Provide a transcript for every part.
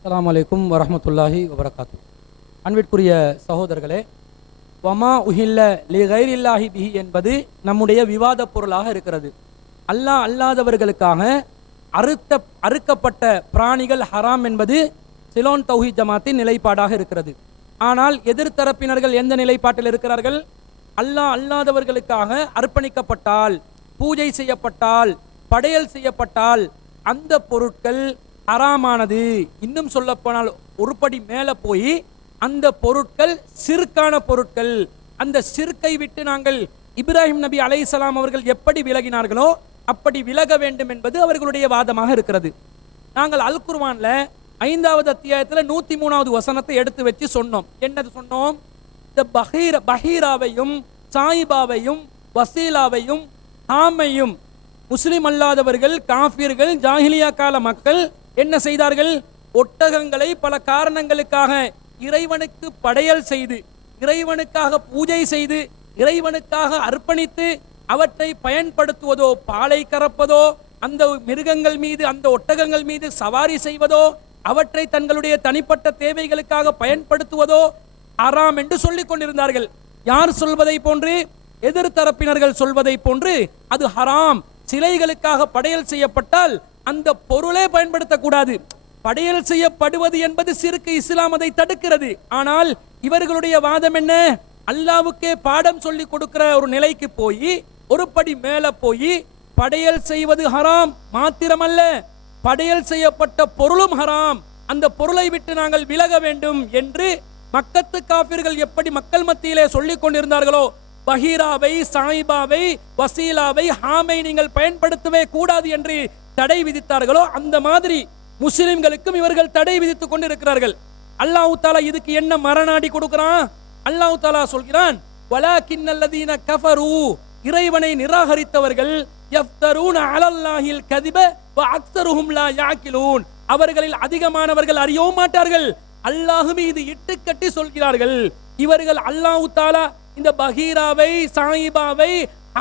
அஸ்ஸலாமு அலைக்கும் வரஹ்மத்துல்லாஹி வபரகாத்து. அன்பிற்குரிய சகோதரர்களே, வமா உஹில்ல லி கைரில்லாஹி பிஹி என்பது நம்முடைய விவாத பொருளாக இருக்கிறது. அல்லாஹ் அல்லாதவர்களுக்காக அறுக்கப்பட்ட பிராணிகள் ஹராம் என்பது சிலோன் தௌஹீத் ஜமாத்தின் நிலைப்பாடாக இருக்கிறது. ஆனால் எதிர்த்தரப்பினர்கள் எந்த நிலைப்பாட்டில் இருக்கிறார்கள்? அல்லாஹ் அல்லாதவர்களுக்காக அர்ப்பணிக்கப்பட்டால், பூஜை செய்யப்பட்டால், படையல் செய்யப்பட்டால் அந்த பொருட்கள் ஹராமானது. இன்னும் சொல்ல போனால் ஒரு படி மேலே போய் அந்த பொருட்கள் சிறுக்கான பொருட்கள். அந்த சிறுக்கை விட்டு நாங்கள் இப்ராஹிம் நபி அலைஹிஸ்ஸலாம் அவர்கள் எப்படி விலகினார்களோ அப்படி விலக வேண்டும் என்பது அவர்களுடைய வாதமாக இருக்கிறது. நாங்கள் அல் குர்ஆன்ல 5வது அத்தியாயத்தில் 103வது வசனத்தை எடுத்து வச்சு சொன்னோம். என்னது சொன்னோம்? இந்த பஹீராவையும் சாயிபாவையும் வசீலாவையும் ஹாமையும் முஸ்லிம் அல்லாதவர்கள், காஃபிர்கள், ஜாஹிலியா கால மக்கள் என்ன செய்தார்கள்? ஒட்டகங்களை பல காரணங்களுக்காக இறைவனுக்கு படையல் செய்து, இறைவனுக்காக பூஜை செய்து, இறைவனுக்காக அர்ப்பணித்து அவற்றை பயன்படுத்துவதோ, பாலை கறப்பதோ, அந்த மிருகங்கள் மீது, அந்த ஒட்டகங்கள் மீது சவாரி செய்வதோ, அவற்றை தங்களுடைய தனிப்பட்ட தேவைகளுக்காக பயன்படுத்துவதோ ஹராம் என்று சொல்லிக் கொண்டிருந்தார்கள். யார் சொல்வதை போன்று? எதிர்த்தரப்பினர்கள் சொல்வதை போன்று அது ஹராம். சிலைகளுக்காக படையல் செய்யப்பட்டால் அந்த பொருளே பயன்படுத்தக்கூடாது. படையல் செய்யப்படுவது என்பது சிறுக்கு, இஸ்லாம் அதை தடுக்கிறது. ஆனால் இவர்களுடைய வாதம் என்ன? அல்லாவுக்கே பாடம் சொல்லி கொடுக்கிற ஒரு நிலைக்கு போய், ஒரு படி மேல போய், படையல் செய்வது ஹராம் மாத்திரமல்ல, படையல் செய்யப்பட்ட பொருளும் ஹராம், அந்த பொருளை விட்டு நாங்கள் விலக வேண்டும் என்று மக்கத்து காபிர்கள் எப்படி மக்கள் மத்தியிலே சொல்லிக் கொண்டிருந்தார்களோ, பஹீராவை, சாயிபாவை, வசீலாவை, ஹாமை நீங்கள் பயன்படுத்தவே கூடாது என்று தடை விதித்தார்களோ, அந்த மாதிரி முஸ்லிம்களுக்கும் இவர்கள் தடை விதித்துக் கொண்டிருக்கிறார்கள். அல்லாஹ் தஆலா இதுக்கு என்ன மரணாடி கொடுக்கிறான்? அல்லாஹ் தஆலா சொல்கிறான், வலாக்கின்னல்லதீன கஃபரு, இறைவனை நிராகரித்தவர்கள், யஃப்தரூன அலல்லாஹில் கதிப வ அக்ஸருஹும் லா யாகிலூன், அவர்களில் அதிகமானவர்கள் அறியவும் மாட்டார்கள், அல்லாஹ் மீது இட்டுக்கட்டி சொல்கிறார்கள். இவர்கள் அல்லாஹ் தஆலா இந்த பஹீராவை, சாயிபாவை,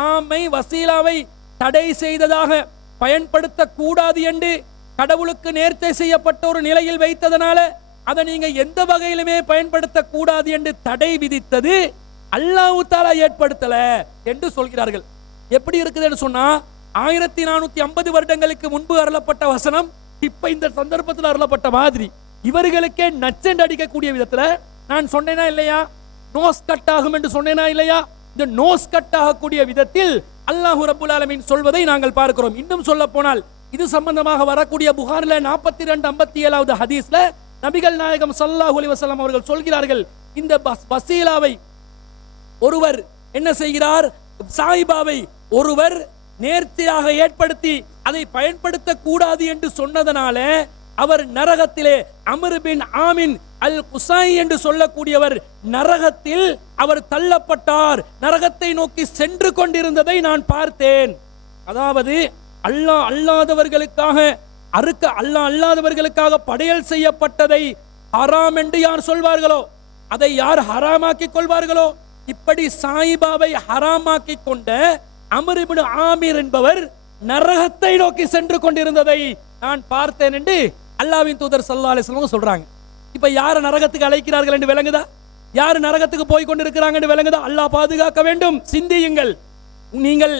ஆமை, வசீலாவை தடை செய்ததாக பயன்படுத்த கூடாது என்று கடவுளுக்கு நேர்ச்சை செய்யப்பட்ட ஒரு நிலையில் வைத்ததனால அதை நீங்க எந்த வகையிலுமே பயன்படுத்த கூடாது என்று தடை விதித்தது அல்லாஹ் தஆலா ஏற்படுத்தல என்று சொல்கிறார்கள். எப்படி இருக்குதுன்னு சொன்னா, 1450 வருடங்களுக்கு முன்பு அருளப்பட்ட வசனம் இப்ப இந்த சந்தர்ப்பத்தில் அருளப்பட்ட மாதிரி இவர்களுக்கே நச்சென்று அடிக்கக்கூடிய விதத்துல நான் சொன்னேனா இல்லையா? நோஸ் கட் ஆகும் என்று சொன்னேனா இல்லையா? இந்த நோஸ் கட் ஆகக்கூடிய விதத்தில் அல்லாஹ் ரப்புல் ஆலமீன் சொல்வதை நாங்கள் பார்க்கிறோம். இன்னும் சொல்ல போனால் இது சம்பந்தமாக வரக்கூடிய புகாரில 42-57வது ஹதீஸ்ல நபிகள் நாயகம் ஸல்லல்லாஹு அலைஹி வஸல்லம் அவர்கள் சொல்கிறார்கள், இந்த வசீலாவை ஒருவர் என்ன செய்கிறார்? சாயிபாவை ஒருவர் நேர்த்தியாக ஏற்படுத்தி அதை பயன்படுத்த கூடாது என்று சொன்னதனால அவர் நரகத்திலே, அம்ர் பின் ஆமின் அல் குசாய் என்று சொல்லக்கூடியவர் நரகத்தில் அவர் தள்ளப்பட்டார், நரகத்தை நோக்கி சென்று கொண்டிருந்ததை நான் பார்த்தேன். அதாவது அல்லாஹ் அல்லாதவர்களுக்காக அல்லாஹ் அல்லாதவர்களுக்காக படையல் செய்யப்பட்டதை ஹராம் என்று யார் சொல்வார்களோ, அதை யார் ஹராமாக்கி கொள்வார்களோ, இப்படி சாயிபாவை ஹராமாக்கி கொண்ட அம்ர் இப்னு ஆமிர் என்பவர் நரகத்தை நோக்கி சென்று கொண்டிருந்ததை நான் பார்த்தேன் என்று அல்லாஹ்வின் தூதர் ஸல்லல்லாஹு அலைஹி வஸல்லம் சொல்றாங்க. இப்ப யார் நரகத்துக்கு அழைக்கிறார்கள் என்று விளங்குதா? யார் நரகத்துக்கு போய் கொண்டிருக்கிறாங்க என்று விளங்குதா? அல்லாஹ் பாதுகாக்க வேண்டும். சிந்தியுங்கள். நீங்கள்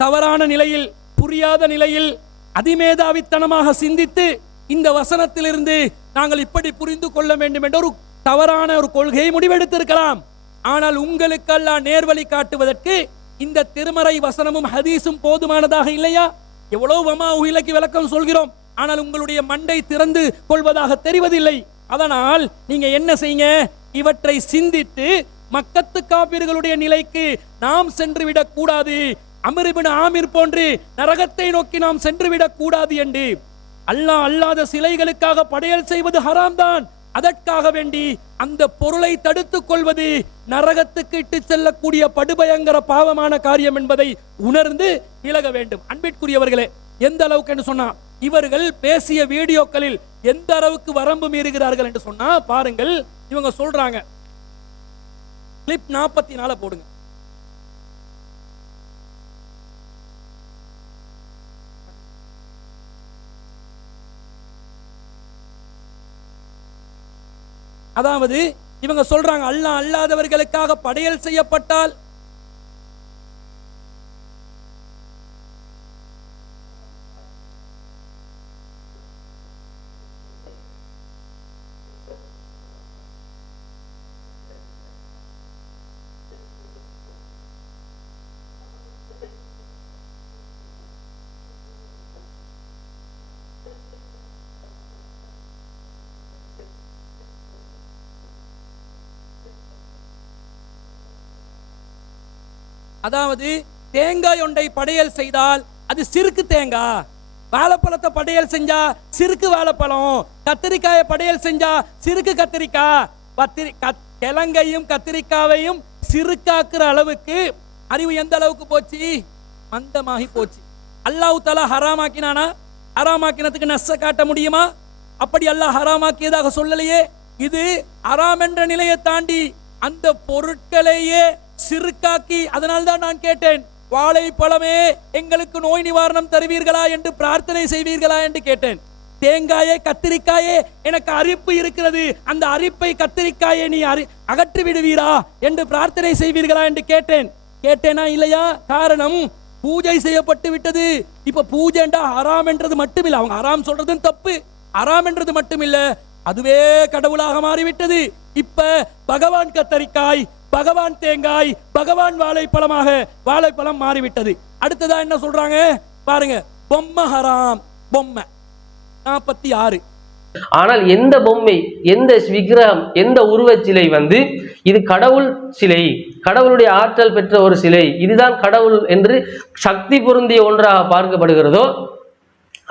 தவறான நிலையில், புரியாத நிலையில், அதிமேதாவித்தனமாக சிந்தித்து இந்த வசனத்திலிருந்து நாங்கள் இப்படி புரிந்து கொள்ள வேண்டும் என்ற ஒரு தவறான ஒரு கொள்கையை முடிவெடுத்திருக்கலாம். ஆனால் உங்களுக்கு அல்லாஹ் நேர்வழி காட்டுவதற்கு இந்த திருமறை வசனமும் ஹதீஸும் போதுமானதாக இல்லையா? எவ்வளவு வமா உஹிலக்கு விளக்கம் சொல்கிறோம், ஆனால் உங்களுடைய மண்டை திறந்து கொள்வதாக தெரிவதில்லை. அதனால் நீங்க என்ன செய்யுங்க? இவற்றை சிந்தித்து மக்கத்து காபிர்களுடைய நிலைக்கு நாம் சென்று விடக் கூடாது, அம்ர் இப்னு ஆமிர் போன்று நரகத்தை நோக்கி நாம் சென்று விடக் கூடாது என்று அல்லாஹ் அல்லாத சிலைகளுக்காக படையல் செய்வது ஹராம் தான். அதற்காக வேண்டி அந்த பொருளை தடுத்துக் கொள்வது நரகத்துக்கு இட்டு செல்லக்கூடிய படுபயங்கர பாவமான காரியம் என்பதை உணர்ந்து விலக வேண்டும். அன்பிற்குரியவர்களே, எந்த அளவுக்கு என்று சொன்னா, இவர்கள் பேசிய வீடியோக்களில் எந்த அளவுக்கு வரம்பு மீறுகிறார்கள் என்று சொன்னா பாருங்கள். இவங்க சொல்றாங்க, கிளிப் 44 போடுங்க. அதாவது இவங்க சொல்றாங்க அல்லாஹ் அல்லாதவர்களுக்காக படையல் செய்யப்பட்டால் அதாவது தேங்காய் ஒன்றை படையல் செய்தால் அது சிறுக்கு தேங்காய், வாழைப்பழத்தை படையல் செஞ்சா சிறுக்கு வாழைப்பழம், கத்திரிக்காயை படையல் செஞ்சா சிறுக்கு கத்திரிக்காய், கிழங்கையும் கத்திரிக்காவையும் சிறுக்காக்குற அளவுக்கு அறிவு எந்த அளவுக்கு போச்சு? மந்தமாகி போச்சு. அல்லாஹ் தஆலா ஹராமாக்கினானா? ஹராமாக்கினதுக்கு நஸ்ஸ காட்ட முடியுமா? அப்படி அல்லாஹ் ஹராமாக்கியதாக சொல்லலையே. இது ஹராம் என்ற நிலையை தாண்டி அந்த பொருட்களையே சிறுக்காக்கி, அதனால்தான் நான் கேட்டேன், வாழைப்பழமே எங்களுக்கு நோய் நிவாரணம் தருவீர்களா என்று பிரார்த்தனை செய்வீர்களா என்று கேட்டேன். தேங்காயே கத்திரிக்காயே எனக்கு அரிப்பு இருக்கிறது, அந்த அரிப்பை கத்திரிக்காயை நீ அகற்றி விடுவீரா என்று பிரார்த்தனை செய்வீர்களா என்று கேட்டேனா இல்லையா? காரணம் பூஜை செய்யப்பட்டு விட்டது. இப்ப பூஜைண்டா ஹராம் என்றது மட்டுமில்லை, அவங்க ஹராம் சொல்றதும் தப்பு, ஹராம் என்றது மட்டுமில்லை, அதுவே கடவுளாக மாறிவிட்டது. இப்ப பகவான் கத்தரிக்காய், பகவான் தேங்காய், பகவான் வாழைப்பழம் மாறிவிட்டது. அடுத்ததா என்ன சொல்றாங்க பாருங்க, பொம்மை ஹராம். பொம்மை 46. ஆனால் எந்த பொம்மை, எந்த விக்கிரகம், எந்த உருவச் சிலை இது கடவுள் சிலை, கடவுளுடைய ஆற்றல் பெற்ற ஒரு சிலை, இதுதான் கடவுள் என்று சக்தி பொருந்திய ஒன்றாக பார்க்கப்படுகிறதோ,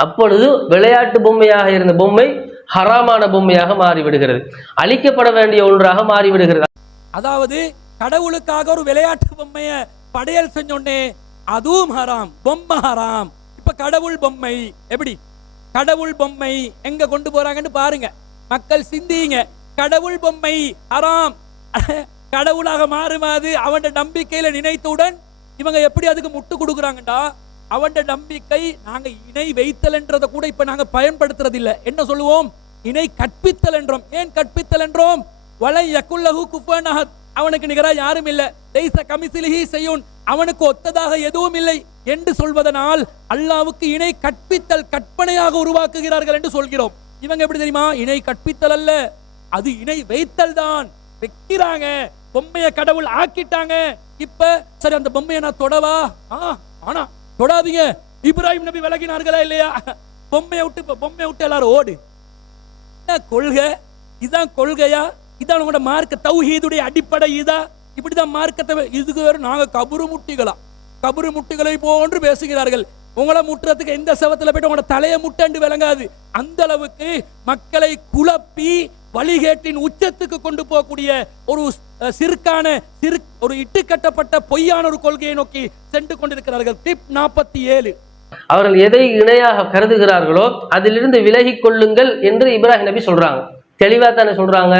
அப்பொழுது விளையாட்டு பொம்மையாக இருந்த பொம்மை ஹராமான பொம்மையாக மாறிவிடுகிறது, அழிக்கப்பட வேண்டிய ஒன்றாக மாறிவிடுகிறது. அதாவது கடவுளுக்காக ஒரு விளையாட்டு பொம்மைய படையல் செஞ்சோன்னே அதுவும் ஹராம், பொம்மை ஹராம். இப்ப கடவுள் பொம்மை எப்படி, கடவுள் பொம்மை எங்க கொண்டு போறாங்கன்னு பாருங்க, மக்கள் சிந்திங்க. கடவுள் பொம்மை ஹராம், கடவுளாக மாறுமாது அவன் நம்பிக்கையில நினைத்தவுடன் இவங்க எப்படி அதுக்கு முட்டு கொடுக்குறாங்கடா? அவன் நம்பிக்கை, நாங்க இணை வைத்தல் என்றதை கூட இப்ப நாங்க பயன்படுத்துறது இல்ல. என்ன சொல்லுவோம்? இணை கற்பித்தல் என்றோம். ஏன் கற்பித்தல் என்றோம்? வலை யகுல்லஹு குஃபுவன் அஹத், அவனுக்கு நிகரா யாரும் இல்லை, லைஸ கமிஸ்லிஹி ஷைஉன், அவனுக்கு ஒத்ததாக எதுவும் இல்லை என்று சொல்வதனால் அல்லாஹ்வுக்கு இணை கற்பித்தல், கற்பனையாக உருவாக்குகிறார்கள் என்று சொல்கிறோம். இவங்க எப்படி தெரியுமா? இணை கற்பித்தல் அல்ல, அது இணை வைத்தல் தான். வைக்கிறாங்க, பொம்மையை கடவுள் ஆக்கிட்டாங்க. இப்ப சரி, அந்த பொம்மையை நான் தொடவா? ஆனா தொடாதீங்க. இப்ராஹிம் நபி விலகினார்களா இல்லையா? பொம்மையை விட்டு எல்லாரும் ஓடு. என்ன கொள்கை? இதுதான் கொள்கையா? இதான் உங்களோட மார்க்க தௌஹீதுடைய அடிப்படை? இதா இப்படிதான் மார்க்கத்தை? இதுக்கு வேறு நாங்க கபரு முட்டிகளை போன்று பேசுகிறார்கள். உங்களை முட்டுறதுக்கு எந்த செவத்துல போயிட்டு உங்களோட தலையை முட்டண்டு விளங்காது. அந்த அளவுக்கு மக்களை குழப்பி வழிகேட்டின் உச்சத்துக்கு கொண்டு போகக்கூடிய ஒரு ஒரு இட்டு கட்டப்பட்ட பொய்யான ஒரு கொள்கையை நோக்கி சென்று கொண்டிருக்கிறார்கள். டிப் 47. அவர்கள் எதை இணையாக கருதுகிறார்களோ அதிலிருந்து விலகி கொள்ளுங்கள் என்று இப்ராஹிம் நபி சொல்றாங்க. தெளிவா தானே சொல்றாங்க,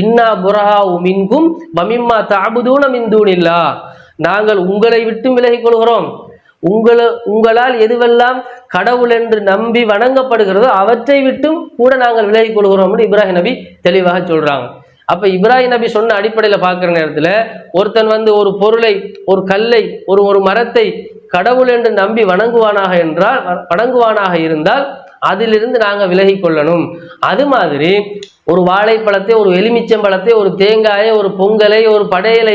இன்னா புரஹாஉ மின்கும் வமிம்மா தஅபுதூன மின் தூனில்லாஹ், நாங்கள் உங்களை விட்டு விலகிக் கொள்கிறோம், உங்களால் எதுவெல்லாம் கடவுள் என்று நம்பி வணங்கப்படுகிறதோ அவற்றை விட்டும் கூட நாங்கள் விலகிக் கொள்கிறோம் என்று இப்ராஹிம் நபி தெளிவாக சொல்றாங்க. அப்ப இப்ராஹிம் நபி சொன்ன அடிப்படையில பார்க்கிற நேரத்துல ஒருத்தன் ஒரு பொருளை, ஒரு கல்லை, ஒரு மரத்தை கடவுள் என்று நம்பி வணங்குவானாக இருந்தால் அதிலிருந்து நாங்க விலகி கொள்ளணும். அது மாதிரி ஒரு வாழைப்பழத்தை, ஒரு எலுமிச்சம்பழத்தை, ஒரு தேங்காயை, ஒரு பொங்கலை, ஒரு படையலை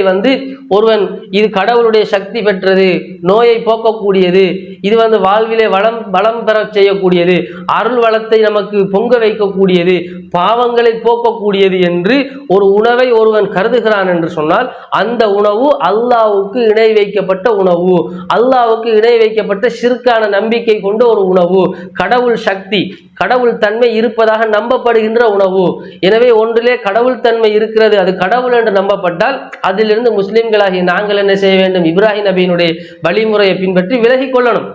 ஒருவன் இது கடவுளுடைய சக்தி பெற்றது, நோயை போக்கக்கூடியது, இது வாழ்விலே வளம் பெற செய்யக்கூடியது, அருள் வளத்தை நமக்கு பொங்க வைக்கக்கூடியது, பாவங்களை போக்கக்கூடியது என்று ஒரு உணவை ஒருவன் கருதுகிறான் என்று சொன்னால் அந்த உணவு அல்லாஹ்வுக்கு இணை வைக்கப்பட்ட உணவு, அல்லாஹ்வுக்கு இணை வைக்கப்பட்ட ஷிர்கான நம்பிக்கை கொண்ட ஒரு உணவு, கடவுள் சக்தி, கடவுள் தன்மை இருப்பதாக நம்பப்படுகின்ற உணவு. எனவே ஒன்றிலே கடவுள் தன்மை இருக்கிறது, அது கடவுள் என்று நம்பப்பட்டால் அதிலிருந்து முஸ்லிம்களாகிய நாங்கள் என்ன செய்ய வேண்டும்? இப்ராஹிம் நபியினுடைய வழிமுறையை பின்பற்றி விலகிக் கொள்ளணும்.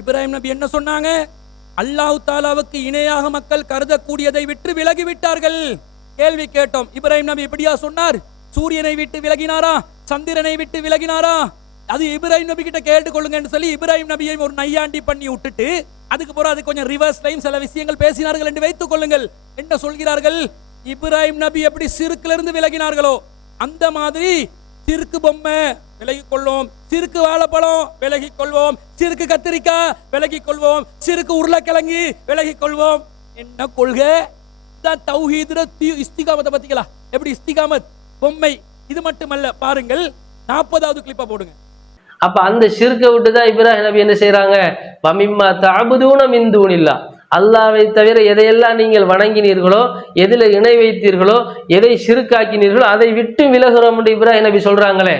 இப்ராஹிம் நபி என்ன சொன்னாங்க? அல்லாஹ் தஆலாவுக்கு இணையாக மக்கள் கருதக்கூடியதை விட்டு விலகிவிட்டார்கள். கேள்வி கேட்டோம், இப்ராஹிம் நபி எப்படியா சொன்னார்? சூரியனை விட்டு விலகினாரா? சந்திரனை விட்டு விலகினாரா? அது இப்ராஹிம் நபி கிட்ட கேட்டுக்கொள்ளுங்கன்னு சொல்லி இப்ராஹிம் நபியை ஒரு நையாண்டி பண்ணி விட்டுட்டு அதுக்கு பிறகு அது கொஞ்சம் ரிவர்ஸ் டைம் சில விஷயங்கள் பேசினார்கள் என்று வைத்துக் கொள்ளுங்கள். என்ன சொல்கிறார்கள்? இப்ராஹிம் நபி எப்படி சிறுக்குல இருந்து விலகினார்களோ அந்த மாதிரி சிறுக்கு பொம்மை விலகிக் கொள்வோம், சிறுக்கு வாழைப்பழம் விலகிக் கொள்வோம், சிறுக்கு கத்திரிக்காய் விலகிக் கொள்வோம், சிறுக்கு உருளைக்கிழங்கு விலகிக் கொள்வோம். என்ன கொள்கை தான் தௌஹீதுல இஸ்திகாமத்தை பத்திங்களா? எப்படி இஸ்திகாமத் பொம்மை. இது மட்டுமல்ல, பாருங்கள் 40வது கிளிப்பா போடுங்க. அப்ப அந்த ஷிர்கை விட்டுதான் இப்ராஹிம் நபி என்ன செய்யறாங்க? வமிம்மா தஅபுதூன மின் தூனில்லாஹ், அல்லாஹ்வை தவிர எதையெல்லாம் நீங்கள் வணங்கினீர்களோ, எதில இணை வைத்தீர்களோ, எதை ஷிர்காக்கினீர்களோ அதை விட்டு விலகுறோம் என்று இப்ராஹிம் நபி சொல்றாங்களே.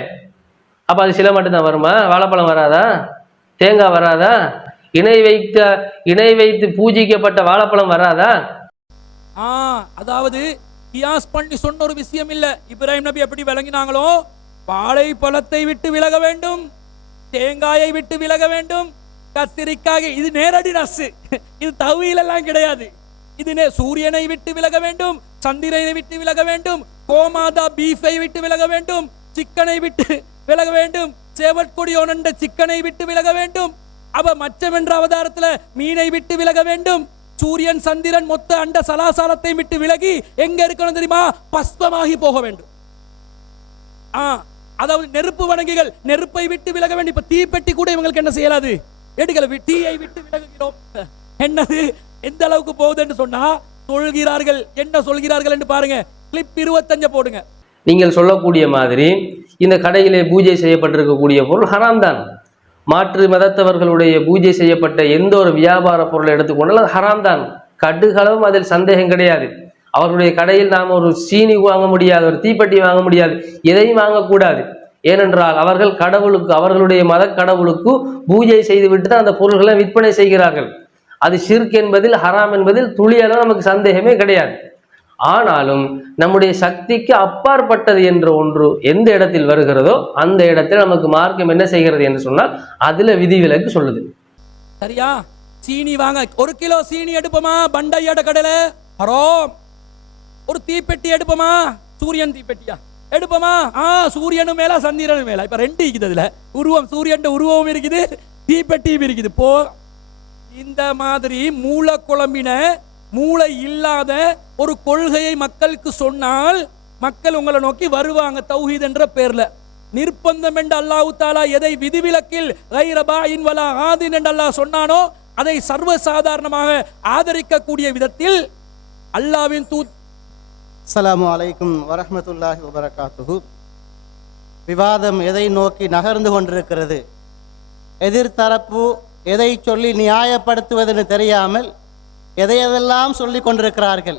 அப்ப அது சில மட்டும் தான் வருமா? வாழைப்பழம் வராதா? தேங்காய் வராதா? இணை வைத்து பூஜிக்கப்பட்ட வாழைப்பழம் வராதா? அதாவது கியாஸ் பண்ணி சொன்ன ஒரு விஷயம் இல்ல. இப்ராஹிம் நபி எப்படி விளங்கினாங்களோ, வாழைப்பழத்தை விட்டு விலக வேண்டும், தேங்காயை விட்டு விலக வேண்டும், கத்திரிக்காய். இது நேரடி நசு, இது தவீல் எல்லாம் கிடையாது. இது சூரியனை விட்டு விலக வேண்டும், சந்திரனை விட்டு விலக வேண்டும், கோமாதா பீஃபை விட்டு விலக வேண்டும், சிக்கனை விட்டு விலக வேண்டும், சேவற்கொடியோனண்ட சிக்கனை விட்டு விலக வேண்டும். அவ மச்சம் என்ற அவதாரத்துல மீனை விட்டு விலக வேண்டும். சூரியன் சந்திரன் மொத்த அண்ட சலாசாலத்தை விட்டு விலகி எங்க இருக்கணும் தெரியுமா? பஸ்பமாகி போக வேண்டும். அதாவது நெருப்பு வணங்கிகள் நெருப்பை விட்டு விலக வேண்டும். இப்ப தீப்பெட்டி கூட இவங்களுக்கு என்ன செய்யலாது? எடுக்கல, தீயை விட்டு விலகுகிறோம். என்னது எந்த அளவுக்கு போகுதுன்னு சொன்னா சொல்கிறார்கள். என்ன சொல்கிறார்கள் என்று பாருங்க. கிளிப் 25 போடுங்க. நீங்கள் சொல்லக்கூடிய மாதிரி இந்த கடையிலே பூஜை செய்யப்பட்டிருக்கக்கூடிய பொருள் ஹராம் தான். மாற்று மதத்தவர்களுடைய பூஜை செய்யப்பட்ட எந்த ஒரு வியாபார பொருளை எடுத்துக்கொண்டால் அது ஹராம் தான். கடுகளவும் அதில் சந்தேகம் கிடையாது. அவர்களுடைய கடையில் நாம் ஒரு சீனி வாங்க முடியாது, ஒரு தீப்பெட்டி வாங்க முடியாது, எதையும் வாங்கக்கூடாது. ஏனென்றால் அவர்கள் கடவுளுக்கு, அவர்களுடைய மத கடவுளுக்கு பூஜை செய்துவிட்டு தான் அந்த பொருள்களை விற்பனை செய்கிறார்கள். அது ஷிர்க் என்பதில், ஹராம் என்பதில் துளியளவு நமக்கு சந்தேகமே கிடையாது. ஆனாலும் நம்முடைய சக்திக்கு அப்பாற்பட்டது என்ற ஒன்று எந்த இடத்தில் வருகிறதோ அந்த இடத்தில் நமக்கு மார்க்கம் என்ன செய்கிறது என்று சொன்னால் அதுல விதிவிலக்கு சொல்லுது. சரியா? சீனி வாங்க 1 கிலோ சீனி எடுப்போமா? பண்டையாட கடையில ஹராம். ஒரு தீப்பெட்டி எடுப்போமா? சூரியன் தீப்பெட்டியா எடுப்போமா? சூரியனும் மேல சந்திரனும் மேல. இப்ப 2 இருக்குது. அதுல உருவம், சூரியன் உருவமும் இருக்குது, தீப்பெட்டியும் இருக்குது. போ இந்த மாதிரி மூல குழம்பின மூளை இல்லாத ஒரு கொள்கையை மக்களுக்கு சொன்னால் மக்கள் உங்களை நோக்கி வருவாங்க. தௌஹீத் என்ற பேர்ல நிர்பந்தம் என்று அல்லாஹ் தஆலா எதை விதிவிலக்கில் கைர பாயின் வலா ஆதின் என்று அல்லாஹ் சொன்னானோ அதை சர்வசாதாரணமாக ஆதரிக்கக்கூடிய விதத்தில் அல்லாஹ்வின் அஸ்ஸலாமு அலைக்கும் வரஹ்மத்துல்லாஹி வபரகாத்துஹு. விவாதம் எதை நோக்கி நகர்ந்து கொண்டிருக்கிறது? எதிர்த்தரப்பு எதை சொல்லி நியாயப்படுத்துவதென்று தெரியாமல் எதையெல்லாம் சொல்லி கொண்டிருக்கிறார்கள்.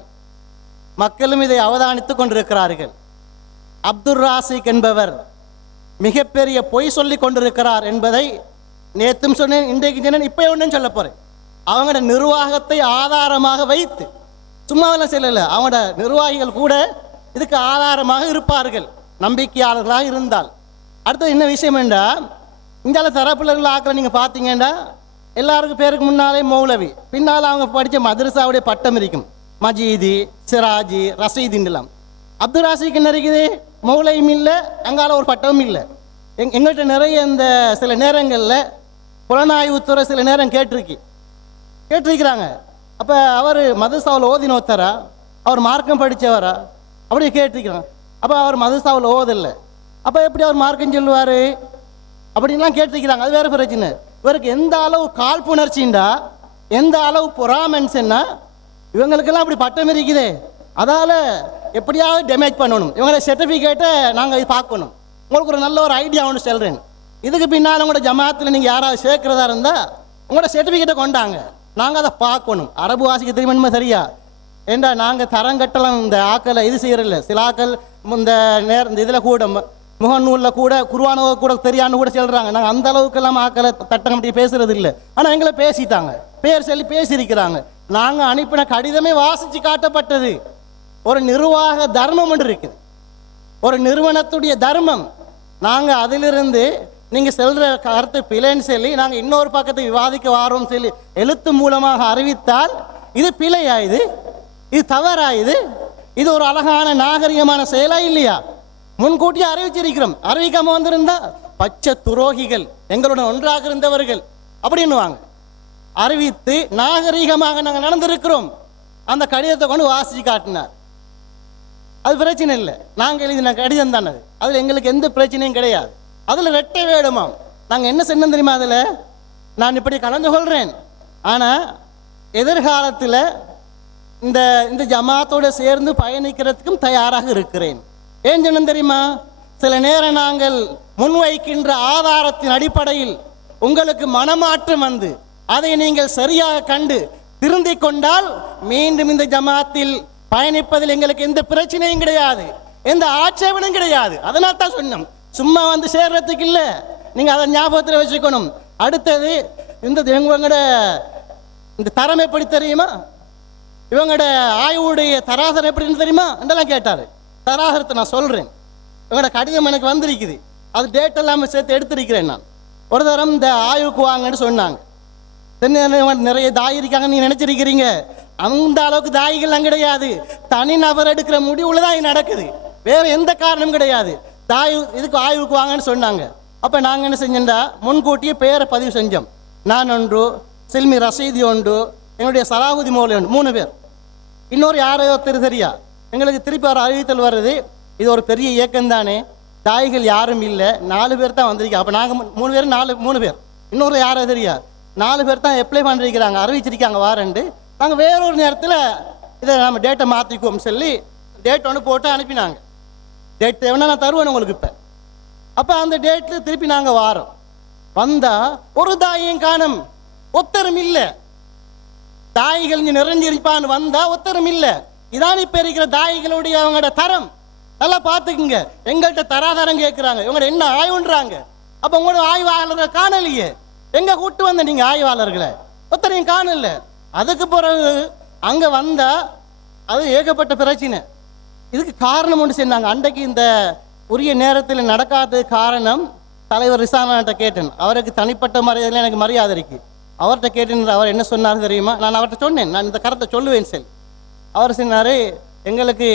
மக்களும் இதை அவதானித்துக் கொண்டிருக்கிறார்கள். அப்துல் ராசிக் என்பவர் மிகப்பெரிய பொய் சொல்லி கொண்டிருக்கிறார் என்பதை நேற்றும் சொன்னேன், இன்றைக்கு சொன்னேன், இப்போ ஒன்றும் சொல்ல போகிறேன். அவங்களோட நிர்வாகத்தை ஆதாரமாக வைத்து, சும்மாவெல்லாம் சொல்லலை, அவங்களோட நிர்வாகிகள் கூட இதுக்கு ஆதாரமாக இருப்பார்கள், நம்பிக்கையாளர்களாக இருந்தால். அடுத்தது என்ன விஷயம் என்றால், இந்த தரப்பில் ஆக்களை நீங்கள் பார்த்தீங்கன்னா எல்லாருக்கும் பேருக்கு முன்னாலே மௌலவி, பின்னால் அவங்க படித்த மதரசாவுடைய பட்டம் இருக்கும், மஜீதி, சிராஜி, ரசீதின்லாம். அப்துல் ராசிக்கு என்ன இருக்குது? மௌலையும் இல்லை, அங்கால ஒரு பட்டமும் இல்லை. எங்கள்கிட்ட நிறைய இந்த சில நேரங்களில் புலனாய்வுத்துறை சில நேரம் கேட்டிருக்கிறாங்க. அப்போ அவர் மதரசாவில் ஓதினோத்தரா, அவர் மார்க்கம் படித்தவரா அப்படி கேட்டிருக்கிறாங்க. அப்போ அவர் மதரசாவில் ஓதலை, அப்போ எப்படி அவர் மார்க்கம் சொல்லுவார் அப்படின்லாம் கேட்டிருக்கிறாங்க. அது வேறு பிரச்சனை. இவருக்கு எந்த அளவு காழ்ப்புணர்ச்சிண்டா, எந்த அளவு பொறாமன்ஸ்ன்னா, இவங்களுக்கெல்லாம் அப்படி பட்டம் இருக்குதே, அதால் எப்படியாவது டேமேஜ் பண்ணணும், இவங்களோட சர்டிஃபிகேட்டை நாங்கள் பார்க்கணும். உங்களுக்கு ஒரு நல்ல ஒரு ஐடியா ஒன்று சொல்கிறேன். இதுக்கு பின்னால் உங்களோட ஜமாத்தில் நீங்கள் யாராவது சேர்க்கிறதா இருந்தால் உங்களோட சர்டிஃபிகேட்டை கொண்டாங்க, நாங்கள் அதை பார்க்கணும். அரபு வாசிக்க தெரியுமா? சரியா? ஏண்டா நாங்கள் தரங்கட்டலாம் இந்த ஆக்களை இது செய்கிறதில்ல. சில ஆக்கள் இந்த இந்த இதில் கூட முகநூலில் கூட குர்ஆன் கூட தெரியான்னு கூட சொல்கிறாங்க. நாங்கள் அந்த அளவுக்கெல்லாம் ஆக்களை தட்டம் அப்படி பேசுறது இல்லை. ஆனால் எங்களை பேசிட்டாங்க, பேர் சொல்லி பேசியிருக்கிறாங்க. நாங்கள் அனுப்பின கடிதமே வாசித்து காட்டப்பட்டது. ஒரு நிர்வாக தர்மம் ஒன்று இருக்குது, ஒரு நிறுவனத்துடைய தர்மம். நாங்கள் அதிலிருந்து நீங்கள் செல்கிற கருத்து பிழைன்னு சொல்லி நாங்கள் இன்னொரு பக்கத்தை விவாதிக்க வாரோம் சொல்லி எழுத்து மூலமாக அறிவித்தால் இது பிழையா? இது தவறாயுது? இது ஒரு அழகான நாகரிகமான செயலா இல்லையா? முன்கூட்டியே அறிவிச்சிருக்கிறோம். அறிவிக்காம வந்திருந்தா பச்சை துரோகிகள், எங்களுடன் ஒன்றாக இருந்தவர்கள் அப்படின்னுவாங்க. அறிவித்து நாகரீகமாக நாங்கள் நடந்திருக்கிறோம். அந்த கடிதத்தை கொண்டு வாசிச்சு காட்டினார். அது பிரச்சனை இல்லை. நாங்கள் எழுதின கடிதம் தானே, அதில் எங்களுக்கு எந்த பிரச்சனையும் கிடையாது. அதில் ரெட்டை வேடுமாம். நாங்கள் என்ன செய்யணும் தெரியுமா? அதில் நான் இப்படி கலந்து கொள்கிறேன், ஆனால் எதிர்காலத்தில் இந்த இந்த ஜமாத்தோடு சேர்ந்து பயணிக்கிறதுக்கும் தயாராக இருக்கிறேன். ஏன் சொன்னோம் தெரியுமா? சில நேரம் நாங்கள் முன்வைக்கின்ற ஆதாரத்தின் அடிப்படையில் உங்களுக்கு மனமாற்றம் வந்து அதை நீங்கள் சரியாக கண்டு திருந்தி கொண்டால் மீண்டும் இந்த ஜமாத்தில் பயணிப்பதில் எங்களுக்கு எந்த பிரச்சனையும் கிடையாது, எந்த ஆட்சேபனும் கிடையாது. அதனால தான் சொன்னோம், சும்மா வந்து சேர்றதுக்கு இல்லை. நீங்கள் அதை ஞாபகத்தில் வச்சுக்கணும். அடுத்தது இவங்களோட இந்த தரம் எப்படி தெரியுமா? இவங்களோட ஆய்வுடைய தராசரம் எப்படின்னு தெரியுமா என்றெல்லாம் கேட்டார். தராசரத்தை நான் சொல்கிறேன். இவங்களோட கடிதம் எனக்கு வந்திருக்குது, அது டேட் எல்லாமே சேர்த்து எடுத்திருக்கிறேன். நான் ஒரு தரம் இந்த ஆய்வுக்கு வாங்கன்னு சொன்னாங்க. நிறைய தாய் இருக்காங்க நீங்க நினைச்சிருக்கிறீங்க, அந்த அளவுக்கு தாய்கள்லாம் கிடையாது. தனிநபர் எடுக்கிற முடிவுல தான் இது நடக்குது, வேற எந்த காரணமும் கிடையாது. தாய் இதுக்கு ஆய்வுக்கு வாங்கன்னு சொன்னாங்க. அப்ப நாங்க என்ன செஞ்சோம்டா, முன்கூட்டியே பேரை பதிவு செஞ்சோம். நான் ஒன்று, சில்மி ரசீதி ஒன்று, என்னுடைய சலாஹுதி மௌலி ஒன்று, 3 பேர். இன்னொரு யாரையோ தெரியா. எங்களுக்கு திருப்பி ஒரு அறிவித்தல் வருது, இது ஒரு பெரிய இயக்கம் தானே, தாய்கள் யாரும் இல்லை, 4 பேர் தான் வந்திருக்கோம். அப்போ நாங்கள் 3 பேர் 3 பேர். இன்னொரு யாரோ தெரியா, 4 பேர் தான் அப்ளை பண்ணிருக்கிறாங்க, அறிவிச்சிருக்காங்க வாரண்டு. நாங்கள் வேறொரு நேரத்தில் இதை நம்ம டேட்டை மாற்றிக்குவோம் சொல்லி டேட் ஒன்று போட்டு அனுப்பினாங்க. டேட் தேவைன்னா நான் தருவேன் உங்களுக்கு இப்போ. அப்போ அந்த டேட்டில் திருப்பி நாங்கள் வாரோம். வந்தால் ஒரு தாயும் காணும், ஒத்தரும் இல்லை. தாய்கள் இங்கே நிறைஞ்சிருப்பான்னு வந்தால் ஒத்தரும் இல்லை. இதான் இப்போ இருக்கிற தாய்களுடைய அவங்களோட தரம். நல்லா பார்த்துக்குங்க. எங்கள்கிட்ட தராதரம் கேட்குறாங்க, இவங்க என்ன ஆய்வுன்றாங்க. அப்போ உங்களோட ஆய்வாளர்களை காணலையே, எங்க கூட்டு வந்த நீங்க ஆய்வாளர்களை ஒத்தரையும் காணல. அதுக்கு பிறகு அங்க வந்தா அது ஏகப்பட்ட பிரச்சனை. இதுக்கு காரணம் ஒன்று சொன்னாங்க. அன்றைக்கு இந்த உரிய நேரத்தில் நடக்காத காரணம் தலைவர் ரிசானாட்ட கேட்டேன். அவருக்கு தனிப்பட்ட மரியாதையில் எனக்கு மரியாதை இருக்கு. அவர்கிட்ட கேட்டேன். அவர் என்ன சொன்னார் தெரியுமா? நான் அவர்கிட்ட சொன்னேன், நான் இந்த கருத்தை சொல்லுவேன் சொல்லி. அவர் சொன்னாரு, எங்களுக்கு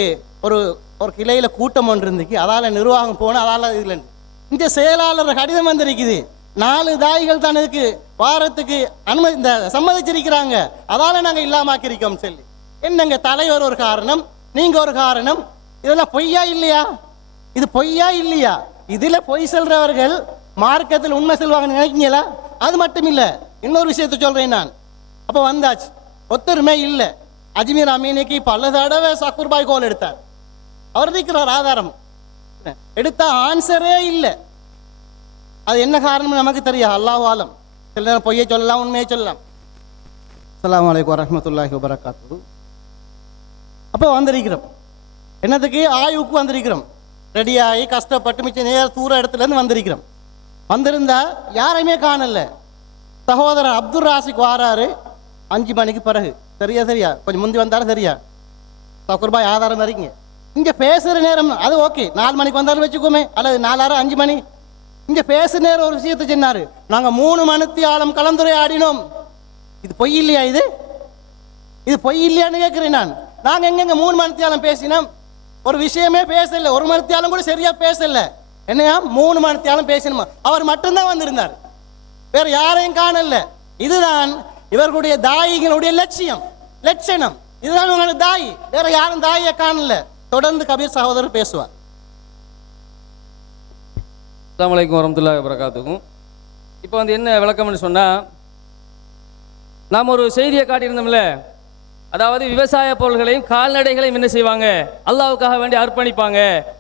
ஒரு ஒரு கிளையில கூட்டம் ஒன்று இருந்துச்சு, அதால நிர்வாகம் போன, அதால இதுல இந்த செயலாளர் கடிதம் வந்திருக்குது. 4 தாய்கள் தான் இதுக்கு வாரத்துக்கு அனுமதி இந்த சம்மதிச்சிருக்கிறாங்க, அதால நாங்க இல்லாமக்கிருக்கோம் சொல்லி. என்னங்க தலைவர் ஒரு காரணம், நீங்க ஒரு காரணம், இதெல்லாம் பொய்யா இல்லையா? இது பொய்யா இல்லையா? இதுல பொய் சொல்றவர்கள் மார்க்கத்தில் உண்மை சொல்வாங்கன்னு நினைக்கிறீங்களா? அது மட்டும் இல்ல, இன்னொரு விஷயத்த சொல்றேன் நான். அப்ப வந்தாச்சு, ஒத்தருமே இல்லை. அஜ்மீர் அமீனுக்கு பல தடவை சக்கூர் பாய் கோல் எடுத்தார். அவர் இருக்கிறார் ஆதாரம், எடுத்தா ஆன்சரே இல்லை. அது என்ன காரணம் நமக்கு தெரியும், அல்லாஹ் ஆலம். சில நேரம் பொய்யை சொல்லலாம், உண்மையை சொல்லலாம். அஸ்ஸலாமு அலைக்கும் வரஹ்மத்துல்லாஹி வபரகாத்துஹு. அப்போ வந்திருக்கிறோம், என்னதுக்கு? ஆய்வுக்கு வந்திருக்கிறோம். ரெடியாகி கஷ்டப்பட்டு மிச்சம் நேரம் தூர இடத்துலேருந்து வந்திருக்கிறோம். வந்திருந்தா யாரையுமே காணல. சகோதரர் அப்துல் ராசிக் வாராரு 5 மணிக்கு பிறகு. சரியா கொஞ்சம் முந்தி வந்தாலும் சரியா சக்குர்பாய் ஆதாரம் வரீங்க. இங்கே பேசுகிற நேரம் அது ஓகே, 4 மணிக்கு வந்தாலும் வச்சுக்கோமே, அல்லது 4 5 மணி. இங்கே பேசு நேரம் ஒரு விஷயத்தை சொன்னாரு, நாங்கள் 3 மணித்தியாலம் கலந்துரையாடினோம். இது பொய் இல்லையா? இது பொய் இல்லையான்னு கேட்குறேன் நான். நாங்கள் எங்கெங்க 3 மணித்தியாலம் பேசினோம்? ஒரு விஷயமே பேசல, 1 மணித்தியாலம் கூட சரியா பேசல. என்னையா 3 மணித்தியாலம் பேசணுமா? அவர் மட்டும்தான் வந்திருந்தார், வேற யாரையும் காணல. இதுதான் இவர்களுடைய தாயிகளுடைய லட்சணம். இதுதான் உங்களோட தாய், வேற யாரும் தாயை காணல. தொடர்ந்து கபீர் சகோதரர் பேசுவார். அஸ்ஸலாமு அலைக்கும் வரஹ்மத்துல்லாஹி வபரகாத்துஹு. இப்போ என்ன விளக்கம்னு சொன்னால், நாம் ஒரு செய்தியை காட்டியிருந்தோம்ல, அதாவது விவசாய பொருள்களையும் கால்நடைகளையும் என்ன செய்வாங்க? அல்லாஹ்வுக்காக வேண்டி அர்ப்பணிப்பாங்க.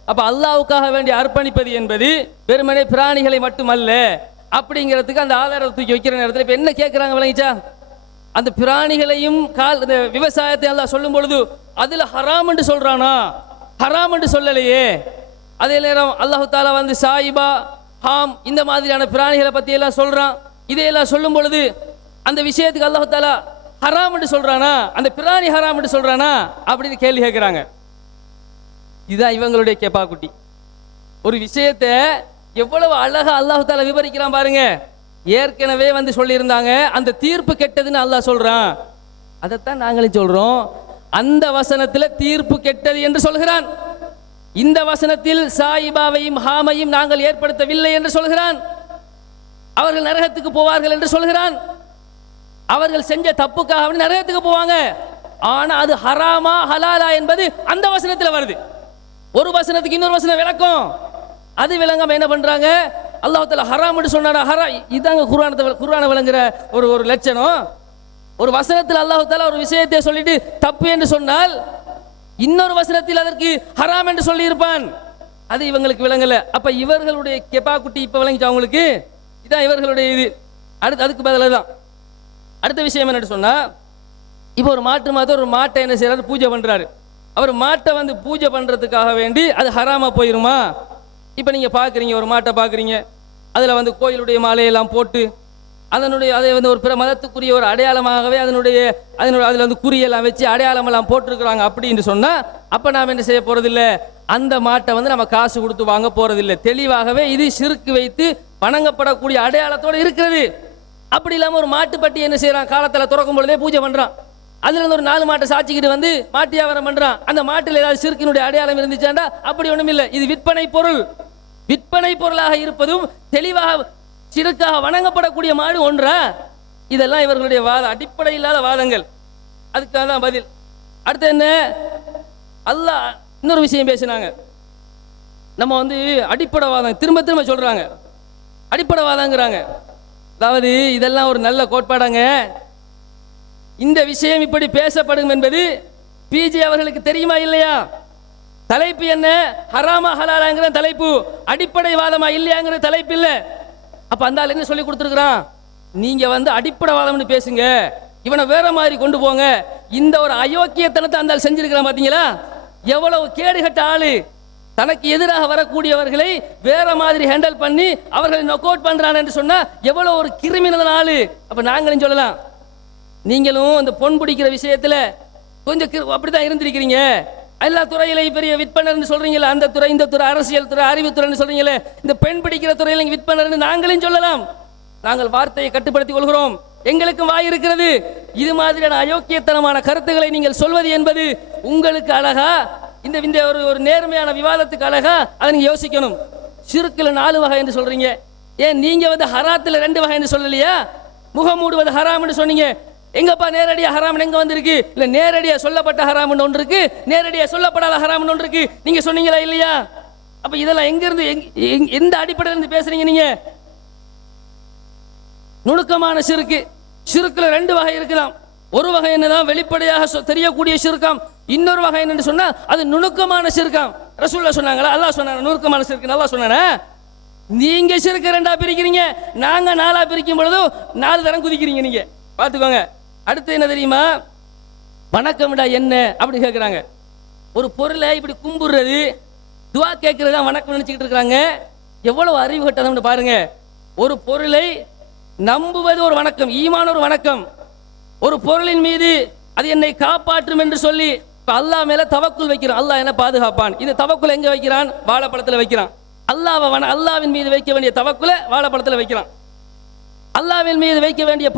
அப்போ அல்லாஹ்வுக்காக வேண்டி அர்ப்பணிப்பது என்பது வெறுமனே பிராணிகளை மட்டுமல்ல அப்படிங்கிறதுக்கு அந்த ஆதாரத்தை தூக்கி வைக்கிற நேரத்தில் இப்போ என்ன கேட்குறாங்க விளங்கிச்சா? அந்த பிராணிகளையும் இந்த விவசாயத்தை அல்லாஹ் சொல்லும் பொழுது அதில் ஹராம் என்று சொல்கிறானா? ஹராம் என்று சொல்லலையே. அதே நேரம் அல்லாஹு தாலா சாயிபா, ஹாம் இந்த மாதிரியான பிராணிகளை பற்றி எல்லாம் சொல்கிறான். இதையெல்லாம் சொல்லும் பொழுது அந்த விஷயத்துக்கு அல்லாஹு தாலா ஹராம் என்று சொல்கிறானா, அந்த பிராணி ஹராம் என்று சொல்கிறானா அப்படின்னு கேள்வி கேட்குறாங்க. இதுதான் இவங்களுடைய கேப்பாக்குட்டி. ஒரு விஷயத்தை எவ்வளவு அழகா அல்லாஹு தாலா விவரிக்கிறான் பாருங்க. ஏற்கனவே சொல்லியிருந்தாங்க, அந்த தீர்ப்பு கெட்டதுன்னு அல்லாஹ் சொல்றான். அதைத்தான் நாங்களும் சொல்றோம். அந்த வசனத்தில் தீர்ப்பு கெட்டது என்று சொல்கிறான். இந்த வசனத்தில் சாயிபாவையும் ஹாமையும் நாங்கள் ஏற்படுத்தவில்லை என்று சொல்கிறான். அவர்கள் நரகத்துக்கு போவார்கள் என்று சொல்கிறான். அவர்கள் செஞ்ச தப்புக்காக நரகத்துக்கு போவாங்க. ஆனா அது ஹராமா ஹலாலா என்பது அந்த வசனத்தில் வருது. ஒரு வசனத்துக்கு இன்னொரு வசனம் விளக்கம். அது விளங்காம என்ன பண்றாங்க? அல்லாஹ் தஆலா ஹராம்னு சொன்னாரா? இதாங்க குர்ஆனை விளங்குற ஒரு லட்சணம். ஒரு வசனத்தில் அல்லாஹ் தஆலா ஒரு விஷயத்தை சொல்லிட்டு தப்பு என்று சொன்னால் இன்னொரு வசனத்தில் அதற்கு ஹராம் என்று சொல்லி இருப்பான். அது இவங்களுக்கு விளங்கல. அப்ப இவர்களுடைய கெப்பாக்குட்டி இப்ப விளங்கிச்சு அவங்களுக்கு. இதான் இவர்களுடைய இது. அதுக்கு பதிலாக தான் அடுத்த விஷயம் என்னன்னு சொன்னா, இப்போ ஒரு மாதம் ஒரு மாட்டை என்ன செய்யறாரு? பூஜை பண்றாரு. அவர் மாட்டை வந்து பூஜை பண்றதுக்காக வேண்டி அது ஹராமா போயிருமா? இப்போ நீங்க பாக்குறீங்க, ஒரு மாட்டை பாக்குறீங்க, அதுல வந்து கோயிலுடைய மாலையெல்லாம் போட்டு அதை வந்து ஒரு பிற மதத்துக்குரிய ஒரு அடையாளமாகவே அதில் வந்து குறியெல்லாம் வச்சு அடையாளமெல்லாம் போட்டிருக்கிறாங்க அப்படின்னு சொன்னா, அப்ப நாம் என்ன செய்ய போறதில்லை? அந்த மாட்டை வந்து நம்ம காசு கொடுத்து வாங்க போறதில்லை. தெளிவாகவே இது ஷிர்க் வைத்து வணங்கப்படக்கூடிய அடையாளத்தோடு இருக்கிறது. அப்படி இல்லாம ஒரு மாட்டுப்பட்டி என்ன செய்யறான்? காலத்துல திறக்கும் பொழுதே பூஜை பண்றான். அதுல இருந்து ஒரு 4 மாட்டை சாச்சிக்கிட்டு வந்து மாட்டு வியாபாரம் பண்றான். அந்த மாட்டில் ஏதாவது ஷிர்க்கினுடைய அடையாளம் இருந்துச்சாண்டா அப்படி ஒண்ணும் இல்லை. இது விற்பனை பொருள். விற்பனை பொருளாக இருப்பதும் தெளிவாக ஷிர்க்காக வணங்கப்படக்கூடிய மாடு ஒன்றா? இதெல்லாம் இவர்களுடைய வாதம், அடிப்படை இல்லாத வாதங்கள். அதுக்காக தான் பதில். அடுத்து என்ன? அல்லாஹ் இன்னொரு விஷயம் பேசினாங்க. நம்ம வந்து அடிப்படை வாதம் திரும்ப திரும்ப சொல்றாங்க, அடிப்படை வாதங்கிறாங்க. அதாவது இதெல்லாம் ஒரு நல்ல கோட்பாடாங்க. இந்த விஷயம் இப்படி பேசப்படும் என்பது பிஜே அவர்களுக்கு தெரியுமா இல்லையா? தலைப்பு என்ன? ஹராமா ஹலாலாங்கிற தலைப்பு, அடிப்படை வாதமா இல்லையாங்கிற தலைப்பு இல்லை. அப்ப அந்த ஆள் என்ன சொல்லி கொடுத்துருக்கிறான்? நீங்க வந்து அடிப்படை வாதம்னு பேசுங்க, இவனை வேற மாதிரி கொண்டு போங்க. இந்த ஒரு அயோக்கியத்தனத்தை அந்த ஆள் செஞ்சிருக்கிறான். பாத்தீங்களா எவ்வளவு கேடுகட்ட ஆளு? தனக்கு எதிராக வரக்கூடியவர்களை வேற மாதிரி ஹேண்டில் பண்ணி அவர்களை நொக் அவுட் பண்றான் என்று சொன்னா எவ்வளவு ஒரு கிரிமினல் ஆளு. அப்ப நாங்களும் சொல்லலாம், நீங்களும் அந்த பொன் பிடிக்கிற விஷயத்துல கொஞ்சம் அப்படிதான் இருந்திருக்கிறீங்க. எல்லா துறையிலையும் பெரிய விற்பனர்னு சொல்றீங்களே, அந்த துறை இந்த துறை அரசியல் துறை அறிவுத்துறைன்னு சொல்றீங்களே, இந்த பெண் பிடிக்கிற துறையில விற்பனர்னு நாங்களும் சொல்லலாம். நாங்கள் வார்த்தையை கட்டுப்படுத்திக் கொள்கிறோம், எங்களுக்கும் வாய் இருக்கிறது. இது மாதிரியான அயோக்கியத்தனமான கருத்துக்களை நீங்கள் சொல்வது என்பது உங்களுக்கு அழகா? இந்த ஒரு நேர்மையான விவாதத்துக்கு அழகா? அதை நீங்க யோசிக்கணும். ஷிர்க்ல 4 வகை என்று சொல்றீங்க, ஏன் நீங்க வந்து ஹராத்துல 2 வகை என்று சொல்லலையா? முகம் மூடுவது ஹராம்னு சொன்னீங்க. எங்கப்பா நேரடியா ஹராம் எங்க வந்திருக்கு? இல்ல நேரடியா சொல்லப்பட்ட ஹராம் ஒன்று இருக்கு, நேரடியா சொல்லப்படாத ஹராம் ஒன்று இருக்கு. நீங்க சொன்னீங்களா இல்லையா? அப்ப இதெல்லாம் எங்க இருந்து எந்த அடிப்படையில இருந்து பேசுறீங்க நீங்க? நுணுக்கமான ஷிர்க். ஷிர்க்ல 2 வகை இருக்கலாம். ஒரு வகை என்னதான் வெளிப்படையாக தெரியக்கூடிய ஷிர்காம், இன்னொரு வகை என்னன்னு சொன்னா அது நுணுக்கமான ஷிர்காம். ரசூலுல்லாஹ் சொன்னாங்களா? அல்லாஹ் சொன்னாங்க நுணுக்கமான ஷிர்க். நல்லா சொன்னானே. நீங்க ஷிர்க் 2ஆ பிரிக்கிறீங்க, நாங்க 4ஆ பிரிக்கும் பொழுது 4 தரம் குதிக்கிறீங்க. நீங்க பாத்துக்கோங்க. அடுத்து என்ன தெரியுமா? வணக்கம்டா என்ன அப்படி கேட்குறாங்க. ஒரு பொருளை இப்படி கும்பிடுறது, துவா கேட்கறது தான் வணக்கம் நினைச்சுக்கிட்டு இருக்கிறாங்க. எவ்வளவு அறிவு கட்டணும்னு பாருங்க. ஒரு பொருளை நம்புவது ஒரு வணக்கம், ஈமான் ஒரு வணக்கம். ஒரு பொருளின் மீது அது என்னை காப்பாற்றும் என்று சொல்லி அல்லாஹ் மேல தவக்குல் வைக்கிறான், அல்லாஹ் என்ன பாதுகாப்பான். இந்த தவக்குல் எங்க வைக்கிறான்? வாழைப்பழத்தில் வைக்கிறான். அல்லாஹ்வின் மீது வைக்க வேண்டிய தவக்குல வாழைப்பழத்தில் வைக்கிறான். அல்லாஹ்வின் மீது வைக்க வேண்டிய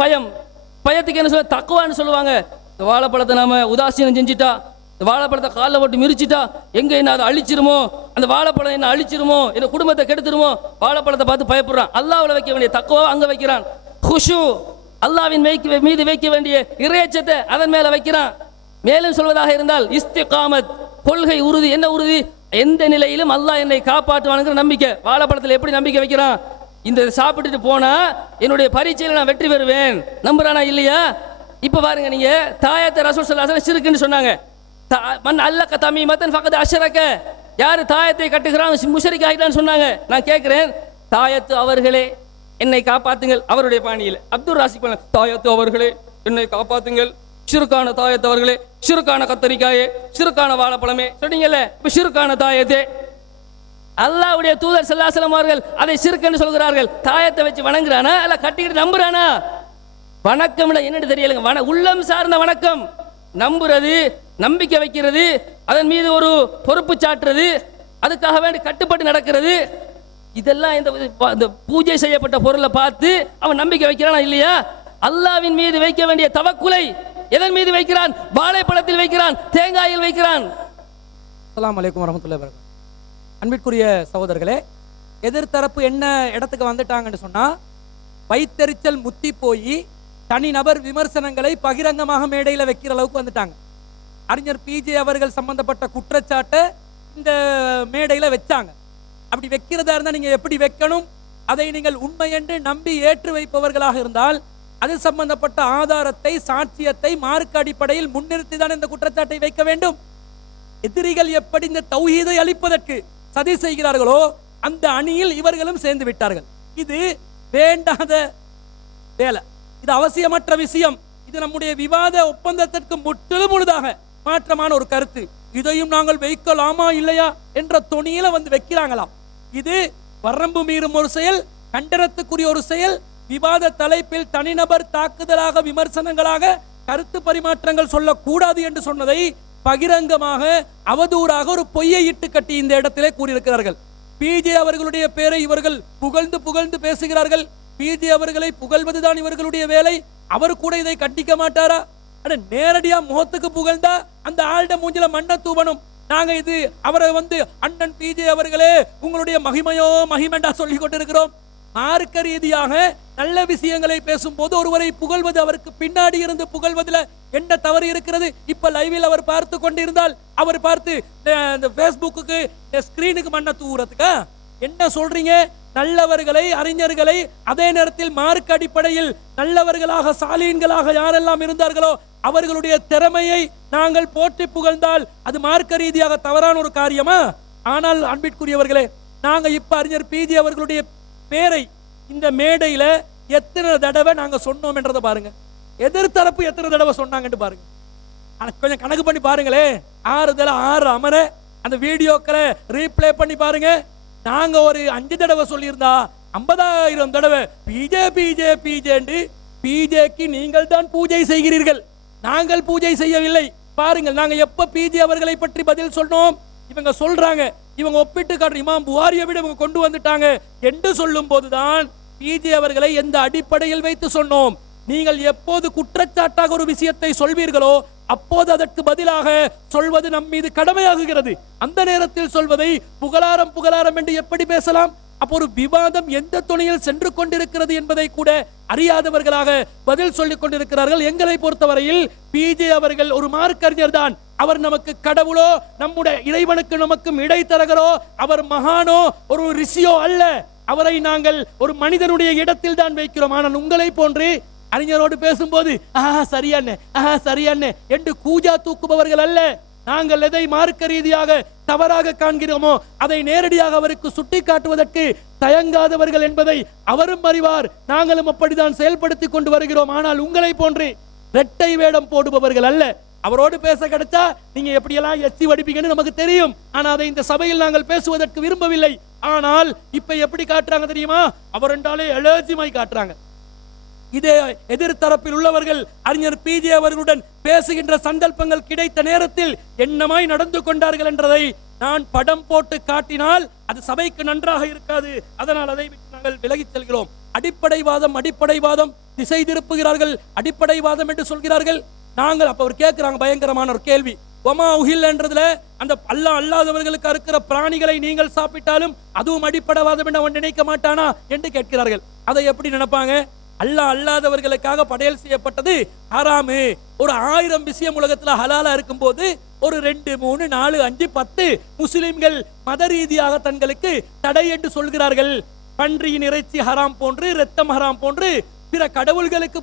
பயத்துக்கு என்ன சொல்ல? தக்குவான்னு சொல்லுவாங்க. இந்த வாழைப்பழத்தை நாம உதாசீனம் செஞ்சுட்டா, இந்த வாழைப்பழத்தை காலில் போட்டு மிரிச்சிட்டா எங்க என்ன அதை அழிச்சிருமோ, அந்த வாழைப்பழம் என்ன அழிச்சிருமோ, என்ன குடும்பத்தை கெடுத்துருமோ, வாழைப்பழத்தை பார்த்து பயப்படுறான். அல்லாஹ்வுல வைக்க வேண்டிய தக்குவா அங்க வைக்கிறான். குஷு, அல்லாஹ்வின் மீது வைக்க வேண்டிய இறையச்சத்தை அதன் மேல வைக்கிறான். மேலும் சொல்வதாக இருந்தால் இஸ்திகாமத், கொள்கை உறுதி. என்ன உறுதி? எந்த நிலையிலும் அல்லாஹ் என்னை காப்பாற்றுவானுங்கிற நம்பிக்கை. வாழைப்பழத்தில் எப்படி நம்பிக்கை வைக்கிறான்? இந்த சாப்பிட்டுட்டு போனா என்னுடைய பரீட்சையில் நான் வெற்றி பெறுவேன், நம்புறானா இல்லையா? இப்ப பாருங்க, நீங்க தாயத்தை ரசூல் ஸல்லல்லாஹு அலைஹி வஸல்லம் ஷிர்க்னு சொன்னாங்க. மன் அல்லக தமீமத்தன் ஃபகத் அஷ்ரக, யாரு தாயத்தை கட்டுகிறான் முஷ்ரிக் ஆயிட்டான்னு சொன்னாங்க. நான் கேட்கிறேன், தாயத்து அவர்களே என்னை காப்பாத்துங்கள், அவருடைய பாணியில் அப்துல் ராசிக் பண்ண, தாயத்து அவர்களே என்னை காப்பாத்துங்கள், ஷிர்கான தாயத்து அவர்களே, ஷிர்கான கத்தரிக்காயே, ஷிர்கான வாழைப்பழமே சொன்னீங்கல்ல, இப்ப ஷிர்கான தாயத்தே. அல்லாஹ்வுடைய தூதர் ஸல்லல்லாஹு அலைஹி வஸல்லம் அவர்கள் அதை ஷிர்க்னு சொல்கிறார்கள். தாயத்தை வச்சு வணங்குறானா இல்ல கட்டிக்கிட்டு நம்புறானா? வணக்கம் என்னன்னு தெரியலங்க. உள்ளம் சார்ந்த வணக்கம், நம்புறது, நம்பிக்கை வைக்கிறது, அதன் மீது ஒரு பொறுப்பு சாட்டுறது, அதுக்காக வேண்டி கட்டுப்பட்டு நடக்கிறது. இதெல்லாம் இந்த பூஜை செய்யப்பட்ட பொருளை பார்த்து அவன் நம்பிக்கை வைக்கிறானா இல்லையா? அல்லாஹ்வின் மீது வைக்க வேண்டிய தவக்குலை எதன் மீது வைக்கிறான்? வாழைப்பழத்தில் வைக்கிறான், தேங்காயில் வைக்கிறான். அஸ்ஸலாமு அலைக்கும் வரஹ்மத்துல்லாஹி வபரகாத்துஹு. அன்பிற்குரிய சகோதரர்களே, எதிர்த்தரப்பு என்ன இடத்துக்கு வந்துட்டாங்கன்னு சொன்னா, வைத்தறிச்சல் முத்தி போய் தனிநபர் விமர்சனங்களை பகிரங்கமாக மேடையில் வைக்கிற அளவுக்கு வந்துட்டாங்க. அறிஞர் பிஜே அவர்கள் சம்பந்தப்பட்ட குற்றச்சாட்டை இந்த மேடையில வச்சாங்க. அப்படி வைக்கிறதா இருந்தா நீங்க எப்படி வைக்கணும், அதை நீங்கள் உண்மை என்று நம்பி ஏற்று வைப்பவர்களாக இருந்தால் அது சம்பந்தப்பட்ட ஆதாரத்தை, சாட்சியத்தை மார்க்க அடிப்படையில் முன்னிறுத்தி தான் இந்த குற்றச்சாட்டை வைக்க வேண்டும். எதிரிகள் எப்படி இந்த தௌஹீதை அழிப்பதற்கு சதி செய்கிறார்களோ அந்த அணியில் இவர்களும் சேர்ந்து விட்டார்கள். இது வேண்டாத வேலை, இது அவசியமற்ற விஷயம், இது நம்முடைய விவாத ஒப்பந்தத்திற்கு முற்றிலும் முழுதாக மாற்றமான ஒரு கருத்து. இதையும் நாங்கள் வைக்கலாமா இல்லையா என்ற தொனியில வந்து வைக்கிறாங்களாம். இது வரம்பு மீறும் ஒரு செயல், கண்டனத்துக்குரிய ஒரு செயல். விவாத தலைப்பில் தனிநபர் தாக்குதலாக, விமர்சனங்களாக கருத்து பரிமாற்றங்கள் சொல்லக்கூடாது என்று சொன்னதை பகிரங்கமாக அவதூறாக ஒரு பொய்யை இட்டு கட்டி இந்த இடத்திலே கூறியிருக்கிறார்கள். பிஜே அவர்களுடைய பெயரை இவர்கள் புகழ்ந்து புகழ்ந்து பேசுகிறார்கள். பிஜே அவர்களை புகழ்வதுதான் இவர்களுடைய வேலை. அவர் கூட இதை கண்டிக்க மாட்டாரா? நேரடியா முகத்துக்கு புகழ்ந்தா அந்த ஆள்ட மூஞ்சில மண்ண தூவணும். நாங்க இது அவரை வந்து அண்ணன் பிஜே அவர்களே உங்களுடைய மகிமையோ மகிமெண்டா சொல்லி கொண்டிருக்கிறோம். மார்க்க ரீதியாக நல்ல விஷயங்களை பேசும்போது ஒருவரை புகழ்வது, அவருக்கு பின்னாடி இருந்து புகழ்வதில் என்ன தவறு இருக்கிறது? இப்ப லைவில் அவர் பார்த்து கொண்டிருந்தால் அவர் பார்த்து இந்த பேஸ்புக்கு ஸ்கிரீனுக்கு மண்ண தூவுறதுக்கா என்ன சொல்றீங்க? நல்லவர்களை, அறிஞர்களை, அதே நேரத்தில் மார்க்க அடிப்படையில் நல்லவர்களாக, சாலீன்களாக யாரெல்லாம் இருந்தார்களோ அவர்களுடைய திறமையை நாங்கள் போற்றி புகழ்ந்தால் அது மார்க்க ரீதியாக தவறான ஒரு காரியமா? ஆனால் அன்பிற்குரியவர்களே, நாங்க இப்ப அறிஞர் பிஜி அவர்களுடைய பேரை இந்த மேடையில எத்தனை தடவை நாங்க சொன்னோம் என்றதை பாருங்க. எதிர்த்தரப்பு எத்தனை தடவை சொன்னாங்கன்னு பாருங்க. கொஞ்சம் கணக்கு பண்ணி பாருங்களே. 6 அமர அந்த வீடியோக்களை ரீப்ளே பண்ணி பாருங்க. நாங்க ஒரு 5 தடவை சொல்லியிருந்தா 50,000 தடவை பிஜே பிஜே பிஜே. பிஜேக்கு நீங்கள் தான் பூஜை செய்கிறீர்கள், நாங்கள் பூஜை செய்யவில்லை. பாருங்கள், நாங்க எப்ப பிஜே அவர்களை பற்றி பதில் சொன்னோம்? இவங்க சொல்றாங்க, இவங்க ஒப்பிட்டு காட்டுற இமாம் புகாரியை விட இவங்க கொண்டு வந்துட்டாங்க என்று சொல்லும் போதுதான் பிஜே அவர்களை எந்த அடிப்படையில் வைத்து சொன்னோம்? நீங்கள் எப்போது குற்றச்சாட்டாக ஒரு விஷயத்தை சொல்வீர்களோ அப்போது அதற்கு பதிலாக சொல்வது நம் மீது கடமையாகுகிறது. அந்த நேரத்தில் சொல்வதை புகழாரம் என்று எப்படி பேசலாம்? அப்போ ஒரு விவாதம் எந்த துணையில் சென்று கொண்டிருக்கிறது என்பதை கூட அறியாதவர்களாக பதில் சொல்லிக் கொண்டிருக்கிறார்கள். எங்களை பொறுத்தவரையில் பிஜே அவர்கள் ஒரு மார்க்கறிஞர் தான். அவர் நமக்கு கடவுளோ, நம்முடைய இறைவனுக்கு நமக்கும் இடைத்தரகரோ, அவர் மகானோ, ஒரு ரிஷியோ அல்ல. அவரை நாங்கள் ஒரு மனிதனுடைய இடத்தில் தான் வைக்கிறோம். ஆனால் உங்களை போன்று அறிஞரோடு பேசும்போது சரியானே என்று கூஜா தூக்குபவர்கள் அல்ல. நாங்கள் எதை மார்க்க ரீதியாக தவறாக காண்கிறோமோ அதை நேரடியாக அவருக்கு சுட்டி காட்டுவதற்கு தயங்காதவர்கள் என்பதை அவரும் அறிவார். நாங்களும் அப்படித்தான் செயல்படுத்திக் கொண்டு வருகிறோம். ஆனால் உங்களை போன்று இரட்டை வேடம் போடுபவர்கள் அல்ல. அவரோடு பேச கிடைச்சா நீங்க எப்படியெல்லாம் எச்சி வடிப்பீங்கன்னு நமக்கு தெரியும். ஆனா அதை இந்த சபையில் நாங்கள் பேசுவதற்கு விரும்பவில்லை. ஆனால் இப்ப எப்படி காட்டுறாங்க தெரியுமா? அவர் என்றாலே அலர்ஜிமாய் காட்டுறாங்க. இதே எதிர்த்தரப்பில் உள்ளவர்கள் அறிஞர் பிஜே அவர்களுடன் பேசுகின்ற சந்தர்ப்பங்கள் கிடைத்த நேரத்தில் என்னமாய் நடந்து கொண்டார்கள் என்றதை நான் படம் போட்டு காட்டினால் அது சபைக்கு நன்றாக இருக்காது. அதனால் அதை விட்டு நாங்கள் விலகிச் செல்கிறோம். அடிப்படைவாதம் திசை திருப்புகிறார்கள். அடிப்படைவாதம் என்று சொல்கிறார்கள். நாங்கள் அப்ப அவர் கேட்கிறாங்க பயங்கரமான ஒரு கேள்வி. ஒமா உஹில் என்றதுல அந்த அல்லாஹ் அல்லாதவர்களுக்கு இருக்கிற பிராணிகளை நீங்கள் சாப்பிட்டாலும் அதுவும் அடிப்படைவாதம் என்று அவன் நினைக்க மாட்டானா என்று கேட்கிறார்கள். அதை எப்படி நினைப்பாங்க? அல்லாஹ் அல்லாதவர்களுக்காக படையல் செய்யப்பட்டது ஹராமு. ஒரு 1000 விஷயம் உலகத்துல ஹலாலா இருக்கும் போது ஒரு 2, 3, 4, 5, 10 முஸ்லிம்கள் மத ரீதியாக தங்களுக்கு தடை என்று சொல்கிறார்கள். பன்றியின் இறைச்சி ஹராம் போன்று, இரத்தம் ஹராம் போன்று, பிற கடவுள்களுக்கு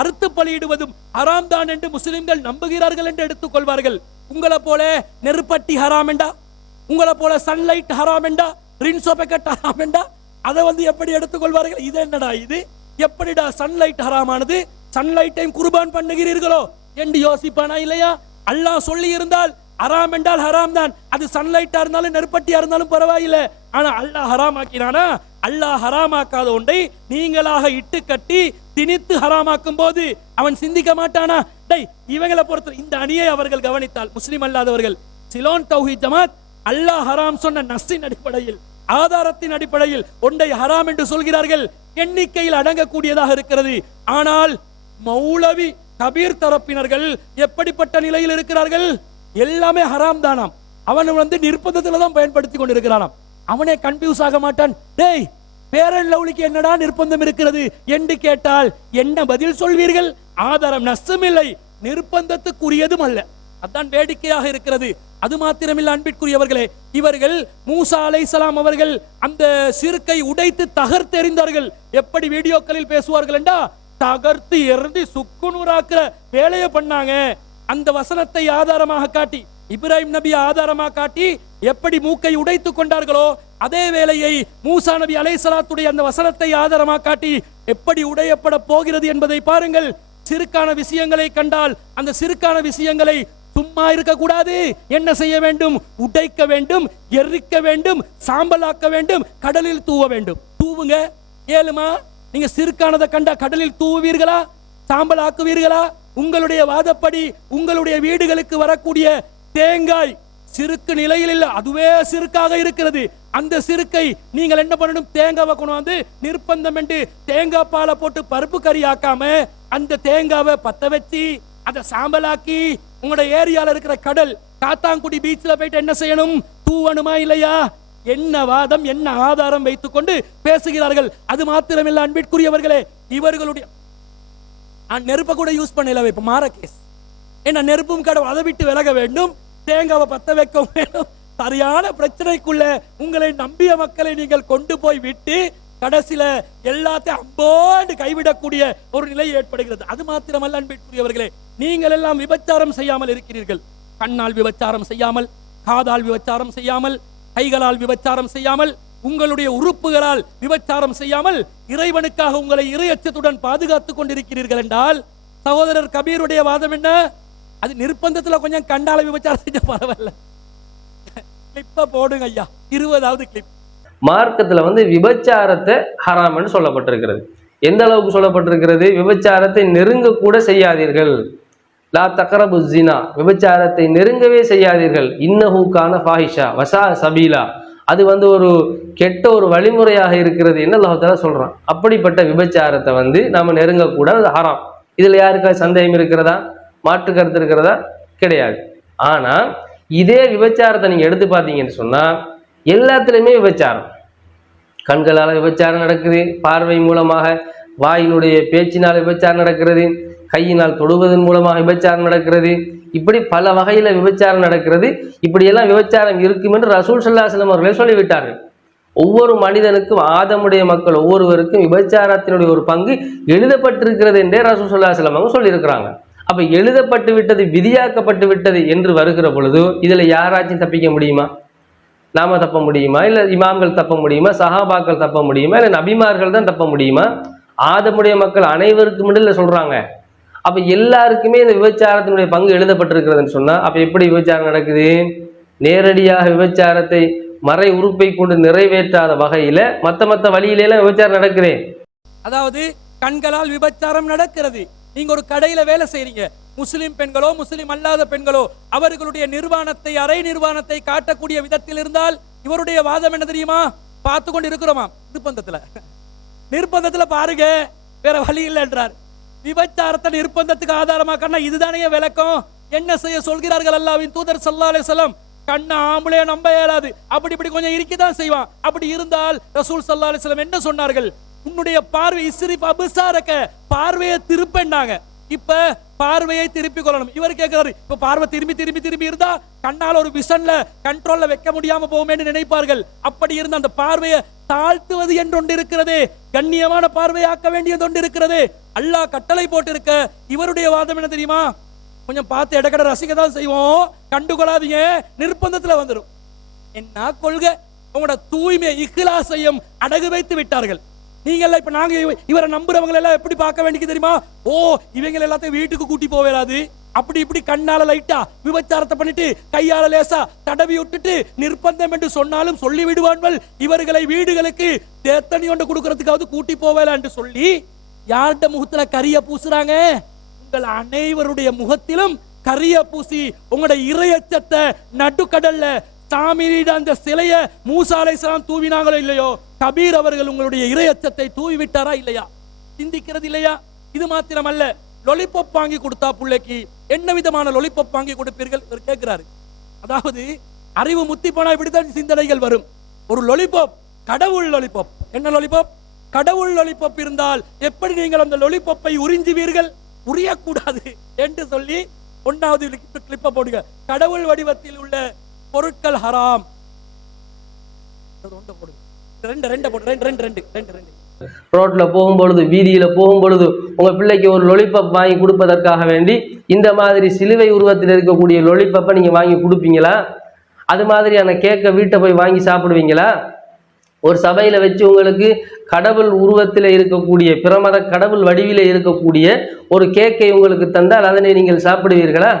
அறுத்து பலியிடுவதும் ஹராம் தான் என்று முஸ்லிம்கள் நம்புகிறார்கள் என்று எடுத்துக் கொள்வார்கள். உங்களை போல நெருப்பட்டி ஹராம் என்றா, உங்களை போல சன்லைட் ஹராம் என்றா, ரின்சோ பேக்கெட் ஹராம் என்றா, அதை எப்படி எடுத்துக்கொள்வார்கள்? இது என்னடா இது? எப்படிடா சன்லைட் ஹராமானது? சன்லைட்டையும் குர்பான் பண்ணுகிறீர்களோ என்று யோசிப்பானா இல்லையா? அல்லாஹ் சொல்லி இருந்தால் ஹராம் என்றால் ஹராம் தான். அது சன்லைட்டா இருந்தாலும் நெருப்பட்டியா இருந்தாலும் பரவாயில்லை. ஆனா அல்லாஹ் ஹராம் ஆக்கினானா? அல்லாஹ் ஹராமாக்காத ஒன்றை நீங்களாக இட்டு கட்டி திணித்து ஹராமாக்கும் போது அவன் சிந்திக்க மாட்டானா? இவங்களை பொறுத்த இந்த அணியை அவர்கள் கவனித்தால், முஸ்லிம் அல்லாதவர்கள் சிலோன் தௌஹீத் ஜமாத் அல்லாஹ் ஹராம் சொன்ன நஸ்ஸின் அடிப்படையில், ஆதாரத்தின் அடிப்படையில் ஒன்றை ஹராம் என்று சொல்கிறார்கள். எண்ணிக்கையில் அடங்கக்கூடியதாக இருக்கிறது. ஆனால் மௌலவி கபீர் தரப்பினர்கள் எப்படிப்பட்ட நிலையில் இருக்கிறார்கள்? எல்லாமே ஹராம் தானாம். அவன் நிர்பந்தத்துல தான் பயன்படுத்தி கொண்டிருக்கிறானாம். அவனே கன்ஃபியூஸ் ஆக மாட்டான். டேய், பேரன் லவ்லிக்கு என்னடா நிர்பந்தம் இருக்கிறது என்று கேட்டால் என்ன பதில் சொல்வீர்கள்? ஆதாரம் நஸ்ஸும் இல்லை, நிர்பந்தத்துக்குரியதும் அல்ல. அதான் வேடிக்கையாக இருக்கிறது. அது மாத்திரமில்ல அன்பிற்குரியவர்களே, இவர்கள் மூசா அலைஹிஸ்ஸலாம் அவர்கள் அந்த சிறுக்கை உடைத்து தகர்த்தெறிந்தார்கள். எப்படி வீடியோக்களில் பேசுவார்கள் என்றா, தகர்த்து எறிந்து சுக்குநூறாக்குற வேலையை பண்ணாங்க. அந்த வசனத்தை ஆதாரமாக காட்டி, இப்ராஹிம் நபி ஆதாரமாக காட்டி எப்படி மூக்கை உடைத்து கொண்டார்களோ, அதே வேளையை மூசா நபி அலைஹிஸ்ஸலாத்துடைய அந்த வசனத்தை ஆதாரமாக காட்டி எப்படி உடையப்பட போகிறது என்பதை பாருங்கள். சிறுக்கான விஷயங்களை கண்டால் அந்த சிறுக்கான விஷயங்களை சும்மா இருக்கக்கூடாது. என்ன செய்ய வேண்டும்? உடைக்க வேண்டும், எரிக்க வேண்டும், சாம்பலாக்க வேண்டும், கடலில் தூவ வேண்டும். தூவுங்க, ஏழுமா? நீங்க சிறுக்கானதை கண்டா கடலில் தூவுவீர்களா? சாம்பலாக்குவீர்களா? உங்களுடைய வாதப்படி உங்களுடைய வீடுகளுக்கு வரக்கூடிய தேங்காய் சிறுக்கு நிலையில் இல்ல, அதுவே சிறுக்காக இருக்கிறது. அந்த சிறுக்கை நீங்கள் என்ன பண்ணணும்? தேங்காவை கொண்டு வந்து நிர்பந்தம் என்று தேங்காய் பாலை போட்டு பருப்பு கறி ஆக்காம அந்த தேங்காவை பத்த வச்சு அதை சாம்பலாக்கி உங்களோட ஏரியால இருக்கிற கடல் காத்தாங்குடி பீச்ல போயிட்டு என்ன செய்யணும்? தூவணுமா இல்லையா? என்ன வாதம், என்ன ஆதாரம் வைத்துக் கொண்டு பேசுகிறார்கள். அது மாத்திரமில்ல அன்பிற்குரியவர்களே, இவர்களுடைய நெருப்பை கூட யூஸ் பண்ணல. இப்ப மாற கேஸ் என்ன, நெருப்பும் கடவுள், அதை விட்டு விலக வேண்டும், தேங்காவை பத்த வைக்க வேண்டும். சரியான பிரச்சனைக்குள்ள உங்களை நம்பிய மக்களை நீங்கள் கொண்டு போய் விட்டு கடைசியில எல்லாத்தையும் அம்போண்டு கைவிடக்கூடிய ஒரு நிலை ஏற்படுகிறது. அது மாத்திரமல்ல அன்பிற்குரியவர்களே, நீங்கள் எல்லாம் விபச்சாரம் செய்யாமல் இருக்கிறீர்கள். கண்ணால் விபச்சாரம் செய்யாமல், காதால் விபச்சாரம் செய்யாமல், கைகளால் விபச்சாரம் செய்யாமல், உங்களுடைய உறுப்புகளால் விபச்சாரம் செய்யாமல் இறைவனுக்காக உங்களை இறையச்சத்துடன் பாதுகாத்துக் கொண்டிருக்கிறீர்கள் என்றால், சகோதரர் கபீருடைய வாதம் என்ன? அது நிர்பந்தத்துல கொஞ்சம் கண்டால விபச்சாரம் செஞ்ச பரவாயில்ல, கிளிப்ப போடுங்க ஐயா, 20வது கிளிப். மார்க்கத்துல விபச்சாரத்தை ஹராம் என்று சொல்லப்பட்டிருக்கிறது. எந்த அளவுக்கு சொல்லப்பட்டிருக்கிறது? விபச்சாரத்தை நெருங்க கூட செய்யாதீர்கள். லா தக்ரபு ஸினா, விபச்சாரத்தை நெருங்கவே செய்யாதீர்கள். இன்னஹு கான ஃபாஹிஷா வஸா சபீலா, அது ஒரு கெட்ட ஒரு வழிமுறையாக இருக்கிறது என்ன அல்லாஹ் தஆலா சொல்றான். அப்படிப்பட்ட விபச்சாரத்தை நாம நெருங்க கூட, அது ஹராம். இதுல யாருக்காவது சந்தேகம் இருக்கிறதா? மாற்று கருத்து இருக்கிறதா? கிடையாது. ஆனா இதே விபச்சாரத்தை நீங்க எடுத்து பார்த்தீங்கன்னு சொன்னா எல்லாத்துலயுமே விபச்சாரம். கண்களால விபச்சாரம் நடக்குது, பார்வை மூலமாக, வாயினுடைய பேச்சினால் விபச்சாரம் நடக்கிறது, கையினால் தொடுவதன் மூலமாக விபச்சாரம் நடக்கிறது, இப்படி பல வகையில விபச்சாரம் நடக்கிறது. இப்படியெல்லாம் விபச்சாரம் இருக்கும் என்று ரசூல் ஸல்லல்லாஹு அலைஹி வஸல்லம் அவர்களே சொல்லிவிட்டார்கள். ஒவ்வொரு மனிதனுக்கும், ஆதமுடைய மக்கள் ஒவ்வொருவருக்கும் விபச்சாரத்தினுடைய ஒரு பங்கு எழுதப்பட்டிருக்கிறது என்றே ரசூல் ஸல்லல்லாஹு அலைஹி வஸல்லம் அவங்க சொல்லியிருக்கிறாங்க. அப்ப எழுதப்பட்டு விட்டது, விதியாக்கப்பட்டு விட்டது என்று வருகிற பொழுது இதுல யாராச்சும் தப்பிக்க முடியுமா? நாம தப்ப முடியுமா? இல்ல இமாம்கள் தப்ப முடியுமா? சஹாபாக்கள் தப்ப முடியுமா? இல்ல நபிமார்கள் தான் தப்ப முடியுமா? ஆதமுடைய மக்கள் அனைவருக்கும் இல்ல சொல்றாங்க. அப்ப எல்லாருக்குமே இந்த விபச்சாரத்தினுடைய பங்கு எழுதப்பட்டிருக்கிறதுன்னு சொன்னா அப்ப எப்படி விபச்சாரம் நடக்குது? நேரடியாக விபச்சாரத்தை மறை உறுப்பை கொண்டு நிறைவேற்றாத வகையில மத்த வழியில எல்லாம் விபச்சாரம் நடக்குது. அதாவது கண்களால் விபச்சாரம் நடக்கிறது. நீங்க ஒரு கடையில வேலை செய்றீங்க, முஸ்லிம் பெண்களோ முஸ்லிம் அல்லாத பெண்களோ அவர்களுடைய நிர்வாணத்தை, அரை நிர்வாணத்தை காட்டக்கூடிய விதத்தில் இருந்தால் இவருடைய வாதம் என்ன தெரியுமா? பார்த்து கொண்டு இருக்கிறோமா? நிர்பந்தத்துல பாருங்க, வேற வழி இல்லை என்றார். விபச்சாரத்தை நிர்பந்தத்துக்கு ஆதாரமாக்கன்னா இதுதானே விளக்கம். என்ன செய்ய சொல்கிறார்கள் அல்லாஹ்வின் தூதர் ஸல்லல்லாஹு அலைஹி வஸல்லம்? கண்ண ஆம்பளைய நம்ப இயலாது, அப்படி இப்படி கொஞ்சம் இருக்கதான் செய்வான். அப்படி இருந்தால் ரசூல் ஸல்லல்லாஹு அலைஹி வஸல்லம் என்ன சொன்னார்கள்? உன்னுடைய பார்வை இஸ்ரிஃப் அப்சாரக, பார்வையை திருப்பினாங்க. இப்ப பார்வையை திருப்பி கொள்ளணும். இவர் கேட்கிறாரு, இப்ப பார்வை திரும்பி திரும்பி திரும்பி இருந்தா கண்ணால ஒரு விஷன்ல கண்ட்ரோல்ல வைக்க முடியாம போகுமேன்னு நினைப்பார்கள். அப்படி இருந்த அந்த பார்வையை தாழ்த்துவது என்று ஒன்று இருக்கிறது, கண்ணியமான பார்வையாக்க வேண்டியது ஒன்று இருக்கிறது. அல்லாஹ் கட்டளை போட்டு இருக்க. இவருடைய வாதம் என்ன தெரியுமா? கொஞ்சம் பார்த்து இடக்கட ரசிக்க தான் செய்வோம், கண்டுகொள்ளாதீங்க, நிர்பந்தத்துல வந்துடும். என்ன கொள்கை? உங்களோட தூய்மை இக்லாஸையும் அடகு வைத்து விட்டார்கள். நீங்க எல்லாம் இப்ப நாங்க இவரை நம்புறவங்க எல்லாம் எப்படி பார்க்க வேண்டியது தெரியுமா? ஓ, இவங்க எல்லாத்தையும் வீட்டுக்கு கூட்டி போவேலாது, அப்படி இப்படி கண்ணால லைட்டா விபச்சாரத்தை பண்ணிட்டு கையால லேசா தடவி விட்டுட்டு நிர்பந்தம் என்று சொன்னாலும் சொல்லி விடுவார்கள். இவர்களை வீடுகளுக்கு தேத்தனி கொண்டு கொடுக்கறதுக்காவது கூட்டி போவேலா என்று சொல்லி யார்கிட்ட முகத்துல கரிய பூசுறாங்க? உங்கள் அனைவருடைய முகத்திலும் கரிய பூசி உங்களோட இறையச்சத்தை நடுக்கடல்ல சாமியிட அந்த சிலைய மூசா அலைஹிஸ்ஸலாம் தூவினாங்களோ இல்லையோ, கபீர் அவர்கள் உங்களுடைய இறையச்சத்தை தூவி விட்டாரா இல்லையா? சிந்திக்கிறது இல்லையா? இது மாத்திரமல்ல, லொலிபப் வாங்கி கொடுத்தா பிள்ளைக்கு என்ன விதமான லொலிபப் வாங்கி கொடுப்பீர்கள் இவர் கேட்கிறாரு. அதாவது அறிவு முத்தி போனா இப்படித்தான் சிந்தனைகள் வரும். ஒரு லொலிபப், கடவுள் லொலிபப். என்ன லொலிபப்? கடவுள் லொலிபப் இருந்தால் எப்படி நீங்கள் அந்த லொலிபப்பை உறிஞ்சுவீர்கள்? உரியக்கூடாது என்று சொல்லி ஒன்னாவது கிளிப்பை போடுங்க. கடவுள் வடிவத்தில் உள்ள பொருட்கள் ஹராம். ரோட்ல போகும்பொழுது, வீதியில போகும்பொழுது உங்க பிள்ளைக்கு ஒரு லொலிபப் வாங்கி கொடுப்பதற்காக வேண்டி இந்த மாதிரி சிலுவை உருவத்தில் இருக்கக்கூடிய லொலிபப்பை நீங்க வாங்கி கொடுப்பீங்களா? அது மாதிரியான கேக்கை வீட்டை போய் வாங்கி சாப்பிடுவீங்களா? ஒரு சபையில வச்சு உங்களுக்கு கடவுள் உருவத்தில் இருக்கக்கூடிய பிரமத கடவுள் வடிவில இருக்கக்கூடிய ஒரு கேக்கை உங்களுக்கு தந்தால் அதனை நீங்கள் சாப்பிடுவீர்களா?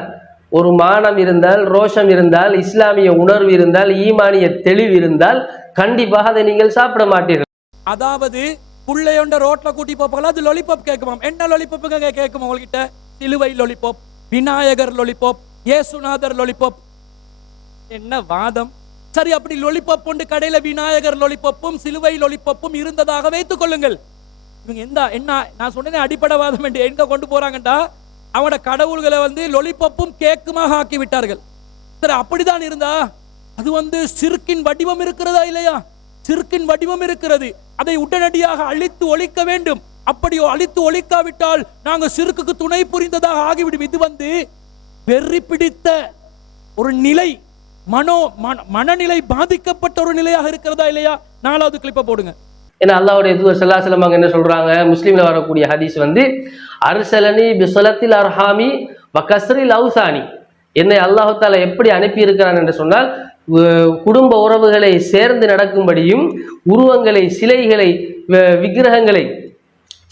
ஒரு மானம் இருந்தால், ரோஷம் இருந்தால், இஸ்லாமிய உணர்வு இருந்தால், ஈமானிய தெளிவு இருந்தால் கண்டிப்பாக அதை நீங்கள் சாப்பிட மாட்டீர்கள். அதாவது புள்ளையொண்ட ரோட்ல கூட்டி போப்பாங்களா, அது லொலிபாப் கேட்குமாம். என்ன லொலிபாப்புங்க கேட்குமா உங்ககிட்ட? சிலுவை லொலிபாப், விநாயகர் லொலிபாப், இயேசுநாதர் லொலிபாப். என்ன வாதம்? சரி, அப்படி லொலிபாப் கொண்டு கடையில விநாயகர் லொலிபாப்பும் சிலுவை லொலிபாப்பும் இருந்ததாக வைத்துக் கொள்ளுங்கள். இவங்க என்ன நான் சொன்னேன் அடிப்படைவாதம் என்று எங்க கொண்டு போறாங்கடா, அவனோட கடவுள்களை லொலிபாப்பும் கேக்குமாக ஆக்கி விட்டார்கள். சரி, அப்படிதான் இருந்தா அது சிறுக்கின் வடிவம் இருக்கிறதா இல்லையா? சிறுக்கின் வடிவம் இருக்கிறது. அதை உடனடியாக அழித்து ஒழிக்க வேண்டும். அப்படியோ அழித்து ஒழிக்காவிட்டால் நாங்க சிறுக்குக்கு துணை புரிந்ததாக ஆகிவிடும். இது வெறி பிடித்த ஒரு நிலை, மனநிலை பாதிக்கப்பட்ட ஒரு நிலையாக இருக்கிறதா இல்லையா? 4வது கிளிப்பை போடுங்க. ஏன்னா அல்லாஹ்வுடைய தூதர் ஸல்லல்லாஹு அலைஹி வஸல்லம் என்ன சொல்றாங்க? முஸ்லிம்ல வரக்கூடிய ஹதீஸ் அர்சலனி பிஸலத்தில் அர்ஹாமி வகஸ்ரில் அவுசானி. என்னை அல்லாஹ் தஆலா எப்படி அனுப்பி இருக்கிறான் என்று சொன்னால், குடும்ப உறவுகளை சேர்ந்து நடக்கும்படியும், உருவங்களை, சிலைகளை, விக்கிரகங்களை,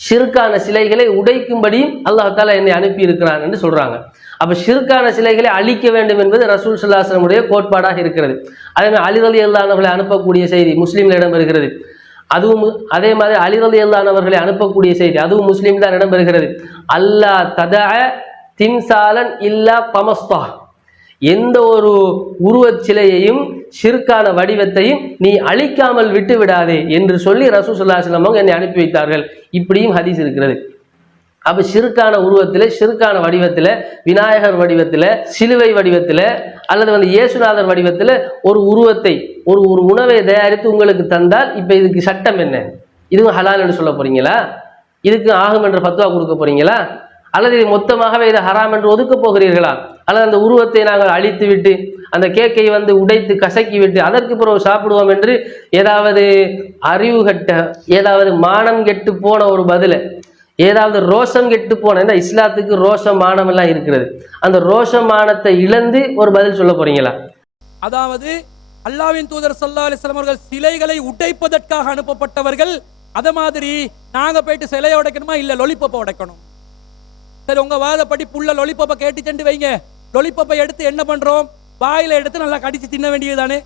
ஷிர்கான சிலைகளை உடைக்கும்படியும் அல்லாஹ் தஆலா என்னை அனுப்பி இருக்கிறான் என்று சொல்றாங்க. அப்ப ஷிர்கான சிலைகளை அழிக்க வேண்டும் என்பது ரசூல் ஸல்லல்லாஹு அலைஹி வஸல்லம் உடைய கோட்பாடாக இருக்கிறது. அதே மாதிரி அலி ரலியல்லாஹு அன்ஹு அவர்களை அனுப்பக்கூடிய செய்தி முஸ்லிம்ல இடம்பெறுகிறது. அதுவும் அதே மாதிரி அலி ரலியல்லாஹு அன்ஹு அவர்களை அனுப்பக்கூடிய செய்தி அதுவும் முஸ்லிம் தான் இடம்பெறுகிறது. அல்லா ததஅ திம்சாலன் இல்லா தமஸ்தா. எந்த ஒரு உருவச் சிலையையும் ஷிர்கான வடிவத்தையும் நீ அழிக்காமல் விட்டு விடாதே என்று சொல்லி ரசூல் ஸல்லல்லாஹு அலைஹி வஸல்லம் என்னை அனுப்பி வைத்தார்கள். இப்படியும் ஹதீஸ் இருக்கிறது. அப்ப ஷிர்கான உருவத்தில், ஷிர்கான வடிவத்தில், விநாயகர் வடிவத்தில், சிலுவை வடிவத்தில் அல்லது இயேசுநாதர் வடிவத்தில் ஒரு உருவத்தை, ஒரு உணவை தயாரித்து உங்களுக்கு தந்தால் இப்ப இதுக்கு சட்டம் என்ன? இதுவும் ஹலால் என்று சொல்ல போறீங்களா? இதுக்கு ஆகும் என்று ஃபத்வா கொடுக்க போறீங்களா? அல்லது இது மொத்தமாகவே இதை ஹராம் என்று ஒதுக்க போகிறீர்களா? அல்லது அந்த உருவத்தை நாங்கள் அழித்து விட்டு அந்த கேக்கை உடைத்து கசக்கி விட்டு அதற்கு பிறகு சாப்பிடுவோம் என்று ஏதாவது அறிவு கட்ட, ஏதாவது மானம் கெட்டு போன ஒரு பதில, ஏதாவது ரோஷம் கெட்டு போன, இஸ்லாத்துக்கு ரோஷம் மானம் எல்லாம் இருக்கிறது, அந்த ரோஷம் மானத்தை இழந்து ஒரு பதில் சொல்ல போறீங்களா? அதாவது அல்லாஹ்வின் தூதர் ஸல்லல்லாஹு அலைஹி வஸல்லம் அவர்கள் சிலைகளை உடைப்பதற்காக அனுப்பப்பட்டவர்கள். அத மாதிரி நாங்க போயிட்டு சிலையை உடைக்கணுமா? இல்ல லொலிபப்பை உடைக்கணும். சரி, உங்க வாதப்படி புள்ள லொலிபப்பை கேட்டு சென்று வைங்க. லொலிபப்பை எடுத்து என்ன பண்றோம்? வாயில எடுத்து நல்லா கடிச்சு தின்ன வேண்டியதுதானே?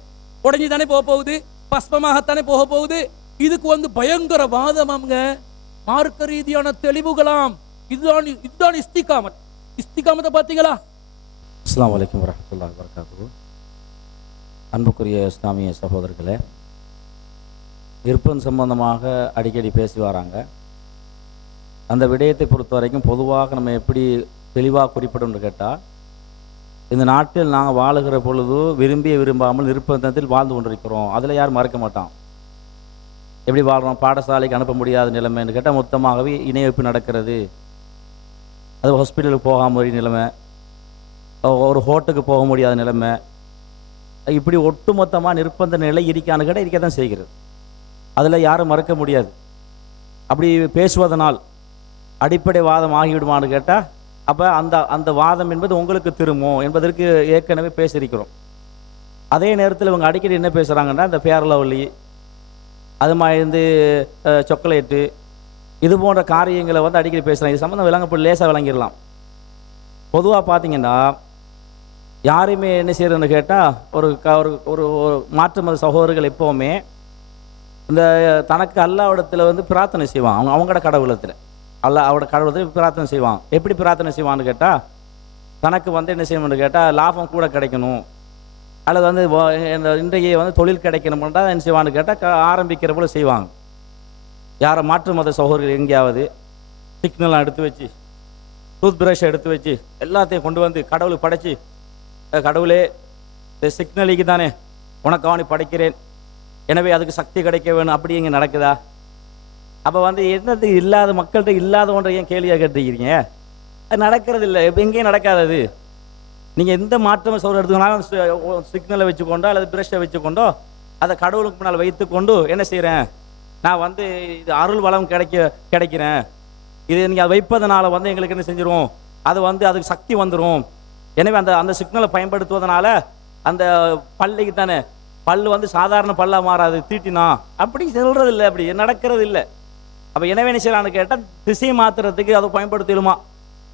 உடஞ்சி தானே போக போகுது, பஸ்பமாகத்தானே போக போகுது. இதுக்கு பயங்கர வாதமாங்க, மார்க்க ரீதியான தெளிவுகளாம். இதுதான் இஸ்திகாமத். இஸ்திகாமத்தை பார்த்தீங்களா? அஸ்ஸலாமு அலைக்கும் வரஹ்மத்துல்லாஹி வபரகாத்துஹு. அன்புக்குரிய இஸ்லாமிய சகோதரர்களே, விருப்பம் சம்பந்தமாக அடிக்கடி பேசி வராங்க. அந்த விடயத்தை பொறுத்த வரைக்கும் பொதுவாக நம்ம எப்படி தெளிவாக குறிப்பிடணும்னு கேட்டால், இந்த நாட்டில் நாங்கள் வாழுகிற பொழுது விரும்பிய விரும்பாமல் நிர்பந்தத்தில் வாழ்ந்து கொண்டிருக்கிறோம். அதில் யாரும் மறக்க மாட்டான். எப்படி வாழ்கிறோம்? பாடசாலைக்கு அனுப்ப முடியாத நிலைமைன்னு கேட்டால் மொத்தமாகவே இணையப்பு நடக்கிறது. அது ஹாஸ்பிட்டலுக்கு போகாமல் நிலைமை, ஒரு ஹோட்டலுக்கு போக முடியாத நிலைமை, இப்படி ஒட்டுமொத்தமாக நிர்பந்த நிலை இருக்கான்னு கேட்டால் இருக்க தான் செய்கிறது. அதில் யாரும் மறக்க முடியாது. அப்படி பேசுவதனால் அடிப்படை வாதம் ஆகிவிடுமான்னு கேட்டால், அப்போ அந்த வாதம் என்பது உங்களுக்கு திரும்பும் என்பதற்கு ஏற்கனவே பேசியிருக்கிறோம். அதே நேரத்தில் இவங்க அடிக்கடி என்ன பேசுகிறாங்கன்னா, இந்த ஃபேர் லவ்லி, அது மாதிரி சாக்லேட்டு, இது போன்ற காரியங்களை அடிக்கடி பேசுகிறாங்க. இது சம்மந்தம் விளங்க லேசாக விளங்கிடலாம். பொதுவாக பார்த்தீங்கன்னா யாரையுமே என்ன செய்யறதுன்னு கேட்டால், ஒரு ஒரு மாற்று மத சகோதரர்கள் எப்போவுமே இந்த தனக்கு அல்லாஹ்விடத்தில் பிரார்த்தனை செய்வான். அவங்களோட கடவுளத்தில், அவரோட கடவுளத்தில் பிரார்த்தனை செய்வான். எப்படி பிரார்த்தனை செய்வான்னு கேட்டால், தனக்கு என்ன செய்யணும்னு கேட்டால் லாபம் கூட கிடைக்கணும், அல்லது இன்றைய தொழில் கிடைக்கணும்ன்றா என்ன செய்வான்னு கேட்டால் ஆரம்பிக்கிற போல செய்வாங்க. யாரை மாற்று மத சகோதரர்கள் எங்கேயாவது சிக்னலாம் எடுத்து வச்சு, டூத் பிரஷை எடுத்து வச்சு எல்லாத்தையும் கொண்டு கடவுளுக்கு படைச்சி, கடவுளே இந்த சிக்னலுக்கு தானே உனக்காவணி படைக்கிறேன், எனவே அதுக்கு சக்தி கிடைக்க வேணும், அப்படி இங்கே நடக்குதா? அப்போ என்னது இல்லாத மக்கள்கிட்ட இல்லாத ஒன்றை ஏன் கேள்வியாக கேட்டுருக்கிறீங்க? அது நடக்கிறது இல்லை. இப்போ எங்கேயும் நடக்காதது. நீங்கள் எந்த மாற்றம் சோறு எடுத்துக்கனாலும் சிக்னலை வச்சுக்கொண்டோ அல்லது பிரஷை வச்சுக்கொண்டோ அதை கடவுளுக்கு முன்னால் வைத்துக்கொண்டு என்ன செய்கிறேன், நான் வந்து இது அருள் வளம் கிடைக்கிறேன், இது நீங்கள் அதை வைப்பதனால வந்து எங்களுக்கு என்ன செஞ்சிடும், அது வந்து அதுக்கு சக்தி வந்துடும். எனவே அந்த சிக்னலை பயன்படுத்துவதனால அந்த பல்லுக்கு தானே பல்லு வந்து சாதாரண பல்லாக மாறாது, தீட்டினா அப்படி சொல்கிறது இல்லை, அப்படி நடக்கிறது இல்லை. அப்போ எனவே என்ன செய்யலான்னு கேட்டால் திசையை மாற்றுறதுக்கு அதை பயன்படுத்திடுமா.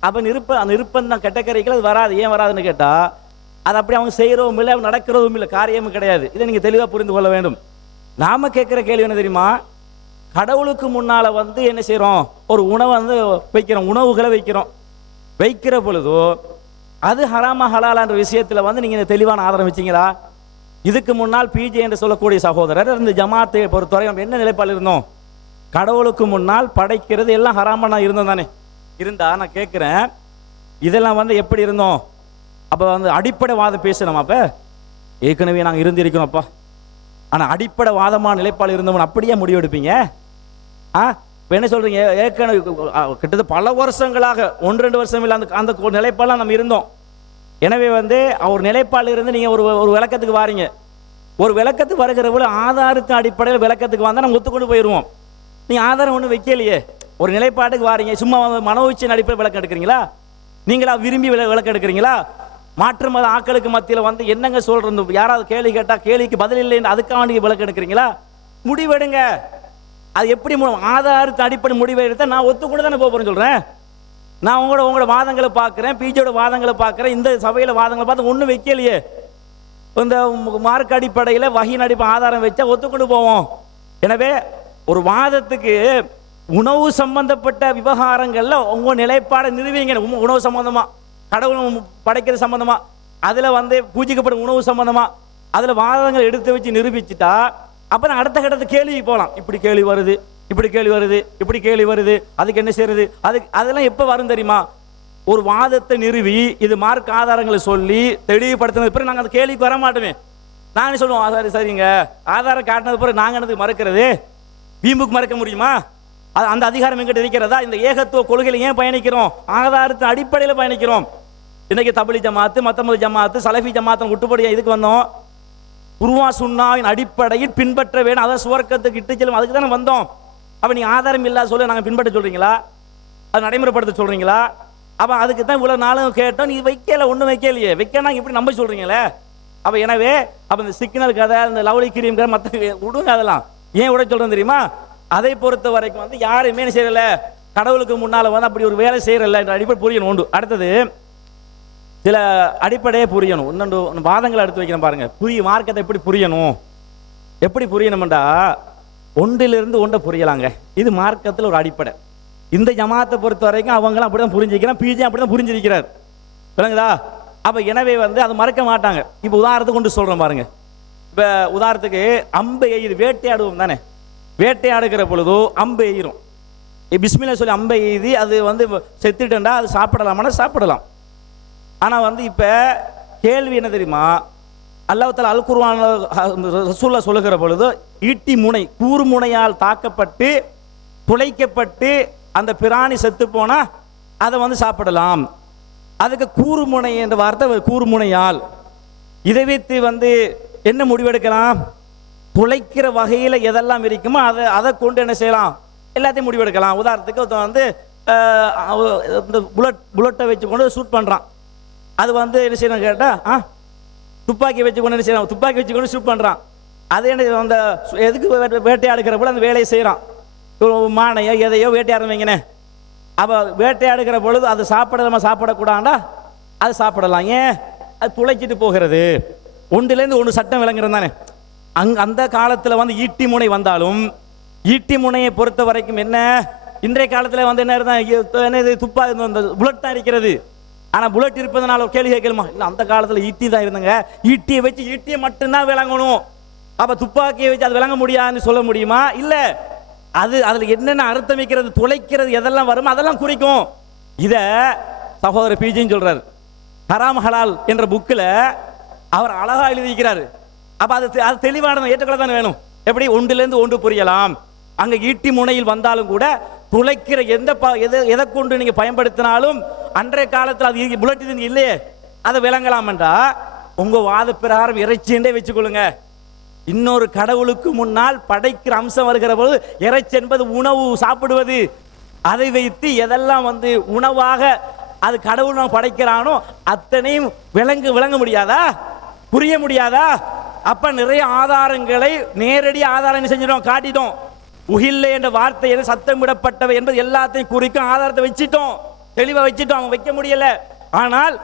அப்போ அந்த நிருப்பம் கெட்ட கரைகள் அது வராது. ஏன் வராதுன்னு கேட்டால் அது அப்படி அவங்க செய்கிறவும் இல்லை, அவங்க நடக்கிறதும் இல்லை, காரியமும் கிடையாது. இதை நீங்கள் தெளிவாக புரிந்து கொள்ள வேண்டும். நாம் கேட்குற கேள்வி என்ன தெரியுமா, கடவுளுக்கு முன்னால் வந்து என்ன செய்கிறோம், ஒரு உணவை வந்து வைக்கிறோம், உணவுகளை வைக்கிற பொழுதோ அது ஹராமா ஹலாலான்ற விஷயத்தில் வந்து நீங்கள் இந்த தெளிவான ஆதாரம் வச்சிங்களா? இதுக்கு முன்னால் பிஜே என்று சொல்லக்கூடிய சகோதரர் இந்த ஜமாத்தை பொறுத்தவரை நம்ம என்ன நிலைப்பாடு இருந்தோம், கடவுளுக்கு முன்னால் படைக்கிறது எல்லாம் ஹராமா நான் இருந்தோம் தானே இருந்தா. நான் கேட்குறேன் இதெல்லாம் வந்து எப்படி இருந்தோம், அப்போ வந்து அடிப்படை வாதம் பேசணுமா? அப்போ ஏற்கனவே நாங்கள் இருந்திருக்கிறோம்ப்பா, ஆனால் அடிப்படை வாதமான நிலைப்பாடு இருந்தவன் அப்படியே முடிவெடுப்பீங்க? இப்போ என்ன சொல்கிறீங்க, ஏற்கனவே கிட்டத்தட்ட பல வருஷங்களாக 1-2 வருஷம் இல்லை அந்த நிலைப்பாடெலாம் நம்ம இருந்தோம். எனவே வந்து ஒரு நிலைப்பாடு இருந்து நீங்கள் ஒரு விளக்கத்துக்கு வாரீங்க, ஒரு விளக்கத்துக்கு வருகிற போல ஆதாரத்தின் அடிப்படையில் விளக்கத்துக்கு வந்தால் நம்ம ஒத்துக்கொண்டு போயிடுவோம். நீங்கள் ஆதாரம் ஒன்றும் வைக்கலையே, ஒரு நிலைப்பாட்டுக்கு வாரீங்க, சும்மா மனோச்சின் அடிப்படையில் விளக்கம் எடுக்கிறீங்களா? நீங்களா விரும்பி விளக்கம் எடுக்கிறீங்களா? மாற்று மத ஆக்களுக்கு மத்தியில் வந்து என்னங்க சொல்கிறது, யாராவது கேள்வி கேட்டால் கேள்விக்கு பதில் இல்லைன்னு அதுக்காக நீங்கள் விளக்கம் எடுக்கிறீங்களா? முடிவெடுங்க. அது எப்படி ஆதாரத்தை அடிப்படை முடிவை எடுத்தால் நான் ஒத்துக்கூட தானே போகிறேன்னு சொல்கிறேன். நான் உங்களோட வாதங்களை பார்க்குறேன், பிஜியோட வாதங்களை பார்க்குறேன், இந்த சபையில் வாதங்களை பார்த்து ஒன்றும் வைக்கலையே. இந்த மார்க் அடிப்படையில் வகையின் அடிப்படை ஆதாரம் வச்சா ஒத்துக்கொண்டு போவோம். எனவே ஒரு வாதத்துக்கு உணவு சம்பந்தப்பட்ட விவகாரங்களில் உங்கள் நிலைப்பாடை நிறுவீங்க. உணவு சம்பந்தமாக, கடவுள் படைக்கிறது சம்பந்தமாக, அதில் வந்து பூஜிக்கப்படும் உணவு சம்பந்தமாக அதில் வாதங்கள் எடுத்து வச்சு நிரூபிச்சுட்டா அப்போ நான் அடுத்த கட்டத்தை கேள்விக்கு போகலாம். இப்படி கேள்வி வருது, இப்படி கேள்வி வருது, இப்படி கேள்வி வருது, அதுக்கு என்ன செய்யறது, அதெல்லாம் எப்போ வரும் தெரியுமா? ஒரு வாதத்தை நிறுவி இது மார்க் ஆதாரங்களை சொல்லி தெளிவுபடுத்தினது பிறகு நாங்கள் அந்த கேள்விக்கு வர மாட்டோமே. நாங்கள் சொல்லுவோம் சரி சரிங்க ஆதாரம் காட்டினது பிறகு நாங்கள் எனக்கு மறக்கிறது, வீம்புக்கு மறக்க முடியுமா? அந்த அதிகாரம் எங்கிட்ட இருக்கிறதா? இந்த ஏகத்துவ கொள்கையில் ஏன் பயணிக்கிறோம்? ஆதாரத்தின் அடிப்படையில் பயணிக்கிறோம். இன்னைக்கு தபிலி ஜமாத்து, மத்தமது ஜமாத்து, சலஃபி ஜமாத்து விட்டுப்படியா இதுக்கு வந்தோம்? குர்ஆன் சுன்னாவின் அடிப்படையில் பின்பற்ற வேணும், அதை சுவர்க்கத்துக்கு இட்டு செல்லும், அதுக்கு தானே வந்தோம். அப்போ நீங்கள் ஆதாரம் இல்லாத சொல்ல நாங்கள் பின்பற்ற சொல்கிறீங்களா? அது நடைமுறைப்படுத்த சொல்கிறீங்களா? அப்போ அதுக்கு தான் இவ்வளோ நாளும் கேட்டோம், நீ வைக்கல, ஒன்றும் வைக்கலையே, வைக்கனா இப்படி நம்ப சொல்கிறீங்களே. அப்போ எனவே அப்போ இந்த சிக்னல் கதை, இந்த லவ்லி கிரீம் கதை மற்ற விடுங்க, அதெல்லாம் ஏன் விட சொல்கிறேன் தெரியுமா? அதை பொறுத்த வரைக்கும் வந்து யாருமே செய்யல, கடவுளுக்கு முன்னால் வந்து அப்படி ஒரு வேலை செய்யறல என்ற அடிப்படை புரியணும். உண்டு. அடுத்தது சில அடிப்படையே புரியணும். இன்னொன்று வாதங்களை எடுத்து வைக்கிறேன் பாருங்க. மார்க்கத்தை எப்படி புரியணும், எப்படி புரியணும்டா ஒன்றிலிருந்து ஒன்றை புரியலாங்க. இது மார்க்கத்தில் ஒரு அடிப்படை. இந்த ஜமாத்தை பொறுத்த வரைக்கும் அவங்களும் அப்படிதான் புரிஞ்சுக்கிறான், பிஜே அப்படிதான் புரிஞ்சிருக்கிறார். விளங்குதா? அப்போ எனவே வந்து அதை மறக்க மாட்டாங்க. இப்போ உதாரணத்துக்கு கொண்டு சொல்கிறேன் பாருங்க. இப்போ உதாரணத்துக்கு அம்பு எய்து, வேட்டையாடுவோம் தானே, வேட்டையாடுகிற பொழுதோ அம்பு எய்கிறோம், பிஸ்மில்லா சொல்லி அம்பை எய்தி அது வந்து செத்துட்டா அது சாப்பிடலாமான்னா சாப்பிடலாம். ஆனால் வந்து இப்போ கேள்வி என்ன தெரியுமா, அல்லாஹ் தஆலா அல் குர்ஆன் ரசூலுல்லாஹ் சொல்லுகிற பொழுது ஈட்டி முனை, கூறு முனையால் தாக்கப்பட்டு துளைக்கப்பட்டு அந்த பிராணி செத்து போனால் அதை வந்து சாப்பிடலாம். அதுக்கு கூறு முனை என்ற வார்த்தை கூறு முனையால். இதை வைத்து வந்து என்ன முடிவெடுக்கலாம்? துளைக்கிற வகையில் எதெல்லாம் இருக்குமோ அதை கொண்டு என்ன செய்யலாம், எல்லாத்தையும் முடிவெடுக்கலாம். உதாரணத்துக்கு வந்து இந்த புல்லட்டை வச்சு கொண்டு ஷூட் பண்ணுறான், அது வந்து என்ன செய்யணும் கேட்டால் துப்பாக்கி வச்சு கொண்டு என்ன செய்யலாம், துப்பாக்கி வச்சு கொண்டு ஷூட் பண்ணுறான். அது என்ன அந்த எதுக்கு வேட்டையாடுகிற போல அந்த வேலையை செய்கிறான், மானையோ எதையோ வேட்டையாடுவீங்கண்ணே. அப்போ வேட்டையாடுகிற பொழுது அது சாப்பிடலாமா சாப்பிடக்கூடாண்டா அது சாப்பிடலாம். ஏன்? அது துளைச்சிட்டு போகிறது. ஒன்றுலேருந்து ஒன்று சட்டம் விளங்குறது தானே. அந்த காலத்தில் வந்து ஈட்டி முனை வந்தாலும் ஈட்டி முனையை பொறுத்த வரைக்கும் என்ன, இன்றைய காலத்தில் வந்து என்ன இருந்தால் துப்பாக்கி அந்த புல்லட் தான் இருக்கிறது. ஆனால் புல்லட் இருப்பதனால ஒரு கேள்வி கேட்கலுமா? இல்லை, அந்த காலத்தில் ஈட்டி தான் இருந்தாங்க, ஈட்டியை வச்சு ஈட்டியை மட்டும்தான் விளங்கணும், அப்போ துப்பாக்கியை வச்சு அது விளங்க முடியாதுன்னு சொல்ல முடியுமா? இல்லை, அதில் என்னென்ன அர்த்தம் வைக்கிறது, துளைக்கிறது எதெல்லாம் வருமோ அதெல்லாம் குறிக்கும். இதை சகோதரர் பிஜின்னு சொல்றாரு, ஹராம் ஹலால் என்ற புக்கில் அவர் அழகா எழுதிக்கிறாரு. அப்போ அது தெளிவானது ஏற்றுக்கொள்ள தானே வேணும். எப்படி ஒன்றிலிருந்து ஒன்று புரியலாம். அங்கே ஈட்டி முனையில் வந்தாலும் கூட துளைக்கிற எதை கொண்டு நீங்கள் பயன்படுத்தினாலும் அன்றைய காலத்தில் அது புல்லட் இது இல்லையே, அதை விளங்கலாம்ன்றா உங்க வாத பிரகாரம் இறைச்சின்றே வச்சுக்கொள்ளுங்க. இன்னொரு கடவுளுக்கு முன்னால் படைக்கிற அம்சம் வருகிற போது இறைச்சி என்பது உணவு சாப்பிடுவது, அதை வைத்து எதெல்லாம் உணவாக அது கடவுள் நான் படைக்கிறானோ அத்தனையும் விளங்க முடியாதா, புரிய முடியாதா? அப்ப நிறைய ஆதாரங்களை நேரடி ஆதாரம் செஞ்சிடும், காட்டிட்டோம். உகில்லை என்ற வார்த்தை சத்தமிடப்பட்டவை என்பது எல்லாத்தையும் குறிக்கும் ஆதாரத்தை வச்சிட்டோம், தெளிவா வச்சிட்டோம். அவங்க வைக்க முடியல. ஆனால்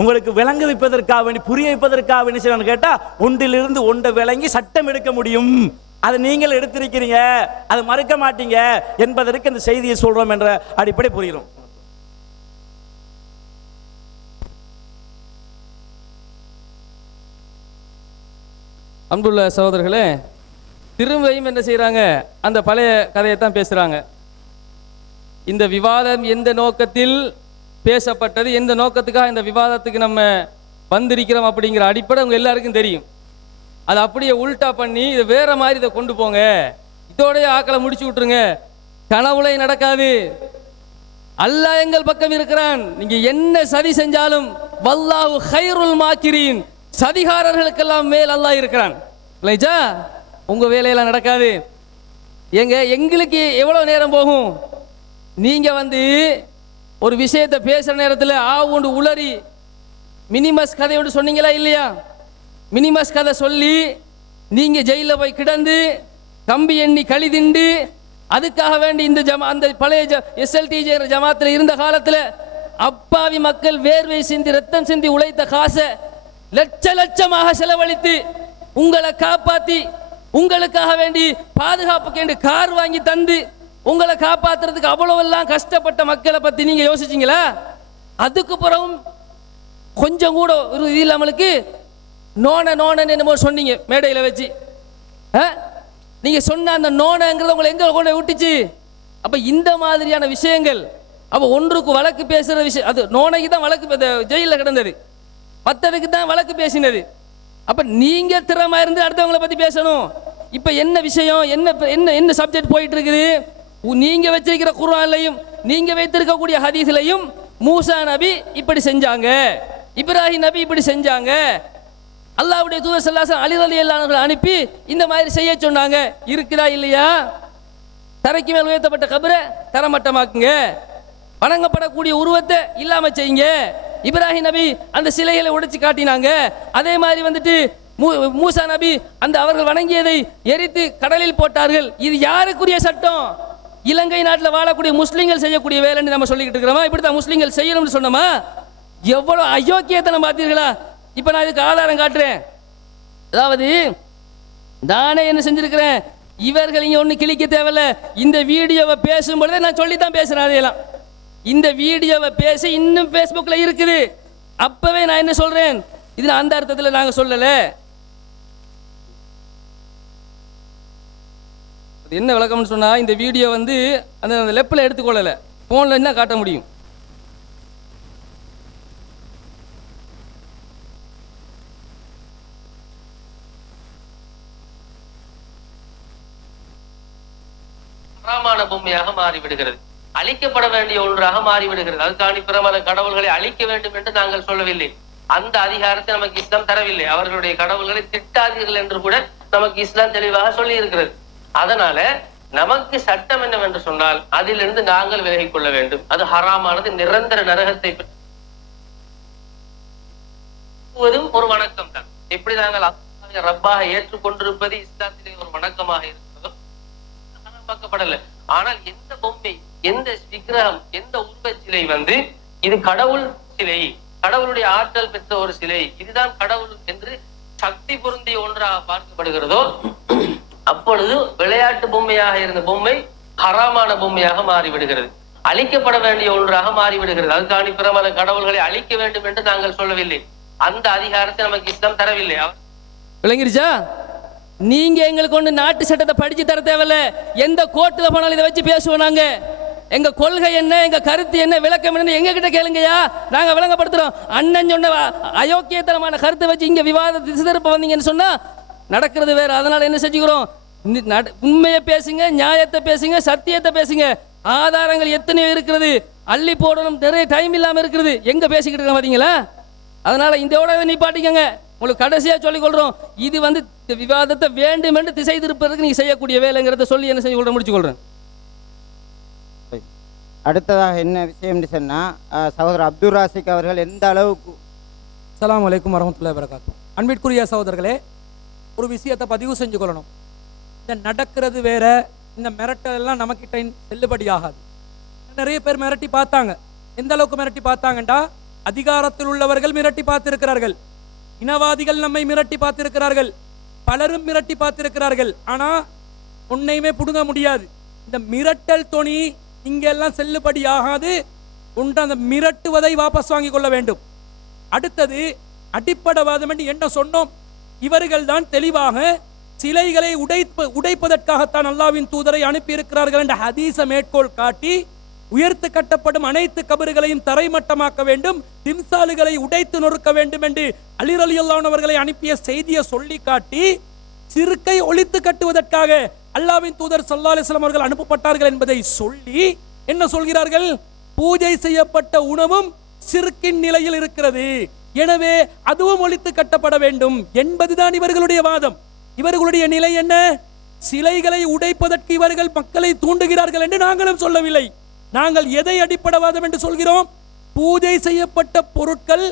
உங்களுக்கு விளங்க வைப்பதற்காக வேண்டி, புரிய வைப்பதற்காக வேண்டி செய்யணும்னு கேட்டா ஒன்றிலிருந்து ஒன்றை விளங்கி சட்டம் எடுக்க முடியும். அதை நீங்கள் எடுத்திருக்கிறீங்க, அதை மறுக்க மாட்டீங்க என்பதற்கு இந்த செய்தியை சொல்றோம் என்ற அடிப்படை புரிகிறோம். அன்புள்ள சகோதரர்களே, திரும்பியும் என்ன செய்கிறாங்க, அந்த பழைய கதையை தான் பேசுகிறாங்க. இந்த விவாதம் எந்த நோக்கத்தில் பேசப்பட்டது, எந்த நோக்கத்துக்காக இந்த விவாதத்துக்கு நம்ம வந்திருக்கிறோம் அப்படிங்கிற அடிப்படை உங்கள் எல்லாருக்கும் தெரியும். அதை அப்படியே உல்டா பண்ணி இதை வேற மாதிரி இதை கொண்டு போங்க, இதோடைய ஆக்களை முடிச்சு விட்டுருங்க, கனவுளை நடக்காது, அல்லாஹ் எங்கள் பக்கம் இருக்கிறான், நீங்க என்ன சதி செஞ்சாலும் வல்லாஹு கைருல் மாக்கிரீன், சதிகாரர்களுக்கெல்லாம் மேல் அல்லாஹ் இருக்கிறான். இல்லைச்சா, உங்க வேலையெல்லாம் நடக்காது. எங்களுக்கு எவ்வளவு நேரம் போகும்? நீங்க ஒரு விஷயத்தை பேசுற நேரத்தில் ஆவுண்டு உளறி மினிமஸ் கதை ஒன்று சொன்னீங்களா இல்லையா? மினிமஸ் கதை சொல்லி நீங்க ஜெயில போய் கிடந்து கம்பி எண்ணி கழிதிண்டு அதுக்காக வேண்டி இந்த அந்த பழைய SLTJ ஜமாத்தில் இருந்த காலத்தில் அப்பாவி மக்கள் வேர்வை சிந்தி ரத்தம் சிந்தி உழைத்த காசை லட்ச லட்சமாக செலவழித்து உங்களை காப்பாத்தி உங்களுக்காக வேண்டி பாதுகாப்புக்கு கார் வாங்கி தந்து உங்களை காப்பாத்துறதுக்கு அவ்வளவெல்லாம் கஷ்டப்பட்ட மக்களை பத்தி நீங்க யோசிச்சீங்களா? அதுக்கு பிறகும் கொஞ்சம் கூட ஒரு இது இல்லாமலுக்கு நோனன்னு என்னமோ சொன்னீங்க மேடையில் வச்சு. நீங்க சொன்ன அந்த நோனங்கிறத உங்களை எங்க கொண்டு விட்டுச்சு? அப்ப இந்த மாதிரியான விஷயங்கள், அப்ப ஒன்றுக்கு வழக்கு பேசுற விஷயம், அது நோனைக்கு தான் வழக்கு ஜெயிலில் கிடந்தது, மற்றதுக்கு தான் வழக்கு பேசினது. அப்ப நீங்க திறமா இருந்து அடுத்தவங்களை பத்தி பேசணும். இப்ப என்ன விஷயம், என்ன சப்ஜெக்ட் போயிட்டு இருக்குது? நீங்க வச்சிருக்கிற குர்ஆன்லையும் நீங்க வைத்திருக்கக்கூடிய ஹதீஸ்லையும் மூசா நபி இப்படி செஞ்சாங்க, இப்ராஹிம் நபி இப்படி செஞ்சாங்க, அல்லாஹ்வுடைய தூதர் ஸல்லல்லாஹு அலைஹி வஸல்லம் அலி ரலியல்லாஹு அன்ஹு அனுப்பி இந்த மாதிரி செய்ய சொன்னாங்க. இருக்குதா இல்லையா? தரைக்கு மேல் உயர்த்தப்பட்ட கபரை தரமட்டமாக்குங்க, வணங்கப்படக்கூடிய உருவத்தை இல்லாம செய்யுங்க. இப்ராஹிம் நபி அந்த சிலைகளை உடைச்சு காட்டினாங்க. அதே மாதிரி மூசா நபி அந்த அவர்கள் வணங்கியதை எரித்து கடலில் போட்டார்கள். இது யாருக்குரிய சட்டம்? இலங்கை நாட்டில் வாழக்கூடிய முஸ்லீம்கள் செய்யக்கூடிய வேலைன்னு நம்ம சொல்லிக்கிட்டு இருக்கிறோமா? இப்படித்தான் முஸ்லீம்கள் செய்யணும்னு சொன்னோமா? எவ்வளவு அயோக்கியத்தை நம்ம பார்த்தீர்களா? இப்ப நான் இதுக்கு ஆதாரம் காட்டுறேன். அதாவது நானே என்ன செஞ்சிருக்கிறேன், இவர்கள் இங்க ஒண்ணு கிழிக்க தேவையில்ல. இந்த வீடியோவை பேசும்பொழுதே நான் சொல்லித்தான் பேசுறேன். அதையெல்லாம் இந்த வீடியோவை பேசி இன்னும் பேஸ்புக்ல இருக்குது. அப்பவே நான் என்ன சொல்றேன், இது அந்த அர்த்தத்தில் நாங்க சொல்லல. என்ன விளக்கம்னு சொன்னா, இந்த வீடியோ அந்த லெப்ல எடுத்துக்கொள்ளல, போன்ல என்ன காட்ட முடியும்? ஹராமான பொம்மையாக மாறிவிடுகிறது, அழிக்கப்பட வேண்டிய ஒன்றாக மாறிவிடுகிறது. அதுக்காண்டி பிரபல கடவுள்களை அழிக்க வேண்டும் என்று நாங்கள் சொல்லவில்லை. அந்த அதிகாரத்தை நமக்கு இஸ்லாம் தரவில்லை. அவர்களுடைய கடவுள்களை திட்டாதீர்கள் என்று கூட நமக்கு இஸ்லாம் தெளிவாக சொல்லி இருக்கிறது. அதனால நமக்கு சட்டம் என்னவென்று சொன்னால் அதிலிருந்து நாங்கள் விலகிக் கொள்ள வேண்டும். அது ஹராமானது, நிரந்தர நரகத்தை ஒரு வணக்கம் தான். எப்படி நாங்கள் ரப்பாக ஏற்றுக்கொண்டிருப்பது இஸ்லாத்திலே ஒரு வணக்கமாக இருக்கிறதோ பார்க்கப்படல. ஆனால் எந்த பொம்மை, எந்த விக்கிரகம், எந்த உருவச் சிலை இது கடவுள் சிலை, கடவுளுடைய ஆற்றல் பெற்ற ஒரு சிலை, இதுதான் கடவுள் என்று சக்தி பொருந்திய ஒன்றாக பார்க்கப்படுகிறதோ அப்பொழுது விளையாட்டு பொம்மையாக இருந்த பொம்மை ஹராமான பொம்மையாக மாறிவிடுகிறது, அழிக்கப்பட வேண்டிய ஒன்றாக மாறிவிடுகிறது. அதுக்காண்டி பிரபல கடவுள்களை அழிக்க வேண்டும் என்று நாங்கள் சொல்லவில்லை. அந்த அதிகாரத்தை நமக்கு இஸ்லாம் தரவில்லை. விளங்கிருச்சா? நீங்க எங்களுக்கு ஒண்ணு நாட்டு சட்டத்தை படிச்சு தர தேவையில்ல. எந்த கோர்ட்ல போனாலும் இதை வச்சு பேசுவோம். நாங்க எங்க கொள்கை என்ன, எங்க கருத்து என்ன, விளக்கம் என்ன எங்க கிட்ட கேளுங்கயா, நாங்க விளங்கப்படுத்துறோம். அண்ணன் சொன்ன அயோக்கியத்தனமான கருத்தை வச்சு இங்க விவாத திசை திருப்ப வந்தீங்கன்னு சொன்னா நடக்கிறது வேற. அதனால என்ன செஞ்சுக்கிறோம், உண்மையை பேசுங்க, நியாயத்தை பேசுங்க, சத்தியத்தை பேசுங்க. ஆதாரங்கள் எத்தனையோ இருக்கிறது, அள்ளி போடணும், நிறைய டைம் இல்லாம இருக்கிறது. எங்க பேசிக்கிட்டு இருக்க பாத்தீங்களா? அதனால இதோட நிப்பாட்டிக்கங்க. உங்களுக்கு கடைசியா சொல்லிக் கொள்றோம், இது வந்து இந்த விவாதத்தை வேண்டும் என்று திசை திருப்பதற்கு நீங்க செய்யக்கூடிய வேலைங்கிறத சொல்லி என்ன செய்ய கொள்றேன், முடிச்சு கொள்றேன். அடுத்ததாக என்ன விஷயம்னு சொன்னால், சகோதரர் அப்துல் ராசிக் அவர்கள் எந்த அளவுக்கு அஸ்ஸலாமு அலைக்கும் வரஹ்மத்துல்லாஹி வபரகாத்துஹு. அன்பிற்குரிய சகோதரர்களே, ஒரு விஷயத்தை பதிவு செஞ்சு கொள்ளணும். இந்த நடக்கிறது வேற, இந்த மிரட்டல் எல்லாம் நமக்கிட்ட செல்லுபடியாகாது. நிறைய பேர் மிரட்டி பார்த்தாங்க. எந்த அளவுக்கு மிரட்டி பார்த்தாங்கண்டா, அதிகாரத்தில் உள்ளவர்கள் மிரட்டி பார்த்திருக்கிறார்கள், இனவாதிகள் நம்மை மிரட்டி பார்த்திருக்கிறார்கள், பலரும் மிரட்டி பார்த்திருக்கிறார்கள். ஆனா ஒன்னையுமே புடுங்க முடியாது. இந்த மிரட்டல் தொனி இங்கெல்லாம் செல்லுபடியாகாது. ஒன்று அந்த மிரட்டுவதை வாபஸ் வாங்கி கொள்ள வேண்டும். அடுத்தது அடிப்படைவாதம் என்று என்ன சொன்னோம்? இவர்கள் தான் தெளிவாக சிலைகளை உடைப்பதற்காகத்தான் அல்லாஹ்வின் தூதரை அனுப்பியிருக்கிறார்கள் என்ற ஹதீஸை மேற்கோள் காட்டி, உயர்த்து கட்டப்படும் அனைத்து கபறுகளையும் தரைமட்டமாக்க வேண்டும், திம்சாலுகளை உடைத்து நொறுக்க வேண்டும் என்று அலி ரலியல்லாஹு அன்ஹு அவர்களை அனுப்பிய செய்தியை சொல்லி காட்டி, சிறுக்கை ஒழித்து கட்டுவதற்காக அல்லாஹ்வின் தூதர் ஸல்லல்லாஹு அலைஹி வஸல்லம் அவர்கள் அனுப்பப்பட்டார்கள் என்பதை சொல்லி என்ன சொல்கிறார்கள்? பூஜை செய்யப்பட்ட உணவும் சிறுக்கின் நிலையில் இருக்கிறது, எனவே அதுவும் ஒழித்து கட்டப்பட வேண்டும் என்பதுதான் இவர்களுடைய வாதம். இவர்களுடைய நிலை என்ன? சிலைகளை உடைப்பதற்கு இவர்கள் மக்களை தூண்டுகிறார்கள் என்று நாங்களும் சொல்லவில்லை. நாங்கள் எதை அடிப்படைவாதம் என்று சொல்கிறோம்? பூஜை செய்யப்பட்ட பொருட்கள்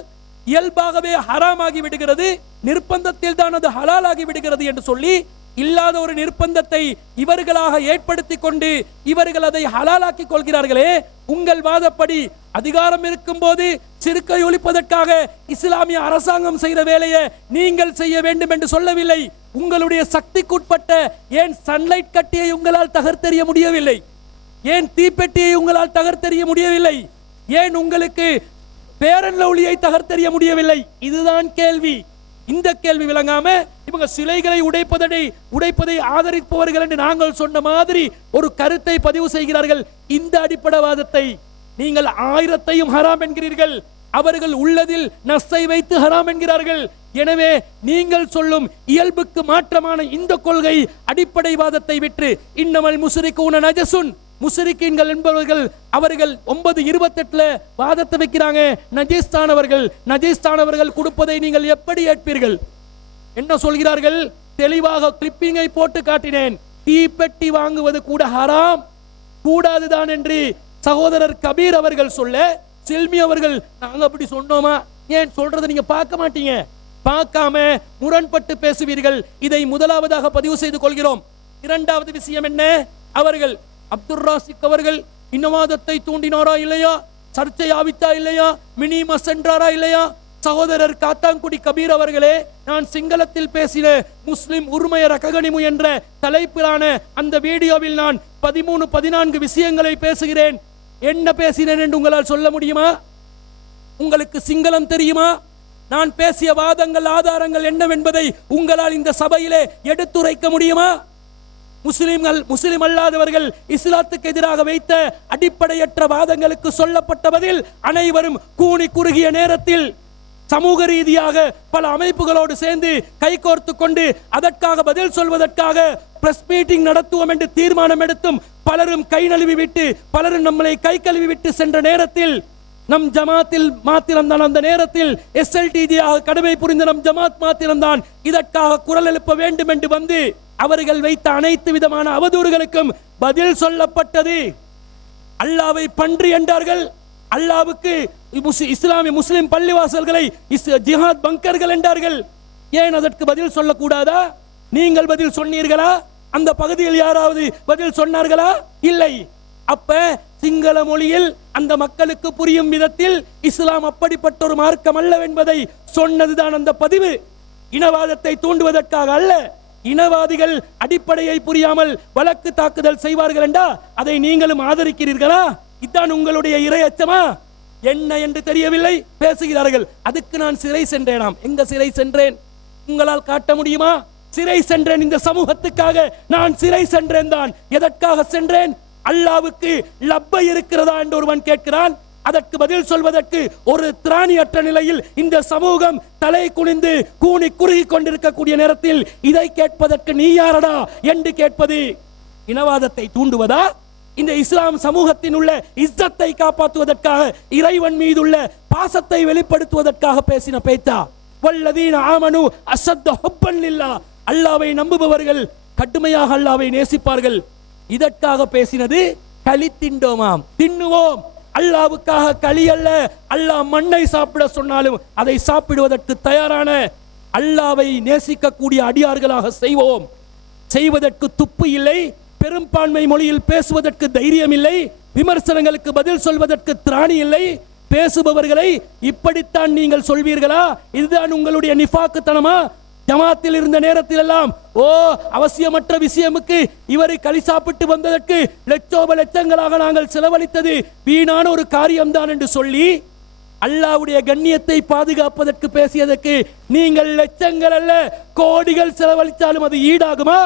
இயல்பாகவே ஹராமாகி விடுகிறது, நிர்பந்தத்தில் தான் அது ஹலாலாகி விடுகிறது என்று சொல்லி, இல்லாத ஒரு நிர்பந்தத்தை இவர்களாக ஏற்படுத்தி கொண்டு இவர்கள் அதை ஹலாலாக்கி கொள்கிறார்களே. உங்கள் வாதப்படி அதிகாரம் இருக்கும் போது சிறுக்கை ஒழிப்பதற்காக இஸ்லாமிய அரசாங்கம் செய்த வேலையை நீங்கள் செய்ய வேண்டும் என்று சொல்லவில்லை. உங்களுடைய சக்திக்குட்பட்ட ஏன் சன்லைட் கட்டியை உங்களால் தகர்த்தெறிய முடியவில்லை? ஏன் தீப்பெட்டியை உங்களால் தகர்த்தெறிய முடியவில்லை? ஏன் உங்களுக்கு பேரன் லவ்லியை தகர்த்தெறிய முடியவில்லை? இதுதான் கேள்வி. இந்த கேள்வி விளங்காம இவங்க சிலைகளை உடைப்பதை ஆதரிப்பவர்கள் என்று நாங்கள் சொன்ன மாதிரி ஒரு கருத்தை பதிவு செய்கிறார்கள். இந்த அடிப்படைவாதத்தை நீங்கள் 1000ஐயும் ஹராம் என்கிறீர்கள், அவர்கள் உள்ளதில் நஸ்ஸை வைத்து ஹராம் என்கிறார்கள். எனவே நீங்கள் சொல்லும் இயல்புக்கு மாற்றமான இந்த கொள்கை அடிப்படைவாதத்தை விட்டு இன்னமல் முஸ்ரிகூன நஜசுன், முஸ்ரிக்கீன்கள் என்பவர்கள் அவர்கள் 9:28 வாதத்தை வைக்கிறாங்க. நஜீஸ்தானவர்கள் கொடுப்பதை நீங்கள் எப்படி ஏற்பீர்கள்? என்ன சொல்கிறார்கள்? தெளிவாக கிளிப்பிங்கை போட்டு காட்டினேன். தீப்பெட்டி வாங்குவது கூட ஹராம், கூடாதுதான் என்று சகோதரர் கபீர் அவர்கள் சொல்ல, செல்மி அவர்கள் நாங்க அப்படி சொன்னோமா? ஏன் சொல்றதை நீங்க பார்க்க மாட்டீங்க? பார்க்காம முரண்பட்டு பேசுவீர்கள். இதை முதலாவதாக பதிவு செய்து கொள்கிறோம். இரண்டாவது விஷயம் என்ன? அவர்கள் அப்துல் ராசிக் அவர்கள் இனவாதத்தை தூண்டினாரா இல்லையா? சர்ச்சை ஆவித்தா இல்லையா? மினிமஸ் சென்றாரா இல்லையா? சகோதரர் காத்தாங்குடி கபீர் அவர்களே, நான் சிங்களத்தில் பேசின முஸ்லிம் உரிமையர ககனிமு என்ற தலைப்பிலான அந்த வீடியோவில் நான் 13-14 விஷயங்களை பேசுகிறேன். என்ன பேசினேன் என்று உங்களால் சொல்ல முடியுமா? உங்களுக்கு சிங்களம் தெரியுமா? நான் பேசிய வாதங்கள் ஆதாரங்கள் என்னவென்பதை உங்களால் இந்த சபையிலே எடுத்துரைக்க முடியுமா? முஸ்லிம் அல்லாதவர்கள் இஸ்லாத்துக்கு எதிராக வைத்த அடிப்படையற்ற வாதங்களுக்கு சொல்லப்பட்ட பதில் அனைவரும் கூனி குறுகிய நேரத்தில் சமூக ரீதியாக பல அமைப்புகளோடு சேர்ந்து கைகோர்த்து கொண்டு அதற்காக பதில் சொல்வதற்காக பிரஸ் மீட்டிங் நடத்துவோம் என்று தீர்மானம் எடுத்தும் பலரும் கை நழுவி விட்டு பலரும் நம்மளை கை கழுவி விட்டு சென்ற நேரத்தில் நம் ஜமாத்தில் மாத்திரம்தான், அந்த நேரத்தில் SLTG-யாக கடமை புரிந்த நம் ஜமாத் மாத்திரம்தான் இதற்காக குரல் எழுப்ப வேண்டும் என்று வந்து அவர்கள் வைத்த அனைத்து விதமான அவதூறுகளுக்கும் பதில் சொல்லப்பட்டது. அல்லாவை பன்றி என்றார்கள், அல்லாவுக்கு இஸ்லாமிய முஸ்லிம் பள்ளிவாசல்களை ஜிஹாத் பங்கர்கள் என்றார்கள். ஏன் அதற்கு பதில் சொல்லக்கூடாதா? நீங்கள் பதில் சொன்னீர்களா? அந்த பகுதியில் யாராவது பதில் சொன்னார்களா? இல்லை. அப்ப சிங்கள மொழியில் அந்த மக்களுக்கு புரியும் விதத்தில் இஸ்லாம் அப்படிப்பட்ட ஒரு மார்க்கம் அல்லவென்பதை சொன்னதுதான் அந்த பதிவு. இனவாதத்தை தூண்டுவதற்காக அல்ல. இனவாதிகள் அடிப்படையை புரியாமல் வழக்கு தாக்குதல் செய்வார்கள் என்றா அதை நீங்களும் ஆதரிக்கிறீர்களா? இதுதான் உங்களுடைய இறையச்சமா? என்ன என்று தெரியவில்லை பேசுகிறார்கள். அதுக்கு நான் சிறை சென்றேனாம். எங்க சிறை சென்றேன்? உங்களால் காட்ட முடியுமா? சிறை சென்றேன், இந்த சமூகத்துக்காக நான் சிறை சென்றேன் தான். எதற்காக சென்றேன்? அல்லாவுக்கு லப்பை இருக்கிறதா என்று ஒருவன் கேட்கிறான். அதற்கு பதில் சொல்வதற்கு ஒரு திராணியற்ற நிலையில் இந்த சமூகம் தலை குனிந்து கூனி குறுகி கொண்டிருக்கக்கூடிய நேரத்தில் இதை கேட்பதற்கு நீ யாரடா என்று கேட்பது இனவாதத்தை தூண்டுவதா? இந்த இஸ்லாம் சமூகத்தின் உள்ள இஸ்ஸத்தை காப்பாற்றுவதற்காக, இறைவன் மீதுள்ள பாசத்தை வெளிப்படுத்துவதற்காக பேசின பேத்தா. வல்லதீன ஆமனு அஸத்த ஹுப்பன் லில்லாஹ், அல்லாஹ்வை நம்புபவர்கள் கடுமையாக அல்லாஹ்வை நேசிப்பார்கள். இதற்காக பேசினது களி திண்டோமாம், தின்னுவோம். அல்லாஹ்வுக்காக களி அல்ல, அல்லாஹ் மண்ணை சாப்பிட சொன்னாலும் அதை சாப்பிடுவதற்கு தயாரான, அல்லாஹ்வை நேசிக்கக்கூடிய அடியார்களாக செய்வோம். செய்வதற்கு துப்பு இல்லை, பெரும்பான்மை மொழியில் பேசுவதற்கு தைரியம் இல்லை, விமர்சனங்களுக்கு பதில் சொல்வதற்கு திராணி இல்லை. பேசுபவர்களை இப்படித்தான் நீங்கள் சொல்வீர்களா? இதுதான் உங்களுடைய நிஃபாக்குத்தனமா? ஜமாத்தில் இருந்த நேரத்தில் எல்லாம் அவசியமற்ற விஷயமுக்கு இவரை களி சாப்பிட்டு வந்ததற்கு லட்சோப லட்சங்களாக நாங்கள் செலவழித்தது வீணான ஒரு காரியம்தான் என்று சொல்லி அல்லாஹ்வுடைய கண்ணியத்தை பாதுகாப்பதற்கு பேசியதற்கு நீங்கள் லட்சங்கள் அல்ல கோடிகள் செலவழித்தாலும் அது ஈடாகுமா?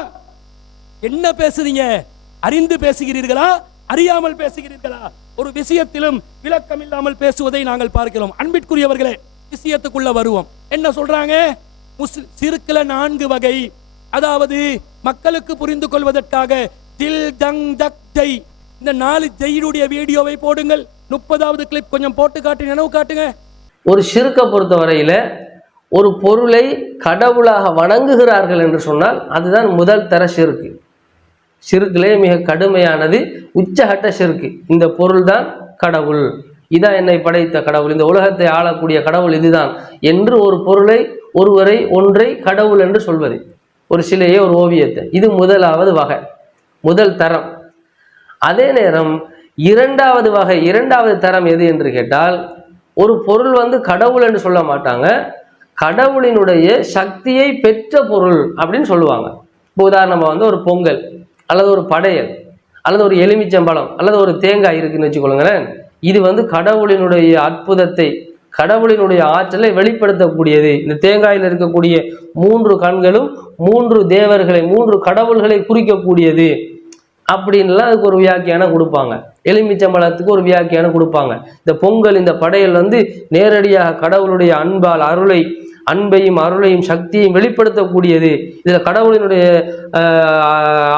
என்ன பேசுறீங்க? அறிந்து பேசுகிறீர்களா, அறியாமல் பேசுகிறீர்களா? ஒரு விஷயத்திலும் விளக்கம் இல்லாமல் பேசுவதை நாங்கள் பார்க்கிறோம். அன்பிற்குரியவர்களே, விஷயத்துக்குள்ள வருவோம். என்ன சொல்றாங்க? சிறுக்குல 4 வகை, அதாவது மக்களுக்கு புரிந்து கொள்வதற்காக தில் ஜங் ஜக் ஜெய், இந்த 4 ஜெயினுடைய வீடியோவை போடுங்கள். 30வது கிளிப் கொஞ்சம் போட்டு காட்டி நினைவு காட்டுங்க. ஒரு ஷிர்க்கை பொறுத்தவரையில ஒரு பொருளை கடவுளாக வணங்குகிறார்கள் என்று சொன்னால் அதுதான் முதல் தர ஷிர்க்கு. ஷிர்க்கிலே மிக கடுமையானது உச்சகட்ட ஷிர்க்கு. இந்த பொருள் தான் கடவுள், இதான் என்னை படைத்த கடவுள், இந்த உலகத்தை ஆளக்கூடிய கடவுள் இதுதான் என்று ஒரு பொருளை, ஒன்றை கடவுள் என்று சொல்வது, ஒரு சிலையை, ஒரு ஓவியத்தை, இது முதலாவது வகை, முதல் தரம். அதே நேரம் இரண்டாவது வகை, இரண்டாவது தரம் எது என்று கேட்டால், ஒரு பொருள் கடவுள் என்று சொல்ல மாட்டாங்க, கடவுளினுடைய சக்தியை பெற்ற பொருள் அப்படின்னு சொல்லுவாங்க. இப்போ உதாரணமாக ஒரு பொங்கல் அல்லது ஒரு படையல் அல்லது ஒரு எலுமிச்சம்பழம் அல்லது ஒரு தேங்காய் இருக்குன்னு வச்சுக்கொள்ளுங்களேன். இது கடவுளினுடைய அற்புதத்தை, கடவுளினுடைய ஆற்றலை வெளிப்படுத்தக்கூடியது. இந்த தேங்காயில் இருக்கக்கூடிய 3 கண்களும் 3 தேவர்களை, 3 கடவுள்களை குறிக்கக்கூடியது அப்படின்லாம் அதுக்கு ஒரு வியாக்கியானம் கொடுப்பாங்க. எலுமிச்சம்பழத்துக்கு ஒரு வியாக்கியானம் கொடுப்பாங்க. இந்த பொங்கல், இந்த படையல் நேரடியாக கடவுளுடைய அன்பால் அன்பையும் அருளையும் சக்தியையும் வெளிப்படுத்தக்கூடியது. இதுல கடவுளினுடைய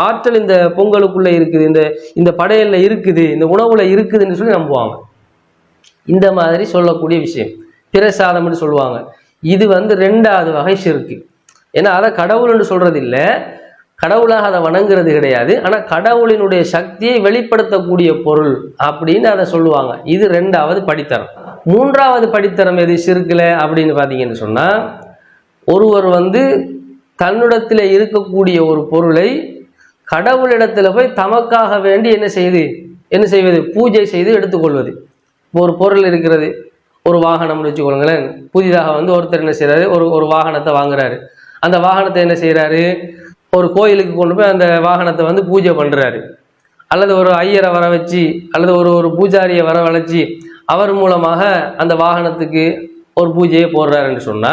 ஆற்றல் இந்த பொங்கலுக்குள்ள இருக்குது, இந்த படையல்ல இருக்குது, இந்த உணவுல இருக்குதுன்னு சொல்லி நம்புவாங்க. இந்த மாதிரி சொல்லக்கூடிய விஷயம் பிரசாதம்னு சொல்லுவாங்க. இது 2வது வகை ஷிர்க்கு. ஏன்னா அதை கடவுள்னு சொல்றது இல்லை, கடவுளாக அதை வணங்குறது கிடையாது, ஆனா கடவுளினுடைய சக்தியை வெளிப்படுத்தக்கூடிய பொருள் அப்படின்னு அதை சொல்லுவாங்க. இது 2வது படித்தரம். 3வது படித்தரம் எது ஷிர்க்குல அப்படின்னு பார்த்தீங்கன்னு சொன்னா, ஒருவர் தன்னிடத்தில் இருக்கக்கூடிய ஒரு பொருளை கடவுளிடத்துல போய் தமக்காக வேண்டி என்ன செய்வது, பூஜை செய்து எடுத்துக்கொள்வது. ஒரு பொருள் இருக்கிறது, ஒரு வாகனம்னு வச்சுக்கொள்ளுங்களேன். புதிதாக ஒருத்தர் என்ன செய்யறாரு, ஒரு வாகனத்தை வாங்குறாரு. அந்த வாகனத்தை என்ன செய்யறாரு, ஒரு கோயிலுக்கு கொண்டு போய் அந்த வாகனத்தை பூஜை பண்றாரு. அல்லது ஒரு ஐயரை வர வச்சு அல்லது ஒரு பூஜாரியை வரவழைச்சி அவர் மூலமாக அந்த வாகனத்துக்கு ஒரு பூஜையை போடுறாருன்னு சொன்னா,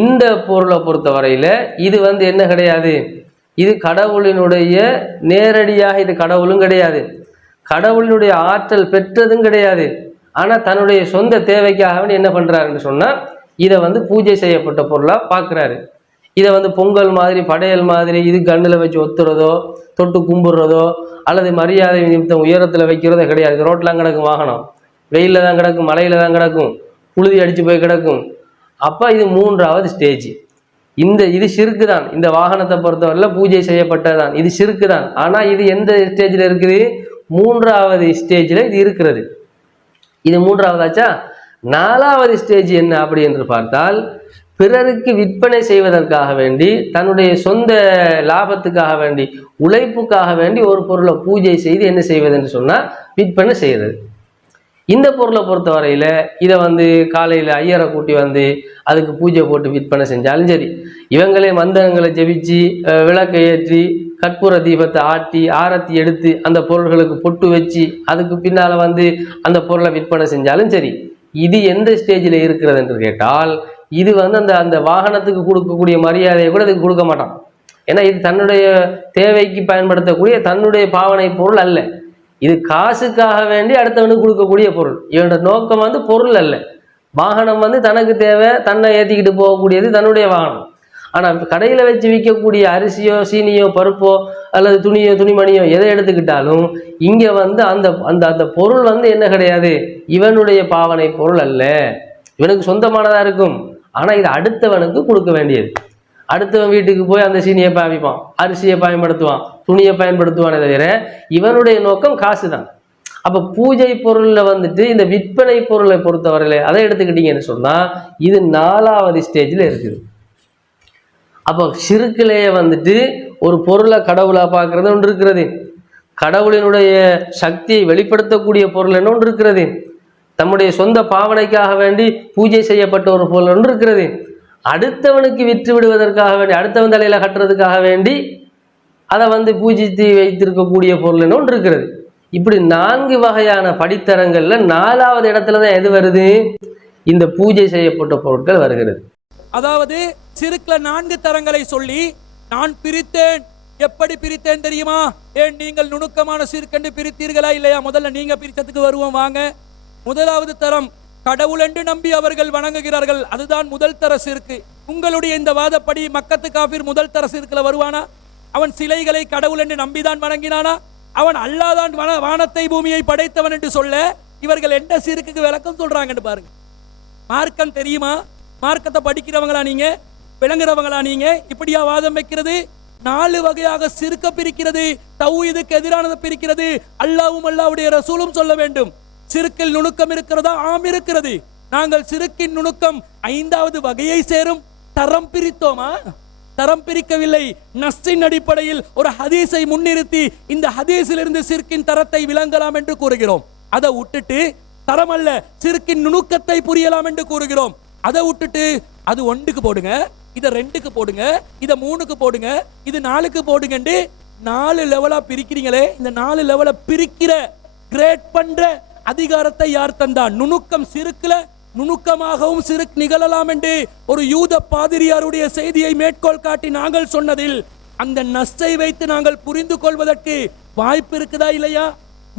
இந்த பொருளை பொறுத்தவரையில இது என்ன கிடையாது, இது கடவுளினுடைய நேரடியாக, இது கடவுளும் கிடையாது, கடவுளினுடைய ஆற்றல் பெற்றதும் கிடையாது. ஆனா தன்னுடைய சொந்த தேவைக்காக என்ன பண்றாருன்னு சொன்னா, இதை பூஜை செய்யப்பட்ட பொருளா பார்க்கிறாரு. இதை பொங்கல் மாதிரி, படையல் மாதிரி இது கண்ணில் வச்சு ஒத்துறதோ, தொட்டு கும்பிடுறதோ அல்லது மரியாதை நிமித்தம் உயரத்தில் வைக்கிறதோ கிடையாது. ரோட்லாம் கிடக்கும் வாகனம், வெயிலில் தான் கிடக்கும், மழையில தான் கிடக்கும், புழுதி அடிச்சு போய் கிடக்கும். அப்போ இது 3வது ஸ்டேஜ். இது ஷிர்க்கு தான். இந்த வாகனத்தை பொறுத்தவரையில் பூஜை செய்யப்பட்டதான், இது ஷிர்க்கு தான். ஆனால் இது எந்த ஸ்டேஜில் இருக்குது, 3வது ஸ்டேஜில் இது இருக்கிறது. இது 3வதாச்சா. 4வது ஸ்டேஜ் என்ன அப்படி என்று பார்த்தால், பிறருக்கு விற்பனை செய்வதற்காக வேண்டி, தன்னுடைய சொந்த லாபத்துக்காக வேண்டி, உழைப்புக்காக வேண்டி ஒரு பொருளை பூஜை செய்து என்ன செய்வது என்று சொன்னா விற்பனை செய்யறது. இந்த பொருளை பொறுத்தவரையில இதை காலையில ஐயரை கூட்டி அதுக்கு பூஜை போட்டு விற்பனை செஞ்சாலும் சரி, இவங்களே மந்திரங்களை ஜெபிச்சு விளக்கை ஏற்றி கற்பூர தீபத்தை ஆட்டி ஆரத்தி எடுத்து அந்த பொருள்களுக்கு பொட்டு வச்சு அதுக்கு பின்னால அந்த பொருளை விற்பனை செஞ்சாலும் சரி, இது எந்த ஸ்டேஜில் இருக்கிறது என்று கேட்டால், இது அந்த வாகனத்துக்கு கொடுக்கக்கூடிய மரியாதையை கூட இதுக்கு கொடுக்க மாட்டான். ஏன்னா இது தன்னுடைய தேவைக்கு பயன்படுத்தக்கூடிய தன்னுடைய பாவனை பொருள் அல்ல. இது காசுக்காக வேண்டி அடுத்தவனுக்கு கொடுக்கக்கூடிய பொருள். இவனோட நோக்கம் பொருள் அல்ல. வாகனம் தனக்கு தேவை, தன்னை ஏற்றிக்கிட்டு போகக்கூடியது தன்னுடைய வாகனம். ஆனா கடையில வச்சு விற்கக்கூடிய அரிசியோ சீனியோ பருப்போ அல்லது துணியோ துணிமணியோ எதை எடுத்துக்கிட்டாலும் இங்க வந்து அந்த அந்த அந்த பொருள் வந்து என்ன கிடையாது, இவனுடைய பாவனை பொருள் அல்ல, இவனுக்கு சொந்தமானதா இருக்கும். ஆனா இது அடுத்தவனுக்கு கொடுக்க வேண்டியது. அடுத்தவன் வீட்டுக்கு போய் அந்த சீனியை பாவிப்பான், அரிசியை பயன்படுத்துவான், துணியை பயன்படுத்துவானே தவிர இவனுடைய நோக்கம் காசு தான். அப்ப பூஜை பொருள்ல வந்துட்டு இந்த விற்பனை பொருளை பொறுத்தவரையில அதை எடுத்துக்கிட்டீங்கன்னு சொன்னா இது 4வது ஸ்டேஜ்ல இருக்குது. அப்போ ஷிர்க்லயே வந்துட்டு ஒரு பொருளை கடவுளா பார்க்கறது ஒன்று இருக்கிறது, கடவுளினுடைய சக்தியை வெளிப்படுத்தக்கூடிய பொருள் என்ன ஒன்று இருக்கிறது, தம்முடைய சொந்த பாவனைக்காக வேண்டி பூஜை செய்யப்பட்ட ஒரு பொருள் ஒன்று இருக்கிறது, அடுத்தவனுக்கு விற்று விடுவதற்காக வேண்டி அடுத்தவன் தலையில கட்டுறதுக்காக வேண்டி அதை வந்து பூஜித்து வைத்திருக்கக்கூடிய பொருள் ஒன்று இருக்கிறது. இப்படி 4 வகையான படித்தரங்கள்ல 4வது இடத்துலதான் எது வருது, இந்த பூஜை செய்யப்பட்ட பொருட்கள் வருகிறது. அதாவது சிறுக்குல 4 தரங்களை சொல்லி நான் பிரித்தேன். எப்படி பிரித்தேன் தெரியுமா? ஏன் நீங்கள் நுணுக்கமான சிறுக்கண்டு பிரித்தீர்களா இல்லையா? முதல்ல நீங்க பிரித்ததுக்கு வருவோம் வாங்க. முதலாவது தரம் கடவுள் என்று நம்பி அவர்கள் வணங்குகிறார்கள், அதுதான் முதல் தர சிறுக்கு. உங்களுடைய இந்த வாதப்படி மக்கத்து காபிர் முதல் தர சிறுக்குல வருவானா? அவன் சிலைகளை கடவுள் என்று நம்பிதான் வணங்கினானா? அவன் அல்லாதான் வானத்தை பூமியை படைத்தவன் என்று சொல்ல இவர்கள் எந்த சிறுக்கு விளக்கம் சொல்றாங்கன்னு பாருங்க. மார்க்கம் தெரியுமா? மார்க்கத்தை படிக்கிறவங்களா நீங்க, விளங்குறவங்களா நீங்க? இப்படியா வாதம் வைக்கிறது? 4 வகையாக சிறுக்க பிரிக்கிறது, தௌஹீதுக்கு எதிரானதை பிரிக்கிறது. அல்லாஹ்வும் அல்லாஹ்வுடைய ரசூலும் சொல்ல வேண்டும். சிறுக்கில் நுணுக்கம் இருக்கிறதா? ஆம் இருக்கிறது. நாங்கள் சிறுக்கின் நுணுக்கம் 5வது வகையை சேரும். தரம் பிரித்தோமா? தரம் பிரிக்கவில்லை. நஸ்ஸின் அடிப்படையில் ஒரு ஹதீஸை முன்னிறுத்தி இந்த ஹதீஸிலிருந்து சிறுக்கின் தரத்தை விளங்கலாம் என்று கூறுகிறோம். அதை விட்டுட்டு தரம் அல்ல சிறுக்கின் நுணுக்கத்தை புரியலாம் என்று கூறுகிறோம். அதை விட்டுட்டு அது 1க்கு போடுங்க, இதை 2க்கு போடுங்க, இதை 3க்கு போடுங்க, இது 4க்கு போடுங்க, 4 லெவலா பிரிக்கிறீங்களே. இந்த 4 லெவல பிரிக்கிற கிரேட் பண்ற அதிகாரத்தை யார் தந்தா? நுணுக்கம் சிறுக்குல நுணுக்கமாகவும் சிறுக் நிகழலாம் என்று ஒரு யூத பாதிரியாருடைய செய்தியை மேற்கோள் காட்டி நாங்கள் சொன்னதில் அந்த நஸ்ஸை வைத்து நாங்கள் புரிந்து கொள்வதற்கு வாய்ப்பு இருக்குதா இல்லையா?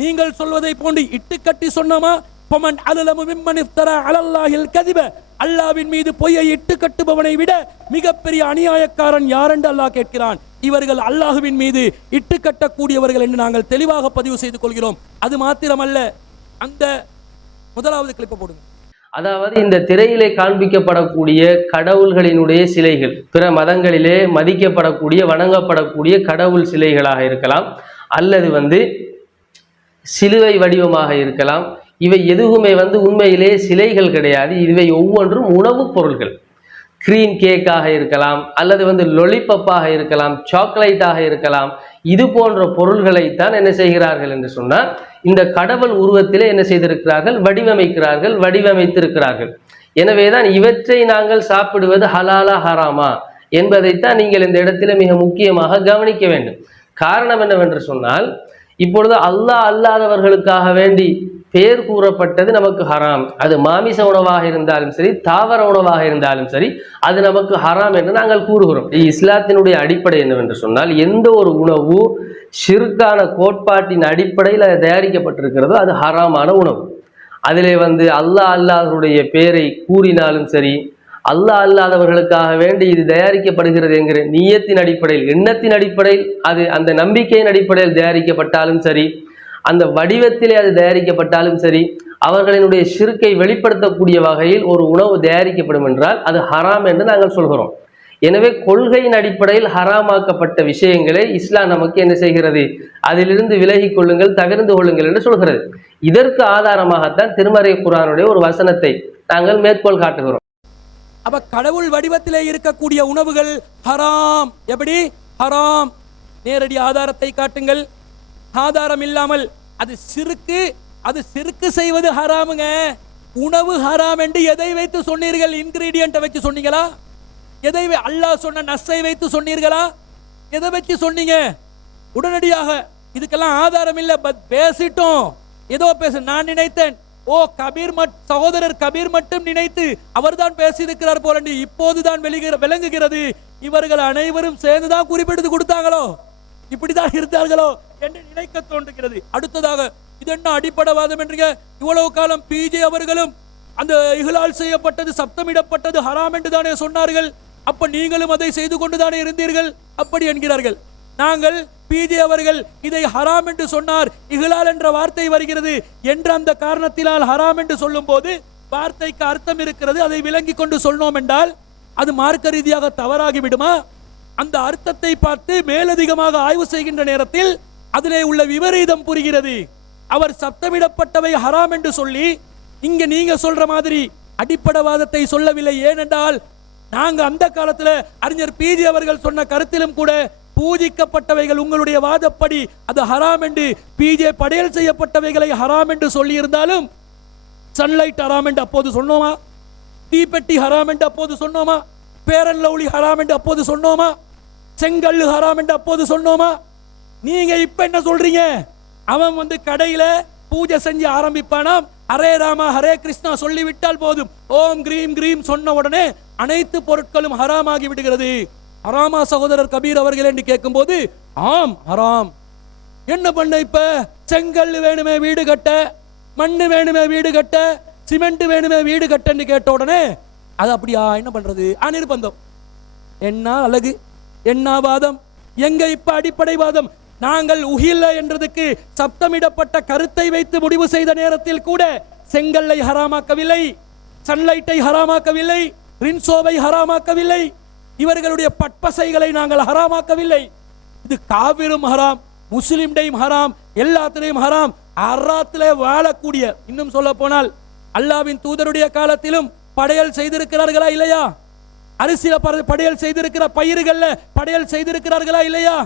நீங்கள் சொல்வதை போன்று இட்டுக்கட்டி சொன்னோமா? பமன் அலலமு மிம்மன் இஃப்தரா அலல்லாஹில் கதிப, அல்லாஹ்வின் மீது பொய்யை இட்டு கட்டுபவனை விட மிகப்பெரிய அநியாயக்காரன் யார் என்று அல்லாஹ் கேட்கிறான். இவர்கள் அல்லாஹ்வின் மீது இட்டு கட்டக்கூடியவர்கள் என்று நாங்கள் தெளிவாக பதிவு செய்து கொள்கிறோம். அது மாத்திரமல்ல, அந்த முதலாவது கிளிப்பை போடுங்க. அதாவது இந்த திரையிலே காண்பிக்கப்படக்கூடிய கடவுள்களினுடைய சிலைகள் பிற மதங்களிலே மதிக்கப்படக்கூடிய வணங்கப்படக்கூடிய கடவுள் சிலைகளாக இருக்கலாம், அல்லது வந்து சிலுவை வடிவமாக இருக்கலாம். இவை எதுவுமே வந்து உண்மையிலே சிலைகள் கிடையாது. இவை ஒவ்வொன்றும் உணவுப் பொருள்கள். கிரீம் கேக்காக இருக்கலாம், அல்லது வந்து லொலிபப்பாக இருக்கலாம், சாக்லேட்டாக இருக்கலாம். இது போன்ற பொருள்களைத்தான் என்ன செய்கிறார்கள் என்று சொன்னால் இந்த கடவுள் உருவத்திலே என்ன செய்திருக்கிறார்கள், வடிவமைத்திருக்கிறார்கள். எனவேதான் இவற்றை நாங்கள் சாப்பிடுவது ஹலாலா ஹராமா என்பதைத்தான் நீங்கள் இந்த இடத்துல மிக முக்கியமாக கவனிக்க வேண்டும். காரணம் என்னவென்று சொன்னால் இப்பொழுது அல்லாஹ் அல்லாதவர்களுக்காக வேண்டி பேர் கூறப்பட்டது நமக்கு ஹராம். அது மாமிச உணவாக இருந்தாலும் சரி, தாவர உணவாக இருந்தாலும் சரி, அது நமக்கு ஹராம் என்று நாங்கள் கூறுகிறோம். இஸ்லாத்தினுடைய அடிப்படை என்னவென்று சொன்னால் எந்த ஒரு உணவு ஷிர்கான கோட்பாட்டின் அடிப்படையில் அது தயாரிக்கப்பட்டிருக்கிறதோ அது ஹராமான உணவு. அதிலே வந்து அல்லாஹ் அல்லாஹ்வுடைய பேரை கூறினாலும் சரி, அல்லாஹ் அல்லாதவர்களுக்காக வேண்டி இது தயாரிக்கப்படுகிறது என்கிற நியத்தின் அடிப்படையில், எண்ணத்தின் அடிப்படையில், அது அந்த நம்பிக்கையின் அடிப்படையில் தயாரிக்கப்பட்டாலும் சரி, அந்த வடிவத்திலே அது தயாரிக்கப்பட்டாலும் சரி, அவர்களினுடைய ஷிர்கை வெளிப்படுத்தக்கூடிய வகையில் ஒரு உணவு தயாரிக்கப்படும் என்றால் அது ஹராம் என்று நாங்கள் சொல்கிறோம். எனவே கொள்கையின் அடிப்படையில் ஹராமாக்கப்பட்ட விஷயங்களை இஸ்லாம் நமக்கு என்ன செய்கிறது, அதிலிருந்து விலகி கொள்ளுங்கள், தவிர்த்து கொள்ளுங்கள் என்று சொல்கிறது. இதற்கு ஆதாரமாகத்தான் திருமறை குர்ஆனுடைய ஒரு வசனத்தை நாங்கள் மேற்கோள் காட்டுகிறோம். அப்ப கடவுள் வடிவத்திலே இருக்கக்கூடிய உணவுகள் ஹராம். எப்படி ஹராம்? நேரடி ஆதாரத்தை காட்டுங்கள். ஆதாரம் இல்லாமல் அது சிறுக்கு செய்வது ஹராமுங்க. உணவு ஹராம் என்று எதை வைத்து சொன்னீர்கள்? இன்கிரீடியன்ட்டை வச்சு சொன்னீங்களா? எதை அல்லாஹ் சொன்ன நஸ்ஸை வைத்து சொன்னீர்களா? எதை வச்சு சொன்னீங்க? உடனடியாக இதுக்கெல்லாம் ஆதாரம் இல்லை, பேசிட்டோம், ஏதோ பேச நான் நினைத்தேன். ஓ சகோதரர் கபீர் மட்டும் நினைத்து அவர்தான் பேசியிருக்கிறார் போல இப்போதுதான் விளங்குகிறது. இவர்கள் அனைவரும் சேர்ந்துதான் குறிப்பிட்டு கொடுத்தாங்களோ, இப்படிதான் இருந்தார்களோ என்று நினைக்க தோன்றுகிறது. அடுத்ததாக இது என்ன அடிப்படைவாதம் என்று இவ்வளவு காலம் பிஜே அவர்களும் அந்த இஹ்லால் செய்யப்பட்டது சப்தமிடப்பட்டது ஹராம் என்று தானே சொன்னார்கள். அப்ப நீங்களும் அதை செய்து கொண்டுதானே இருந்தீர்கள் அப்படி என்கிறார்கள். நாங்கள் பிஜே அவர்கள் இதை ஹராம் என்று சொன்னார், இஹ்லால் என்ற வார்த்தை வருகிறது என்ற அந்த காரணத்தினால் ஹராம் என்று சொல்லும் போது வார்த்தைக்கு அர்த்தம் இருக்கிறது, அதை விளங்கி கொண்டு சொன்னோம் என்றால் அது மார்க்க ரீதியாக தவறாகி விடுமா? அந்த அர்த்தத்தை பார்த்து மேலதிகமாக ஆய்வு செய்கின்ற நேரத்தில் அதிலே உள்ள விபரீதம் புரிகிறது. அவர் சப்தமிடப்பட்டவை ஹராம் என்று சொல்லி இங்க நீங்க சொல்ற மாதிரி அடிப்படைவாதத்தை சொல்லவில்லை. ஏனென்றால் நாங்க அந்த காலத்துல அறிஞர் பிஜி அவர்கள் சொன்ன கருத்திலும் கூட பூஜிக்கப்பட்டவைகள் உங்களுடைய வாதப்படி அது ஹராம் என்று, பிஜே படையல் செய்யப்பட்டவைகளை ஹராம் என்று சொல்லி இருந்தாலும் சன்லைட் ஹராம் என்று அப்போது சொன்னோமா? தீப்பெட்டி ஹராம் என்று அப்போது சொன்னோமா? பேரன் லவ்லி ஹராம் என்று அப்போது சொன்னோமா? செங்கல் ஹராம் என்று அப்போது சொன்னோமா? நீங்க இப்ப என்ன சொல்றீங்க? அவன் வந்து கடையில பூஜை செஞ்சு ஆரம்பிப்பானாம், ஹரே ராமா ஹரே கிருஷ்ணா சொல்லிவிட்டால் போதும், ஓம் கிரீம் கிரீம் சொன்ன உடனே அனைத்து பொருட்களும் ஹராமாகி விடுகிறது. ஹராமா சகோதரர் கபீர் அவர்கள் என்று கேட்கும் போது ஆம் ஹராம். என்ன பண்ண இப்ப? செங்கல் வேணுமே வீடு கட்ட, மண்ணு வேணுமே வீடு கட்ட, சிமெண்ட் வேணுமே வீடு கட்டன்னு கேட்ட உடனே அது அப்படியா என்ன பண்றது? நிர்பந்தம். என்ன அழகு, என்ன வாதம், எங்க இப்ப அடிப்படை வாதம்? நாங்கள் உஹில்ல என்றதுக்கு சப்தமிடப்பட்ட கருத்தை வைத்து முடிவு செய்த நேரத்தில் கூட செங்கல்லை ஹராமாக்கவில்லை, சன்லைட்டை ஹராமாக்கவில்லை, ரின்சோவை ஹராமாக்கவில்லை, இவர்களுடைய பட்பசைகளை நாங்கள் ஹராமாக்கவில்லை. இது காவிரும் ஹராம், முஸ்லிம்டையும் ஹராம், எல்லாத்திலையும் ஹராம். அறாத்திலே வாழக்கூடிய, இன்னும் சொல்ல போனால் அல்லாவின் தூதருடைய காலத்திலும் படையல் செய்திருக்கிறார்களா இல்லையா? அரிசியில படையல் செய்திருக்கிற பயிர்கள்ல படையல் செய்திருக்கிறார்களா இல்லையா?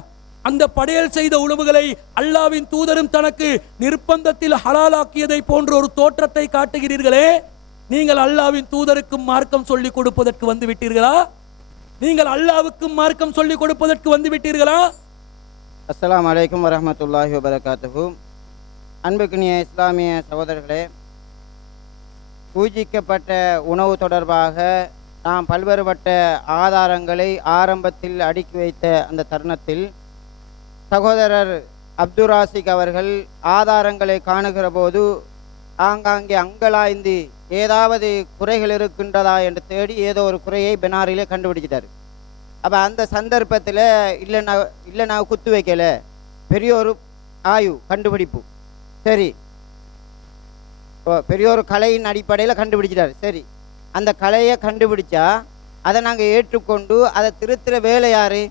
அந்த படையல் செய்த உணவுகளை அல்லாவின் தூதரும் தனக்கு நிர்பந்தத்தில் ஹலாலாக்கியதை போன்ற ஒரு தோற்றத்தை காட்டுகிறீர்களே, நீங்கள் அல்லாவின் தூதருக்கும் மார்க்கம் சொல்லிக் கொடுப்பதற்கு வந்து விட்டீர்களா? நீங்கள் அல்லாவுக்கும் மார்க்கம் சொல்லிக் கொடுப்பதற்கு வந்து விட்டீர்களா? அஸ்ஸலாமு அலைக்கும் வரஹ்மத்துல்லாஹி வபரகாத்துஹு. அன்புக்குரிய இஸ்லாமிய சகோதரர்களே, பூஜிக்கப்பட்ட உணவு தொடர்பாக நாம் பல்வேறுபட்ட ஆதாரங்களை ஆரம்பத்தில் அடுக்கி வைத்த அந்த தருணத்தில் சகோதரர் அப்துராசிக் அவர்கள் ஆதாரங்களை காணுகிற போது ஆங்காங்கே அங்கலாய்ந்து ஏதாவது குறைகள் இருக்கின்றதா என்று தேடி ஏதோ ஒரு குறையை பெனாரிலே கண்டுபிடிச்சிட்டார். அப்போ அந்த சந்தர்ப்பத்தில் இல்லை நான் குத்து வைக்கல, பெரிய ஒரு ஆய்வு கண்டுபிடிப்பு, சரி பெரிய ஒரு கலையின் அடிப்படையில் கண்டுபிடிச்சிட்டார். சரி, அந்த கலையை கண்டுபிடிச்சா அதை நாங்கள் ஏற்றுக்கொண்டு அதை திருத்துற வேலை யார்?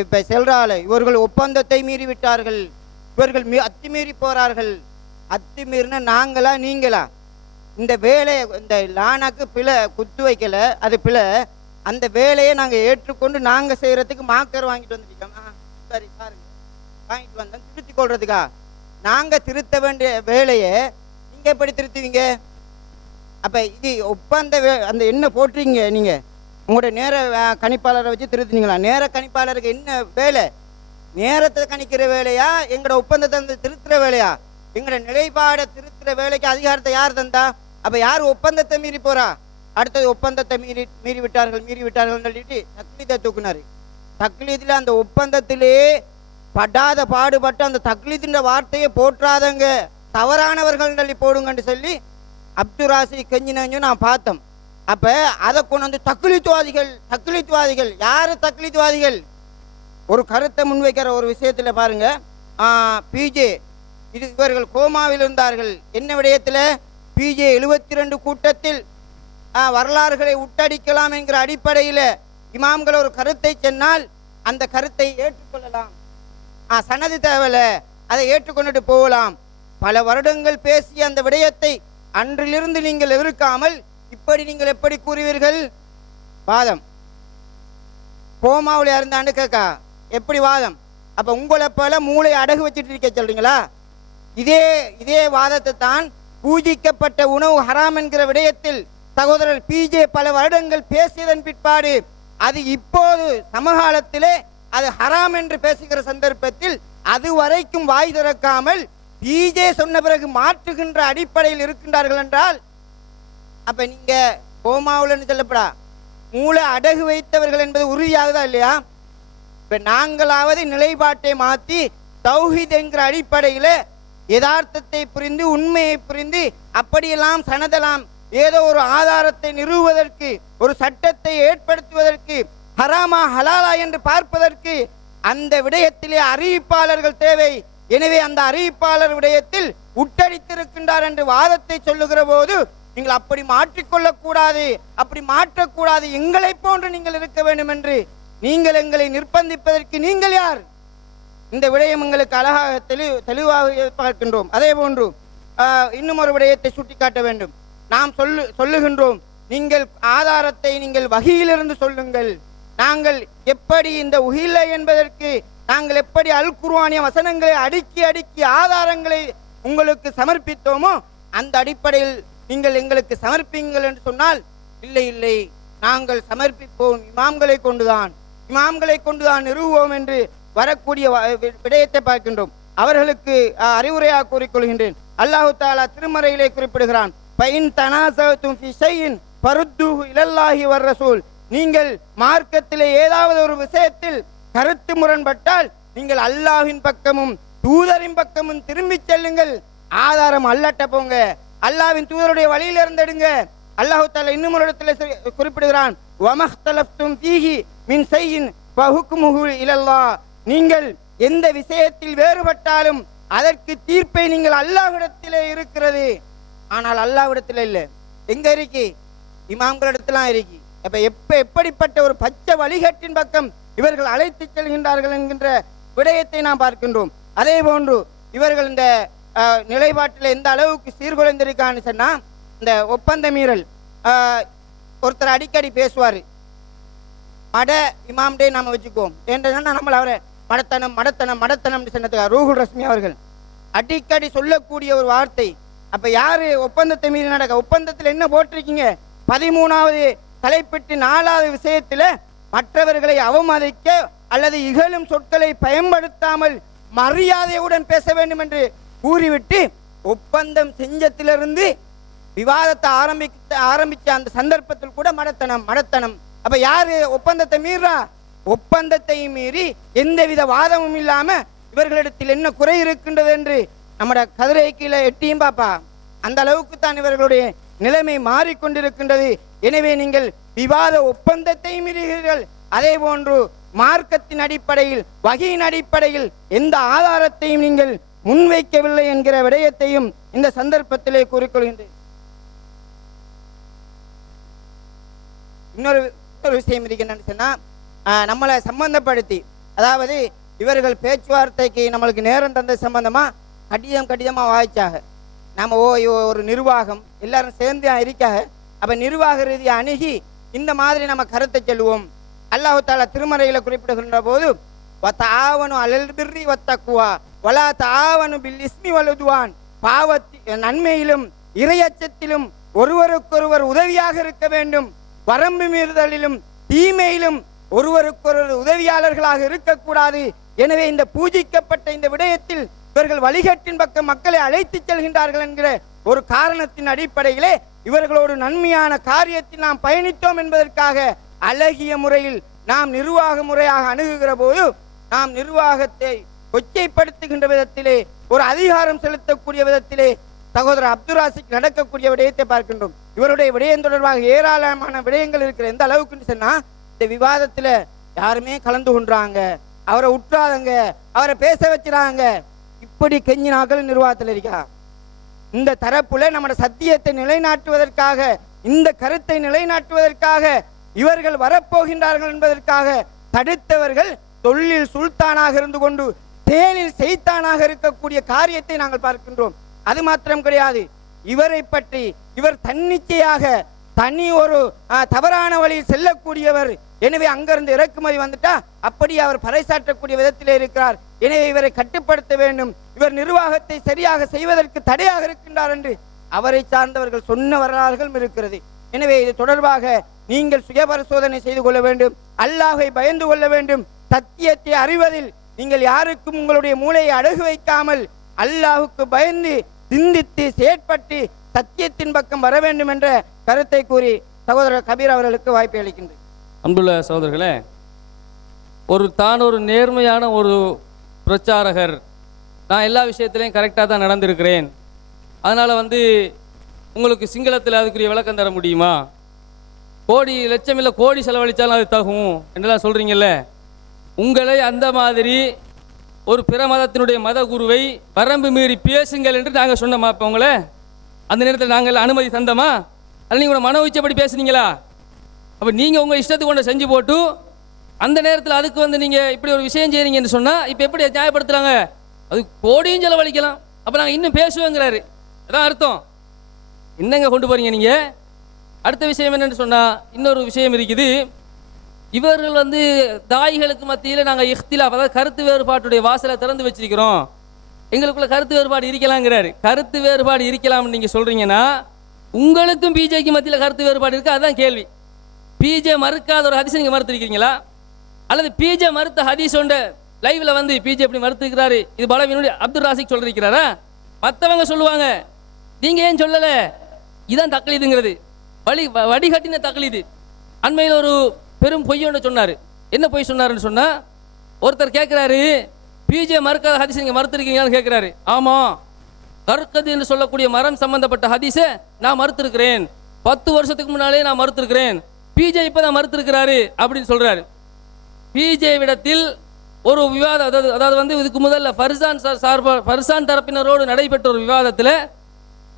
இப்போ செல்றாள், இவர்கள் ஒப்பந்தத்தை மீறி விட்டார்கள், இவர்கள் அத்துமீறி போகிறார்கள். அத்துமீறின நாங்களா நீங்களா? இந்த வேலையை, இந்த லானாக்கு பிழை, குத்து வைக்கல அது பிழை, அந்த வேலையை நாங்கள் ஏற்றுக்கொண்டு நாங்கள் செய்கிறதுக்கு மாக்கர் வாங்கிட்டு வந்துட்டோம். சரி பாருங்க, வாங்கிட்டு வந்தோம் திருத்தி கொள்றதுக்கா? நாங்கள் திருத்த வேண்டிய வேலையை நீங்கள் எப்படி திருத்துவீங்க? அப்போ இது ஒப்பந்த அந்த என்ன போட்டுறீங்க? நீங்கள் உங்களோட நேர கணிப்பாளரை வச்சு திருத்துனீங்களா? நேர கணிப்பாளருக்கு என்ன வேலை? நேரத்தை கணிக்கிற வேலையா, எங்களோட ஒப்பந்தத்தை திருத்துற வேலையா? எங்களோட நிலைப்பாடை திருத்துற வேலைக்கு அதிகாரத்தை யார் தந்தா? அப்போ யார் ஒப்பந்தத்தை மீறி போறா? அடுத்தது ஒப்பந்தத்தை மீறி விட்டார்கள் சொல்லிட்டு தக்லீதை தூக்குனாரு. தக்லீதில் அந்த ஒப்பந்தத்திலே படாத பாடுபட்டு அந்த தக்லீதின் வார்த்தையை போற்றாதங்க, தவறானவர்கள் சொல்லி போடுங்கன்னு சொல்லி அப்துராசி கெஞ்சினு நான் பார்த்தோம். அப்போ அதை கொண்டு வந்து தக்லீத்வாதிகள் யார்? தக்லீத்வாதிகள் ஒரு கருத்தை முன்வைக்கிற ஒரு விஷயத்தில் பாருங்க, பிஜே இவர்கள் கோமாவில் இருந்தார்கள். என்ன விடயத்தில்? பிஜே 72 கூட்டத்தில் வரலாறுகளை உட்டடிக்கலாம் என்கிற அடிப்படையில் இமாம்கள் ஒரு கருத்தை சொன்னால் அந்த கருத்தை ஏற்றுக்கொள்ளலாம், சனது தேவையில்லை, அதை ஏற்றுக்கொண்டுட்டு போகலாம். பல வருடங்கள் பேசிய அந்த விடயத்தை அன்றிலிருந்து நீங்கள் எதிர்க்காமல் இப்படி நீங்கள் எப்படி கூறுவீர்கள்? வாதம் கோமாவில் இருந்தான்னு கேட்கா எப்படி வாதம்? அப்போ உங்களை போல மூளை அடகு வச்சுட்டு இருக்க சொல்றீங்களா? இதே வாதத்தை தான் பூஜிக்கப்பட்ட உணவு ஹராம் என்கிற விடயத்தில் சகோதரர் பிஜே பல வருடங்கள் பேசியதன் பிற்பாடு அது இப்போது சமகாலத்திலே அது ஹராம் என்று பேசுகிற சந்தர்ப்பத்தில் அது வரைக்கும் வாய் திறக்காமல் பிஜே சொன்ன பிறகு மாற்றுகின்ற அடிப்படையில் இருக்கின்றார்கள் என்றால் அப்ப நீங்க கோமாவுலன்னு சொல்லப்படா மூளை அடகு வைத்தவர்கள் என்பது உறுதியாகுதா இல்லையா? இப்ப நாங்களாவது நிலைப்பாட்டை மாற்றி தௌஹீத் என்கிற அடிப்படையில் யதார்த்தத்தை புரிந்து உண்மையை புரிந்து அப்படியெல்லாம் சனதலாம் ஏதோ ஒரு ஆதாரத்தை நிறுவுவதற்கு ஒரு சட்டத்தை ஏற்படுத்துவதற்கு ஹராமா ஹலாலா என்று பார்ப்பதற்கு அந்த விடயத்திலே அறிவிப்பாளர்கள் தேவை. எனவே அந்த அறிவிப்பாளர் விடயத்தில் உட்டடித்திருக்கின்றார் என்று வாதத்தை சொல்லுகிற போது நீங்கள் அப்படி மாற்றிக்கொள்ளக்கூடாது, அப்படி மாற்றக்கூடாது, எங்களை போன்று நீங்கள் இருக்க வேண்டும் என்று நீங்கள் எங்களை நிர்பந்திப்பதற்கு நீங்கள் யார்? இந்த விடயம் எங்களுக்கு அழகாக தெளிவாக பார்க்கின்றோம். அதே போன்று இன்னும் ஒரு விடயத்தை சுட்டிக்காட்ட வேண்டும். நாம் சொல்லுகின்றோம், நீங்கள் ஆதாரத்தை நீங்கள் வகையிலிருந்து சொல்லுங்கள். நாங்கள் எப்படி இந்த உஹில்ல என்பதற்கு நாங்கள் எப்படி அல் குர்ஆனிய வசனங்களை அடுக்கி அடுக்கி ஆதாரங்களை உங்களுக்கு சமர்ப்பித்தோமோ அந்த அடிப்படையில் நீங்கள் எங்களுக்கு சமர்ப்பிங்கள் என்று சொன்னால், இல்லை இல்லை, நாங்கள் சமர்ப்பிப்போம் இமாம்களை கொண்டுதான் நிறுவுவோம் என்று வரக்கூடிய விடயத்தை பார்க்கின்றோம். அவர்களுக்கு அறிவுரையாக கூறிக்கொள்கின்றேன். அல்லாஹு தஆலா திருமறையிலே குறிப்பிடுகிறான், ஃபைன் தனாஸதும் ஃபி ஷைஇன் ஃபருத்தூஹு இலல்லாஹி வர் ரசூல். நீங்கள் மார்க்கத்திலே ஏதாவது ஒரு விஷயத்தில் கருத்து முரண்பட்டால் நீங்கள் அல்லாஹ்வின் பக்கமும் தூதரின் பக்கமும் திரும்பி செல்லுங்கள். ஆதாரம் அல்லாட்ட போங்க, அல்லாஹ்வின் தூதருடைய வழியில் இருந்தெடுங்க. அல்லாஹு தஆலா இன்னும் ஒரு இடத்துல குறிப்பிடுகிறான், வமஹ்தலஃப்தும் ஃபீஹி மின் ஷைஇன் ஃபஹுக்முஹு இலல்லாஹ். நீங்கள் எந்த விஷயத்தில் வேறுபட்டாலும் அதற்கு தீர்ப்பை நீங்கள் அல்லாஹ்விடத்திலே இருக்கிறது. ஆனால் அல்லாஹ்விடத்தில் இல்லை. எங்க இருக்கு? இமாம்களிடத்திலாம் இருக்கு. எப்படிப்பட்ட ஒரு பச்சை வழிகட்டின் பக்கம் இவர்கள் அழைத்து செல்கின்றார்கள் என்கின்ற விடயத்தை நாம் பார்க்கின்றோம். அதே போன்று இவர்கள் இந்த நிலைப்பாட்டில் எந்த அளவுக்கு சீர்குலைந்திருக்கான்னு சொன்னா, இந்த ஒப்பந்த மீறல் ஒருத்தர் அடிக்கடி பேசுவார். மட இமாம்டே நாம வச்சுக்குவோம் என்றா நம்மள அவரை மடத்தனம் சொன்னதுக்காக ரூஹுல் ரஸ்மி அவர்கள் அடிக்கடி சொல்லக்கூடிய ஒரு வார்த்தை. அப்ப யாரு ஒப்பந்தத்தை மீறி நடக்க? ஒப்பந்தத்தில் என்ன போட்டிருக்கீங்க? 13வது தலைப்பிட்டு 4வது விஷயத்துல மற்றவர்களை அவமதிக்க அல்லது இகழும் சொற்களை பயன்படுத்தாமல் மரியாதையுடன் பேச வேண்டும் என்று கூறிவிட்டு ஒப்பந்தம் செஞ்சத்திலிருந்து விவாதத்தை ஆரம்பிச்ச அந்த சந்தர்ப்பத்தில் கூட மடத்தனம். அப்ப யாரு ஒப்பந்தத்தை மீறா? ஒப்பந்தத்தை மீறி எந்தவித வாதமும் இல்லாம இவர்களிடத்தில் என்ன குறை இருக்கின்றது என்று நம்மட கதிரை கீழே எட்டியும் பாப்பா. அந்த அளவுக்கு தான் இவர்களுடைய நிலைமை மாறிக்கொண்டிருக்கின்றது. எனவே நீங்கள் விவாத ஒப்பந்தத்தை மீறுகிறீர்கள். அதே போன்று மார்க்கத்தின் அடிப்படையில் வகையின் அடிப்படையில் எந்த ஆதாரத்தையும் நீங்கள் முன்வைக்கவில்லை என்கிற விடயத்தையும் இந்த சந்தர்ப்பத்திலே கூறிக்கொள்கின்றேன். இன்னொரு விஷயம் இருக்குன்னு சொன்னா, நம்மளை சம்பந்தப்படுத்தி, அதாவது இவர்கள் பேச்சுவார்த்தைக்கு நம்மளுக்கு நேரம் தந்த சம்பந்தமா கடிதமா வாய்ச்சாக நம்ம ஒரு நிர்வாகம் எல்லாரும் சேர்ந்து இருக்காக. அப்ப நிர்வாக ரீதியை அணுகி இந்த மாதிரி நம்ம கருத்தை சொல்லுவோம். அல்லாஹு தஆலா திருமறையில குறிப்பிடுகின்ற போது, வதஆவனு அலல் பிர்ரி வத்தக்வா வலா தஆவனு பில் இஸ்மி வல் உத்வான். நன்மையிலும் இறையச்சத்திலும் ஒருவருக்கொருவர் உதவியாக இருக்க வேண்டும். வரம்பு மீறுதலிலும் தீமையிலும் ஒருவருக்கொருவர் உதவியாளர்களாக இருக்கக்கூடாது. எனவே இந்த பூஜிக்கப்பட்ட இந்த விடயத்தில் இவர்கள் வழிகட்டின் பக்கம் மக்களை அழைத்து செல்கின்றார்கள் என்கிற ஒரு காரணத்தின் அடிப்படையிலே இவர்களோடு நன்மையான காரியத்தில் நாம் பயணித்தோம் என்பதற்காக அழகிய முறையில் நாம் நிர்வாக முறையாக அணுகுகிற போது நாம் நிர்வாகத்தை கொச்சைப்படுத்துகின்ற விதத்திலே, ஒரு அதிகாரம் செலுத்தக்கூடிய விதத்திலே சகோதரர் அப்துல் ராசிக் நடக்கக்கூடிய விடயத்தை பார்க்கின்றோம். இவருடைய விடயம் தொடர்பாக ஏராளமான விடயங்கள் இருக்கிற. எந்த அளவுக்குன்னு சொன்னா, இந்த விவாதத்துல யாருமே கலந்து கொண்டாங்க, அவரை உற்றாதங்க, அவரை பேச வச்சுறாங்க. இப்படி கெஞ்சினாக்கள் நிர்வாகத்தில் இருக்கா? இந்த தரப்புல நம்ம சத்தியத்தை நிலைநாட்டுவதற்காக, இந்த கருத்தை நிலைநாட்டுவதற்காக இவர்கள் வரப்போகின்றார்கள் என்பதற்காக தடுத்தவர்கள் தொழிலில் சுல்தானாக இருந்து கொண்டு தேனில் செய்தானாக இருக்கக்கூடிய காரியத்தை நாங்கள் பார்க்கின்றோம். அது மாத்திரம் கிடையாது, இவரை பற்றி இவர் தன்னிச்சையாக தனி ஒரு தவறான வழியில் செல்லக்கூடியவர். எனவே அங்கிருந்து இறக்குமதி வந்துட்டா அப்படி அவர் பறைசாற்றக்கூடிய விதத்திலே இருக்கிறார். எனவே இவரை கட்டுப்படுத்த வேண்டும், இவர் நிர்வாகத்தை சரியாக செய்வதற்கு தடையாக இருக்கின்றார் என்று அவரை சார்ந்தவர்கள் சொன்ன வரலாறுகளும் இருக்கிறது. எனவே இது தொடர்பாக நீங்கள் சுய பரிசோதனை செய்து கொள்ள வேண்டும், அல்லாஹை பயந்து கொள்ள வேண்டும். சத்தியத்தை அறிவதில் நீங்கள் யாருக்கும் உங்களுடைய மூளையை அடகு வைக்காமல் அல்லாஹுக்கு பயந்து சிந்தித்து செயற்பட்டு சத்தியத்தின் பக்கம் வர வேண்டும் என்ற கருத்தை கூறி சகோதரர் கபீர் அவர்களுக்கு வாய்ப்பை அளிக்கின்றேன். அன்புள்ள சகோதரர்களே, ஒரு நேர்மையான ஒரு பிரச்சாரகர், நான் எல்லா விஷயத்திலையும் கரெக்டாக தான் நடந்திருக்கிறேன், அதனால் உங்களுக்கு சிங்களத்தில் அதுக்குரிய விளக்கம் தர முடியுமா கோடி லட்சம் இல்லை கோடி செலவழித்தாலும் அது தகும் என்றெல்லாம் சொல்கிறீங்கல்ல, உங்களை அந்த மாதிரி ஒரு பிற மதத்தினுடைய மத குருவை வரம்பு மீறி பேசுங்கள் என்று நாங்கள் சொன்னோமா? இப்போ உங்களை அந்த நேரத்தில் நாங்கள் அனுமதி தந்தோமா? அல்ல நீங்கள் மன உச்சப்படி பேசுனீங்களா? அப்போ நீங்கள் உங்கள் இஷ்டத்துக்கு கொண்டு செஞ்சு போட்டு அந்த நேரத்தில் அதுக்கு வந்து நீங்கள் இப்படி ஒரு விஷயம் செய்கிறீங்கன்னு சொன்னால் இப்போ எப்படி நியாயப்படுத்துகிறாங்க? அது கோடியும் செலவழிக்கலாம், அப்போ நாங்கள் இன்னும் பேசுவோங்கிறாரு. அதான் அர்த்தம். என்னங்க கொண்டு போகிறீங்க நீங்கள்? அடுத்த விஷயம் என்னென்னு சொன்னால், இன்னொரு விஷயம் இருக்குது. இவர்கள் வந்து தாய்களுக்கு மத்தியில் நாங்கள் இஃப்திலாப், அதாவது கருத்து வேறுபாட்டுடைய வாசலை திறந்து வச்சிருக்கிறோம், எங்களுக்குள்ள கருத்து வேறுபாடு இருக்கலாங்கிறாரு. கருத்து வேறுபாடு இருக்கலாம்னு நீங்கள் சொல்கிறீங்கன்னா உங்களுக்கும் பிஜேக்கு மத்தியில் கருத்து வேறுபாடு இருக்குது. அதுதான் கேள்வி. பிஜே மறுக்காத ஒரு ஹதீஸ் நீங்கள் மறுத்திருக்கீங்களா? அல்லது பிஜே மறுத்த ஹதீஸ் ஒன்று லைவ்ல வந்து பிஜே எப்படி மறுத்துக்கிறாரு, இது பலவீனுடைய அப்துல் ராசிக் சொல்லிருக்கிறாரா? மற்றவங்க சொல்லுவாங்க, நீங்கள் ஏன் சொல்லலை? இதுதான் தக்லீதுங்கிறது, வடிகட்டின தக்லீது. அண்மையில் ஒரு பெரும் பொய் ஒன்று சொன்னார். என்ன பொய் சொன்னாருன்னு சொன்னால், ஒருத்தர் கேட்குறாரு, பிஜே மறுக்காத ஹதீஸ் நீங்கள் மறுத்திருக்கீங்களான்னு கேட்குறாரு. ஆமாம், கற்கது என்று சொல்லக்கூடிய மரம் சம்பந்தப்பட்ட ஹதீஸை நான் மறுத்திருக்கிறேன், 10 வருஷத்துக்கு முன்னாலே நான் மறுத்திருக்கிறேன், பிஜே இப்போ தான் மறுத்திருக்கிறாரு அப்படின்னு சொல்கிறாரு. பிஜே விடத்தில் ஒரு விவாதம், அதாவது வந்து இதுக்கு முதல்ல ஃபர்சான் தரப்பினரோடு நடைபெற்ற ஒரு விவாதத்தில்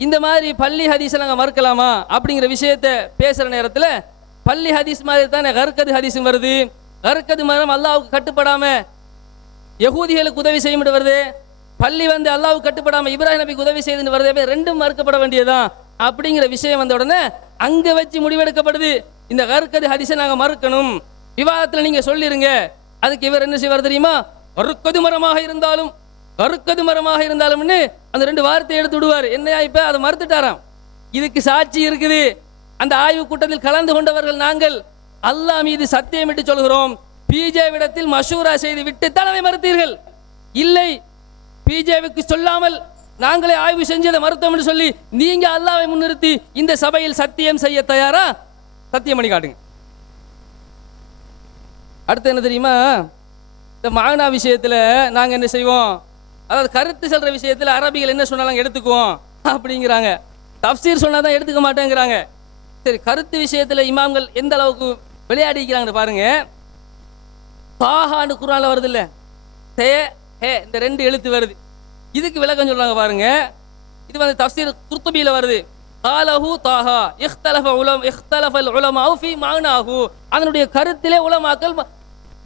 இந்த மாதிரி பள்ளி ஹதீஸை நாங்கள் மறுக்கலாமா அப்படிங்கிற விஷயத்தை பேசுகிற நேரத்தில், பள்ளி ஹதீஸ் மாதிரி தானே கற்கது ஹதீஸும் வருது, கற்கது மரம் அல்லாவுக்கு கட்டுப்படாமல் யகூதிகளுக்கு உதவி செய்யும் வருது, பள்ளி வந்து அல்லாவுக்கு கட்டுப்படாமல் இப்ராஹிம் நபிக்கு உதவி செய்துன்னு வருது, ரெண்டும் மறுக்கப்பட வேண்டியதான் அப்படிங்கிற விஷயம் வந்த உடனே அங்கே வச்சு முடிவெடுக்கப்படுது, இந்த கற்கது ஹதீஸை நாங்கள் மறுக்கணும், விவாதத்தில் நீங்கள் சொல்லிருங்க. அதுக்கு இவர் என்ன செய்வார் தெரியுமா? கற்கது மரமாக இருந்தாலும்னு அந்த 2 வார்த்தையை எடுத்து விடுவார். என்னையா இப்போ அதை மறுத்துட்டாராம். இதுக்கு சாட்சி இருக்குது. அந்த ஆய்வு கூட்டத்தில் கலந்து கொண்டவர்கள் நாங்கள் அல்லாஹ் மீது சத்தியமிட்டு சொல்கிறோம், பிஜே விடத்தில் மஷூரா செய்து விட்டு தலைமை மறுத்தீர்கள். இல்லை, பிஜேவுக்கு சொல்லாமல் நாங்களே ஆய்வு செஞ்சதை மறுத்தோம் என்று சொல்லி நீங்க அல்லாஹ்வை முன்னிறுத்தி இந்த சபையில் சத்தியம் செய்ய தயாரா? சத்தியம் பண்ணி காட்டுங்க. அடுத்து என்ன தெரியுமா? இந்த மானா விஷயத்தில் நாங்கள் என்ன செய்வோம், அதாவது கருத்து சொல்கிற விஷயத்தில் அரபிகள் என்ன சொன்னாலும் எடுத்துக்குவோம் அப்படிங்கிறாங்க, தஃப்சீர் சொன்னால் தான் எடுத்துக்க மாட்டேங்கிறாங்க. சரி, கருத்து விஷயத்தில் இமாம்கள் எந்த அளவுக்கு விளையாடிக்கிறாங்கன்னு பாருங்க. தாஹான்னு குர்ஆன்ல வருது இல்லை, தே ஹே இந்த 2 எழுத்து வருது, இதுக்கு விளக்கம் சொல்றாங்க பாருங்க. இது வந்து தஃப்சீர் குர்துபியில் வருது. காலஹு தாஹா இஹ்தலஃபல் உலமாஉ ஃபீ மஅனாஹு, அதனுடைய கருத்திலே உலமாக்கள்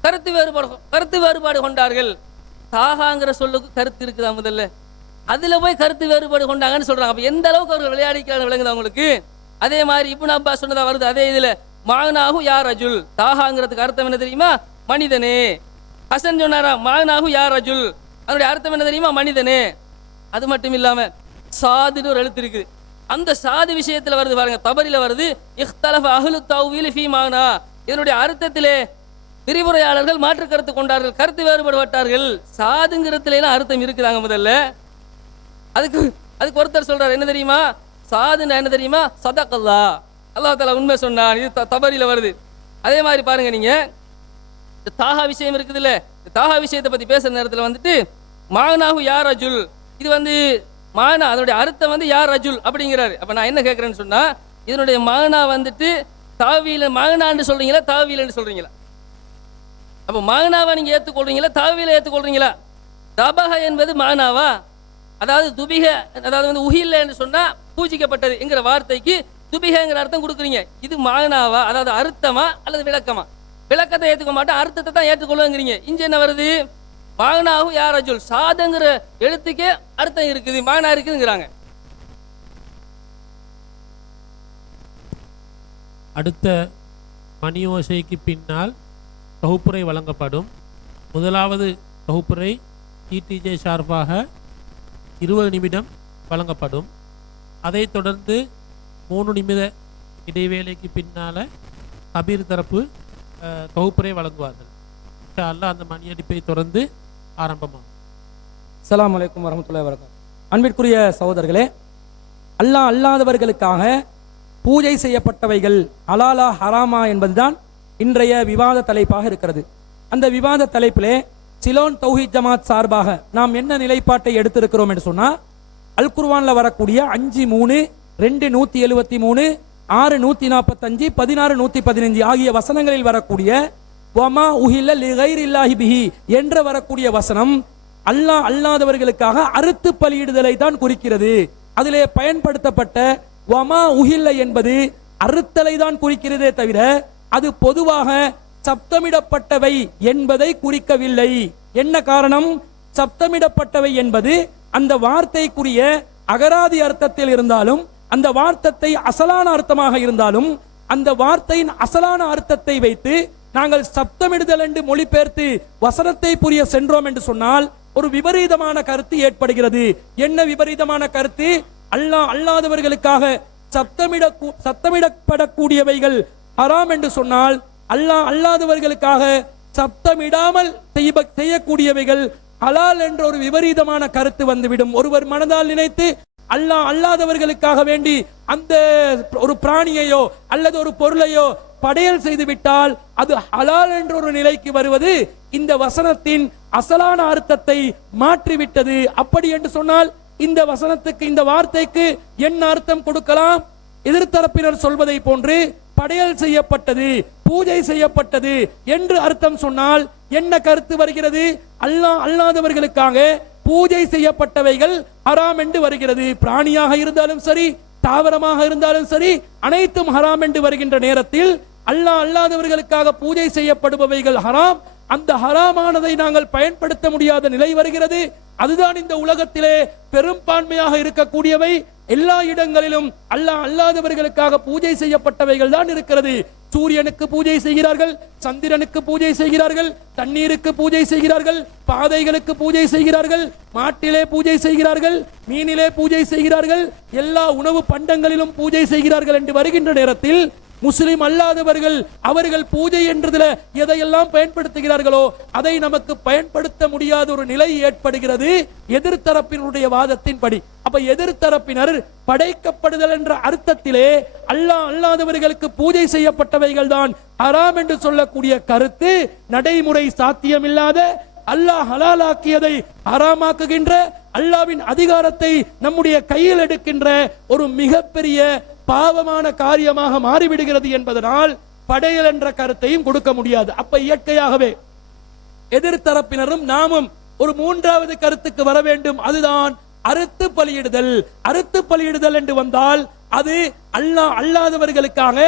கருத்து வேறுபாடு கொண்டார்கள். தாகாங்கிற சொல்லுக்கு கருத்து இருக்குதா முதல்ல, அதுல போய் கருத்து வேறுபாடு கொண்டாங்கன்னு சொல்றாங்க. அப்ப எந்த அளவுக்கு அவர்கள் விளையாடிக்கிறாங்க விளங்குது அவங்களுக்கு. அதே மாதிரி இப்னு அப்பாஸ் சொன்னதா வருது அதே இதுல, மஅனாஹு யா ரஜுல், தாகாங்கிறதுக்கு அர்த்தம் என்ன தெரியுமா? மனிதனே. ஹசன் சொன்னாரா மஅனாஹு யா ரஜுல், அதனுடைய அர்த்தம் என்ன தெரியுமா? மனிதனே. அது மட்டும் இல்லாம சாதுன்னு ஒரு எழுத்து இருக்குது, அந்த சாது விஷயத்துல வருது பாருங்க, தபரில வருது, இஹ்தலஃப அஹ்லு தஅவீல் ஃபீ மஅனா, இதனுடைய அர்த்தத்திலே விரிவுரையாளர்கள் மாற்று கருத்து கொண்டார்கள், கருத்து வேறுபட்டார்கள். சாதுங்கிறதுல எல்லாம் அர்த்தம் இருக்குதாங்க முதல்ல. அதுக்கு ஒருத்தர் சொல்றாரு என்ன தெரியுமா? சாதுன்னா என்ன தெரியுமா? சதகல்லா, அல்லாஹ் தஆலா உண்மை சொன்னான். இது தபரில வருது. அதே மாதிரி பாருங்க, நீங்க இந்த தாஹா விஷயம் இருக்குது இல்ல, இந்த தாஹா விஷயத்தை பத்தி பேசுற நேரத்தில் வந்துட்டு மஅனாஹு யா ரஜுல், இது வந்து மானா அதனுடைய அர்த்தம் வந்து யா ரஜுல் அப்படிங்கிறாரு. அப்ப நான் என்ன கேட்கிறேன்னு சொன்னா, இதனுடைய மானா வந்துட்டு தாவீல மானான்னு சொல்றீங்களா தாவீலன்னு சொல்றீங்களா? அப்ப மானாவா நீங்க ஏற்றுக்கொள்றீங்களா தாவீல ஏற்றுக்கொள்றீங்களா? தபஹ என்பது மானாவா? அதாவது துபிக, அதாவது வந்து உஹில்ல என்று சொன்னா பூஜிக்கப்பட்டது என்கிற வார்த்தைக்கு துபிகங்கிற அர்த்தம் கொடுக்குறீங்க. இது மானாவா, அதாவது அர்த்தமா அல்லது விளக்கமா? விளக்கத்தை ஏற்றுக்க மாட்டேன், அர்த்தத்தை தான் ஏற்றுக்கொள்ளுங்கிறீங்க. இங்க என்ன வருது? மானாஹு யா ரஜுல், சாதுங்கிற எழுத்துக்கே அர்த்தம் இருக்குது, மானா இருக்குதுங்கிறாங்க. அடுத்த மணியோசைக்கு பின்னால் தொகுப்புரை வழங்கப்படும். முதலாவது தொகுப்புரை டிடிஜே சார்பாக 20 நிமிடம் வழங்கப்படும். அதைத் தொடர்ந்து 3 நிமிட இடைவேளைக்கு பின்னால் கபீர் தரப்பு தொகுப்புரை வழங்குவார்கள். இன்ஷா அல்லாஹ் அந்த மணியடிப்பை தொடர்ந்து ஆரம்பமாகும். அஸ்ஸலாமு அலைக்கும் வரஹ்மத்துல்லாஹி வபரகாத்துஹு. அன்பிற்குரிய சகோதரர்களே, அல்லாஹ் அல்லாதவர்களுக்காக பூஜை செய்யப்பட்டவைகள் ஹலாலா ஹராமா என்பதுதான் இன்றைய விவாத தலைப்பாக இருக்கிறது. அந்த விவாத தலைப்பிலே சிலோன் தௌஹீத் ஜமாத் சார்பாக நாம் என்ன நிலைப்பாட்டை எடுத்திருக்கிறோம் என்று சொன்னால், அல் குர்ஆன்ல வரக்கூடிய 5:3, 2:173, 6:145, 16:115 ஆகிய வசனங்களில் வரக்கூடிய வமா உஹில்ல லிகைரில்லாஹி பிஹி என்ற வரக்கூடிய வசனம் அல்லாஹ் அல்லாதவர்களுக்காக அறுத்து பலியிடுதலை தான் குறிக்கிறது. அதிலே பயன்படுத்தப்பட்ட வமா உஹில்ல என்பது அறுத்தலை தான் குறிக்கிறதே தவிர அது பொதுவாக சப்தமிடப்பட்டவை என்பதை குறிக்கவில்லை. என்ன காரணம்? சப்தமிடப்பட்டவை என்பது அந்த வார்த்தைக்குரிய அகராதி அர்த்தத்தில் இருந்தாலும், அந்த வார்த்தை அசலான அர்த்தமாக இருந்தாலும், அந்த வார்த்தையின் அசலான அர்த்தத்தை வைத்து நாங்கள் சப்தமிடுதல் என்று மொழிபெயர்த்து வசனத்தை புரிய சென்றோம் என்று சொன்னால் ஒரு விபரீதமான கருத்து ஏற்படுகிறது. என்ன விபரீதமான கருத்து? அல்லாஹ் அல்லாதவர்களுக்காக சப்தமிடப்படக்கூடியவைகள் ஹராம் என்று சொன்னால், அல்லாஹ் அல்லாதவர்களுக்காக சப்தமிடாமல் செய்யக்கூடியவைகள் ஹலால் என்ற ஒரு விபரீதமான கருத்து வந்துவிடும். ஒருவர் மனதால் நினைத்து அல்லாஹ் அல்லாதவர்களுக்காக வேண்டி அந்த ஒரு பிராணியையோ அல்லது ஒரு பொருளையோ படையல் செய்து விட்டால் அது ஹலால் என்ற ஒரு நிலைக்கு வருவது இந்த வசனத்தின் அசலான அர்த்தத்தை மாற்றிவிட்டது. அப்படி என்று சொன்னால் இந்த வசனத்துக்கு, இந்த வார்த்தைக்கு என்ன அர்த்தம் கொடுக்கலாம்? எதிர்த்தரப்பினர் சொல்வதை போன்று படையல் செய்யப்பட்டது, பூஜை செய்யப்பட்டது என்று அர்த்தம் சொன்னால் என்ன கருத்து வருகிறது? அல்லாஹ் அல்லாதவர்களுக்காக பூஜை செய்யப்பட்டவைகள் ஹராம் என்று வருகிறது. பிராணியாக இருந்தாலும் சரி, தாவரமாக இருந்தாலும் சரி, அனைத்தும் ஹராம் என்று வருகின்ற நேரத்தில் அல்லாஹ் அல்லாதவர்களுக்காக பூஜை செய்யப்படுபவைகள் ஹராம். அந்த ஹராமானதை நாங்கள் பயன்படுத்த முடியாத நிலை வருகிறது. அதுதான் இந்த உலகத்திலே பெரும்பான்மையாக இருக்கக்கூடியவை. எல்லா இடங்களிலும் அல்லாஹ் அல்லாதவர்களுக்காக பூஜை செய்யப்பட்டவைகள் தான் இருக்கிறது. சூரியனுக்கு பூஜை செய்கிறார்கள், சந்திரனுக்கு பூஜை செய்கிறார்கள், தண்ணீருக்கு பூஜை செய்கிறார்கள், பாதைகளுக்கு பூஜை செய்கிறார்கள், மாட்டிலே பூஜை செய்கிறார்கள், மீனிலே பூஜை செய்கிறார்கள், எல்லா உணவு பண்டங்களிலும் பூஜை செய்கிறார்கள் என்று வருகின்ற நேரத்தில் முஸ்லிம் அல்லாதவர்கள் அவர்கள் பூஜை என்றதுல எதையெல்லாம் பயன்படுத்துகிறார்களோ அதை நமக்கு பயன்படுத்த முடியாத ஒரு நிலை ஏற்படுகிறது எதிர்த்தரப்பினுடைய வாதத்தின்படி. அப்ப எதிர்த்தரப்பினர் படைக்கப்படுதல் என்ற அர்த்தத்திலே அல்லாஹ் அல்லாதவர்களுக்கு பூஜை செய்யப்பட்டவைகள் தான் ஹராம் என்று சொல்லக்கூடிய கருத்து நடைமுறை சாத்தியமில்லாத, அல்லாஹ் ஹலாலாக்கியதை ஹராமாக்குகின்ற, அல்லாஹ்வின் அதிகாரத்தை நம்முடைய கையில் எடுக்கின்ற ஒரு மிகப்பெரிய பாவமான காரியமாக மாறிவிடுகிறது என்பதனால் படையல் என்ற கருத்தையும் கொடுக்க முடியாது. அப்ப இயற்கையாகவே எதிர்த்தரப்பினரும் நாமும் ஒரு மூன்றாவது கருத்துக்கு வர வேண்டும். அதுதான் அறுத்து பலியிடுதல். அறுத்து பலியிடுதல் என்று வந்தால் அது அல்லாஹ் அல்லாதவர்களுக்காக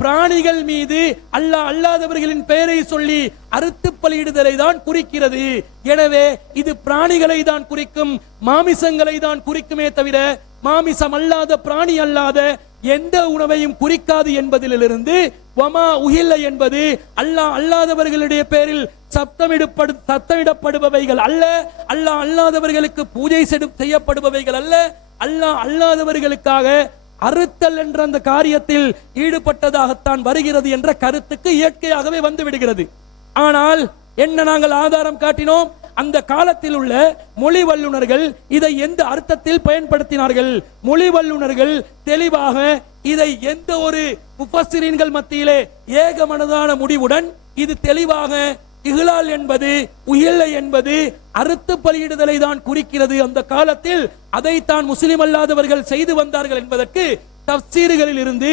பிராணிகள் மீது அல்லாஹ் அல்லாதவர்களின் பெயரை சொல்லி அறுத்து பலியிடுதலை தான் குறிக்கிறது. எனவே இது பிராணிகளை தான் குறிக்கும், மாமிசங்களை தான் குறிக்குமே தவிர மாமிசம் அல்லாத, பிராணி அல்லாத எந்த உணவையும் குறிக்காது என்பதிலிருந்து வமா உஹில்ல என்பது அல்லாஹ் அல்லாதவர்களுடைய பேரில் சப்தமிடப்படுபவைகள் அல்ல, அல்லாஹ் அல்லாதவர்களுக்கு பூஜை செய்யப்படுபவைகள் அல்ல, அல்லாஹ் அல்லாதவர்களுக்காக அறுத்தல் என்ற அந்த காரியத்தில் ஈடுபட்டதாகத்தான் வருகிறது என்ற கருத்துக்கு இயற்கையாகவே வந்து விடுகிறது. ஆனால் என்ன நாங்கள் ஆதாரம் காட்டினோம்? அந்த காலத்தில் உள்ள மொழி வல்லுநர்கள் இதை எந்த அர்த்தத்தில் பயன்படுத்தினார்கள்? மொழி வல்லுநர்கள் தெளிவாக இதை எந்த ஒரு முஃபஸ்ஸிரீன்கள் மத்தியிலே ஏகமனதான முடிவுடன் இது தெளிவாக இஹ்லால் என்பது, உஹில்ல என்பது அறுத்து பலியிடுதலை தான் குறிக்கிறது. அந்த காலத்தில் அதைத்தான் முஸ்லிம் அல்லாதவர்கள் செய்து வந்தார்கள் என்பதற்கு தஃசீர்களில் இருந்து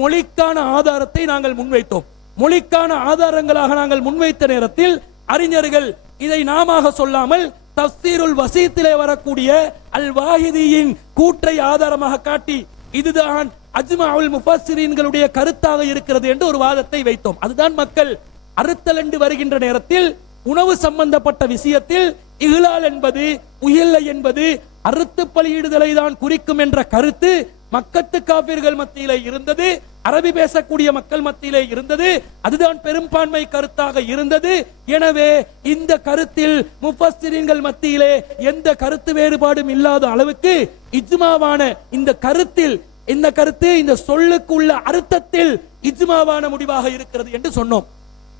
மொழிக்கான ஆதாரத்தை நாங்கள் முன்வைத்தோம். மொழிக்கான ஆதாரங்களாக நாங்கள் முன்வைத்த நேரத்தில் அறிஞர்கள் இதை நாம சொல்லாமல் தஃசீருல் வசீத்திலே வரக்கூடிய அல் வாஹிதியின் கூற்றை ஆதாரமாக காட்டி இதுதான் அஜ்மாஉல் முஃபஸ்ஸிரீன்களுடைய கருத்தாக இருக்கிறது என்று ஒரு வாதத்தை வைத்தோம். அதுதான் மக்கள் அறுத்தல் என்று வருகின்ற நேரத்தில் உணவு சம்பந்தப்பட்ட விஷயத்தில் இஹ்லால் என்பது, உஹில்ல என்பது அறுத்து பலியிடுதலை தான் குறிக்கும் என்ற கருத்து மக்கத்து காபிர்கள் மத்தியிலே இருந்தது, அரபி பேசக்கூடிய மக்கள் மத்தியிலே இருந்தது. அதுதான் பெரும்பான்மை கருத்தாக இருந்தது. எனவே இந்த கருத்தில் முஃபஸ்ஸிரீன்கள் மத்தியிலே எந்த கருத்து வேறுபாடும் இல்லாத அளவுக்கு இஜ்மாவான இந்த கருத்தில், இந்த கருத்து இந்த சொல்லுக்கு உள்ள அர்த்தத்தில் இஜ்மாவான முடிவாக இருக்கிறது என்று சொன்னோம்.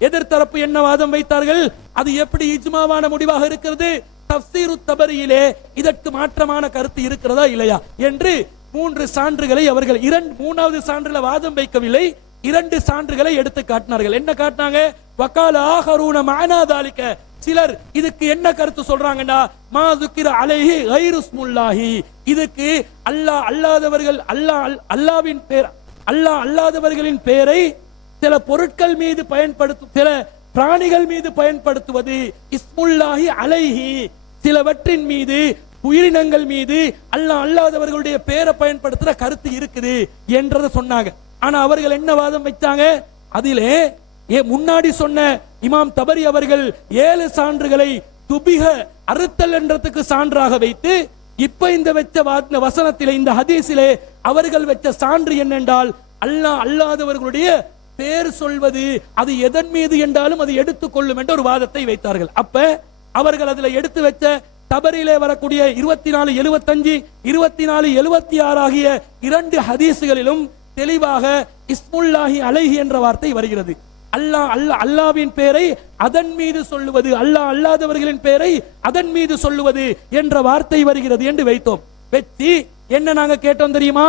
எதிர்த்தரப்பு என்ன வாதம் வைத்தார்கள்? அது எப்படி இஜ்மாவான முடிவாக இருக்கிறது? தஃசீரு தபரியிலே இதற்கு மாற்றமான கருத்து இருக்கிறதா இல்லையா என்று 3 சான்றுகளை அவர்கள் மூணாவது சான்றுல வாதம் வைக்கவில்லை, 2 சான்றுகளை எடுத்து காட்டினார்கள். என்ன காட்டினாங்க? வகால ஆகரூன மஅனா தாலிக, சிலர் இதுக்கு என்ன கருத்து சொல்றாங்கன்னா மா ذுக்கிர அலைஹி கைரு இஸ்முல்லாஹி, இதுக்கு அல்லாஹ் அல்லாதவர்கள், அல்லாஹ்வின் பேர் அல்லாஹ் அல்லாதவர்களின் பெயரை சில பொருட்கள் மீது பயன்படுத்தும், சில பிராணிகள் மீது பயன்படுத்துவது இஸ்முல்லாஹி அலைஹி, சிலவற்றின் மீது உயிரினங்கள் மீது அல்லாஹ் அல்லாதவர்களுடைய பெயரை பயன்படுத்துற கருத்து இருக்குது என்றதை சொன்னாங்க. ஆனா அவர்கள் என்ன வாதம் வைத்தாங்க? அதிலே முன்னாடி சொன்ன இமாம் தபரி அவர்கள் 7 சான்றுகளை துபிக அறுத்தல் என்றதுக்கு சான்றாக வைத்து, இப்ப இந்த வச்ச வசனத்திலே, இந்த ஹதீஸிலே அவர்கள் வச்ச சான்று என்னென்றால் அல்லாஹ் அல்லாதவர்களுடைய பேர் சொல்வது அது எதன் மீது என்றாலும் அதை எடுத்துக்கொள்ளும் என்ற ஒரு வாதத்தை வைத்தார்கள். அப்ப அவர்கள் அதுல எடுத்து வச்ச தபரிலே வரக்கூடிய 2475 2476 ஆகிய 2 ஹதீஸ்களிலும் தெளிவாக இஸ்முல்லாஹி அலைஹி என்ற வார்த்தை வருகிறது. அல்லாஹ்வின் பெயரை அதன் மீது சொல்லுவது, அல்லாஹ் அல்லாதவர்களின் பெயரை அதன் மீது சொல்லுவது என்ற வார்த்தை வருகிறது என்று வைத்தோம். வெற்றி என்ன நாங்க கேட்டோம் தெரியுமா?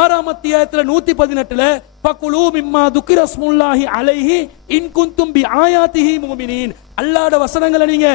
6ஆம் அத்தியாயத்துல 118ல ஃபகுலூ மிம்மா துக்கிர ஸ்முல்லாஹி அலைஹி இன் குன்தும் பி ஆயாத்திஹி முஃமினீன், அல்லாஹ்வோட வசனங்களை நீங்க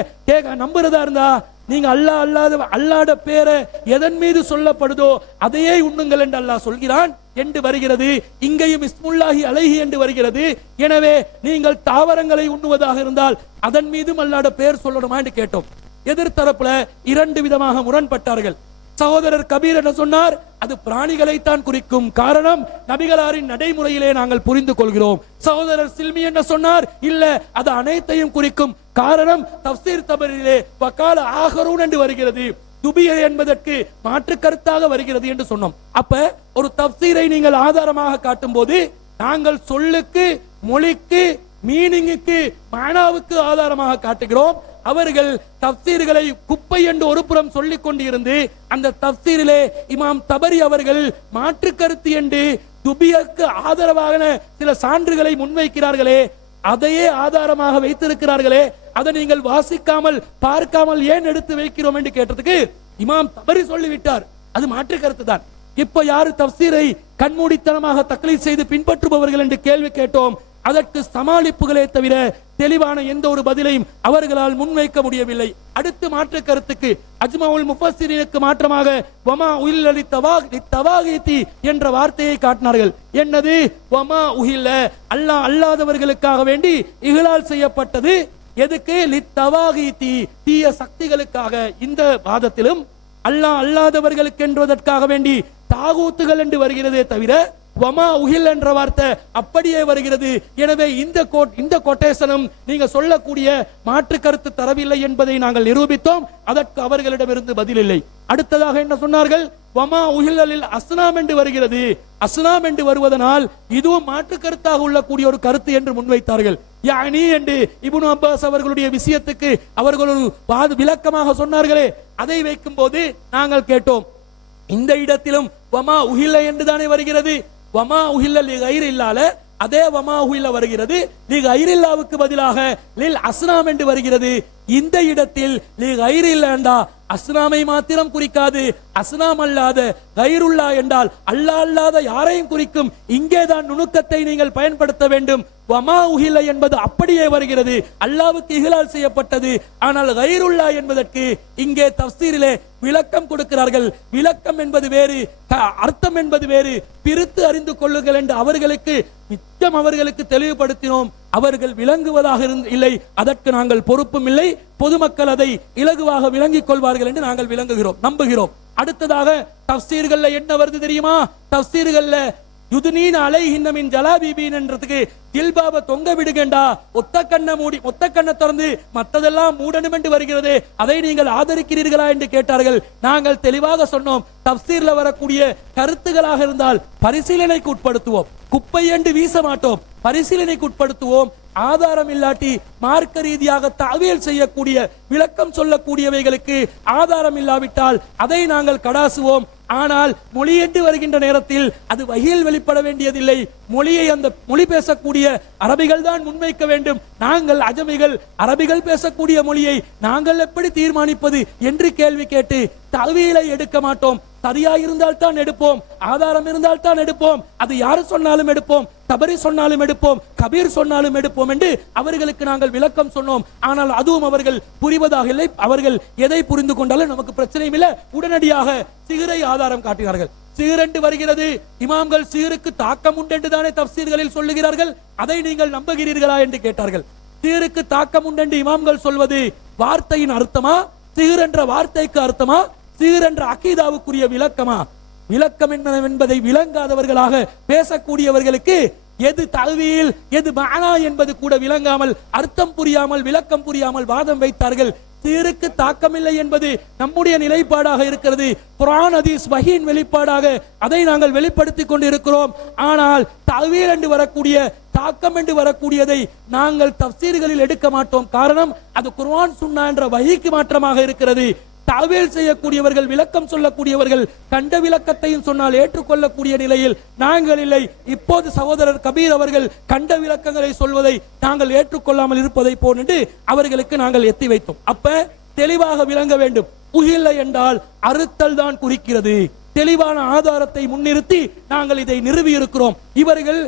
நம்புறதா இருந்தா நீங்க அல்லாஹ்வோட பேரை எதன் மீது சொல்லப்படுதோ அதையே உண்ணுங்கள் என்று அல்லாஹ் சொல்கிறான் என்று வருகிறது. இங்கேயும் இஸ்முல்லாஹி அலைஹி என்று வருகிறது. எனவே நீங்கள் தாவரங்களை உண்ணுவதாக இருந்தால் அதன் மீதும் அல்லாஹ்வோட பேர் சொல்லணுமா என்று கேட்டோம். எதிர்த்தரப்புல 2 விதமாக முரண்பட்டார்கள். சகோதரர் கபீர் என்ன சொன்னார்? அது பிராணிகளை தான் குறிக்கும், காரணம் நபிகளாரின் நடைமுறையிலே நாங்கள் புரிந்து கொள்கிறோம். சகோதரர் சில்மி என்ன சொன்னார்? இல்ல, அது அனைத்தையும் குறிக்கும், காரணம் தஃப்சீர் தபரிலே வகால ஆகரூன் என்று வருகிறது, துபிய என்பதற்கு மாற்று கருத்தாக வருகிறது என்று சொன்னோம். அப்ப ஒரு தஃப்சீரை நீங்கள் ஆதாரமாக காட்டும் போது நாங்கள் சொல்லுக்கு, மொழிக்கு, மீனிங்குக்கு, மானாவுக்கு ஆதாரமாக காட்டுகிறோம். அவர்கள் தஃப்சீர்களை குப்பை என்று ஒரு புறம் சொல்லிக் கொண்டிருந்து அந்த தஃப்சீரிலே இமாம் தபரி அவர்கள் மாற்று கருத்து என்று துபியக்கு ஆதரவாக சில சான்றுகளை முன்வைக்கிறார்களே, அதையே ஆதாரமாக வைத்திருக்கிறார்களே, அதை நீங்கள் வாசிக்காமல் பார்க்காமல் ஏன் எடுத்து வைக்கிறோம் என்று கேட்டதுக்கு இமாம் தபரி சொல்லிவிட்டார், அது மாற்று கருத்து தான். இப்ப யாரு தஃப்சீரை கண்மூடித்தனமாக தக்லீத் செய்து பின்பற்றுபவர்கள் என்று கேள்வி கேட்டோம். அதற்கு சமாளிப்புகளே தவிர தெளிவான எந்த ஒரு பதிலையும் அவர்களால் முன்வைக்க முடியவில்லை. அடுத்து மாற்று கருத்துக்கு அஜ்மாவுல் முஃபஸ்ஸிரீனுக்கு மாற்றமாக வமா உஹில்ல லித்தவாகீதி என்ற வார்த்தையை காட்டினார்கள். என்னது? வமா உஹில்ல, அல்லாஹ் அல்லாதவர்களுக்காக வேண்டி இஹ்லால் செய்யப்பட்டது. எதுக்கு? லித்தவாகீதி, தீய சக்திகளுக்காக. இந்த வாதத்திலும் அல்லாஹ் அல்லாதவர்களுக்கு என்பதற்காக வேண்டி தாகூத்துகள் என்று வருகிறதே தவிர வமா உஹில் என்ற வார்த்தை அப்படியே வருகிறது. எனவே இந்த கொட்டேஷனும் நீங்க சொல்லக்கூடிய மாற்று கருத்து தரவில்லை என்பதை நாங்கள் நிரூபித்தோம். அதற்கு அவர்களிடமிருந்து பதில் இல்லை. அடுத்ததாக என்ன சொன்னார்கள்? வமா உஹில்லில் அஸ்னாம் என்று வருகிறது. அஸ்னாம் என்று வருவதனால் இதுவும் மாற்று கருத்தாக உள்ளக்கூடிய ஒரு கருத்து என்று முன்வைத்தார்கள். யானி என்று இப்னு அப்பாஸ் அவர்களுடைய விஷயத்துக்கு அவர்கள் ஒரு விளக்கமாக சொன்னார்களே, அதை வைக்கும் போது நாங்கள் கேட்டோம், இந்த இடத்திலும் வமா உஹில்ல என்று தானே வருகிறது. வமா உஹில்ல லிகைரில்லால அதே வமா உஹில்ல வருகிறது. லிகைரில்லாவுக்கு பதிலாக லில் அஸ்னாம் என்று வருகிறது. இந்த இடத்தில் லிகைரில்லா அஸ்னாமை மாத்திரம் குறிக்காது, அஸ்னாம் அல்லாத கைருல்லா என்றால் அல்லாஹ் அல்லாத யாரையும் குறிக்கும். இங்கேதான் நுணுக்கத்தை நீங்கள் பயன்படுத்த வேண்டும். வமா உஹில்ல என்பது அப்படியே வருகிறது, அல்லாஹ்வுக்கு இஹ்லால் செய்யப்பட்டது. ஆனால் கைருல்லா என்பதற்கு இங்கே தஃப்சீரிலே விளக்கம் கொடுக்கிறார்கள். விளக்கம் என்பது வேறு, அர்த்தம் என்பது வேறு, பிரித்து அறிந்து கொள்ளுங்கள் என்று அவர்களுக்கு தெளிவுபடுத்தினோம். அவர்கள் விளங்குவதாக இல்லை, அதற்கு நாங்கள் பொறுப்பும் இல்லை. பொதுமக்கள் அதை இலகுவாக விளங்கிக் கொள்வார்கள் என்று நாங்கள் விளங்குகிறோம், நம்புகிறோம். அடுத்ததாக தஃப்சீர்கள்ல என்ன வருது தெரியுமா? தஃப்சீர்கள்ல யுதுனீன அலைஹின்ன மின் ஜலாபீபீன் என்றதுக்கு ஜில்பாப தொங்க விடுகண்டா, ஒத்த கண்ணை திறந்து மற்றதெல்லாம் மூடணும் என்று வருகிறது, அதை நீங்கள் ஆதரிக்கிறீர்களா என்று கேட்டார்கள். நாங்கள் தெளிவாக சொன்னோம், தஃப்சீர்ல வரக்கூடிய கருத்துகளாக இருந்தால் பரிசீலனைக்கு உட்படுத்துவோம், குப்பை என்று வீச மாட்டோம், பரிசீலனைக்கு உட்படுத்துவோம். ஆதாரம் இல்லாட்டி மார்க்க ரீதியாக தஅவீல் செய்யக்கூடிய, விளக்கம் சொல்லக்கூடியவைகளுக்கு ஆதாரம் இல்லாவிட்டால் அதை நாங்கள் கடாசுவோம். ஆனால் மொழி என்று வருகின்ற நேரத்தில் அது வஹீல் வெளிப்பட வேண்டியதில்லை. மொழியை அந்த மொழி பேசக்கூடிய அரபிகள் தான் முன்வைக்க வேண்டும். நாங்கள் அஜமிகள், அரபிகள் பேசக்கூடிய மொழியை நாங்கள் எப்படி தீர்மானிப்பது என்று கேள்வி கேட்டு தஅவீலை எடுக்க மாட்டோம். சரியா இருந்தால் தான் எடுப்போம், ஆதாரம் இருந்தால் தான் எடுப்போம். அது யாரு சொன்னாலும் எடுப்போம், தபரி சொன்னாலும் எடுப்போம், கபீர் சொன்னாலும் எடுப்போம் என்று அவர்களுக்கு நாங்கள் விளக்கம் சொன்னோம். ஆனால் அதுவும் அவர்கள் புரிவதாக இல்லை. அவர்கள் எதை புரிந்து கொண்டாலும் நமக்கு பிரச்சனையும் இல்லை. உடனடியாக சிகரை ஆதாரம் காட்டினார்கள். சீரென்று வருகிறது. இமாம்கள் சீருக்கு தாக்கம் உண்டு என்று தானே தப்சீர்களில் சொல்லுகிறார்கள், அதை நீங்கள் நம்புகிறீர்களா என்று கேட்டார்கள். சீருக்கு தாக்கம் உண்டு என்று இமாம்கள் சொல்வது வார்த்தையின் அர்த்தமா, சீர் என்ற வார்த்தைக்கு அர்த்தமா, சீர் என்ற அகீதாவுக்குரிய விளக்கமா? விளக்கம் என்பதை விளங்காதவர்களாக பேசக்கூடியவர்களுக்கு எது தஅவீல் எது மஅனா என்பது கூட விளங்காமல், அர்த்தம் புரியாமல், விளக்கம் புரியாமல் வாதம் வைத்தார்கள். சீருக்கு தாக்கமில்லை என்பது நம்முடைய நிலைப்பாடாக இருக்கிறது. குர்ஆன் ஹதீஸ் வஹீன் வெளிப்பாடாக அதை நாங்கள் வெளிப்படுத்திக் கொண்டு இருக்கிறோம். ஆனால் தஅவீல் என்று வரக்கூடிய, தாக்கம் என்று வரக்கூடியதை நாங்கள் தஃசீர்களில் எடுக்க மாட்டோம். காரணம், அது குர்ஆன் சுன்னா என்ற வஹீக்கு மாற்றமாக இருக்கிறது. தஅவீல் செய்யக்கூடியவர்கள், விளக்கம் சொல்லக்கூடியவர்கள் கண்ட விளக்கத்தையும் சொன்னால் ஏற்றுக்கொள்ளக்கூடிய நிலையில் நாங்கள் இல்லை. இப்போது சகோதரர் கபீர் அவர்கள் கண்ட விளக்கங்களை சொல்வதை நாங்கள் ஏற்றுக்கொள்ளாமல் இருப்பதை போன்று அவர்களுக்கு நாங்கள் எத்தி வைத்தோம். அப்ப தெளிவாக விளங்க வேண்டும். உஹில்ல என்றால் அறுத்தல் தான் குறிக்கிறது. தெளிவான ஆதாரத்தை முன்னிறுத்தி நாங்கள் இதை நிறுவி இருக்கிறோம். இவர்கள்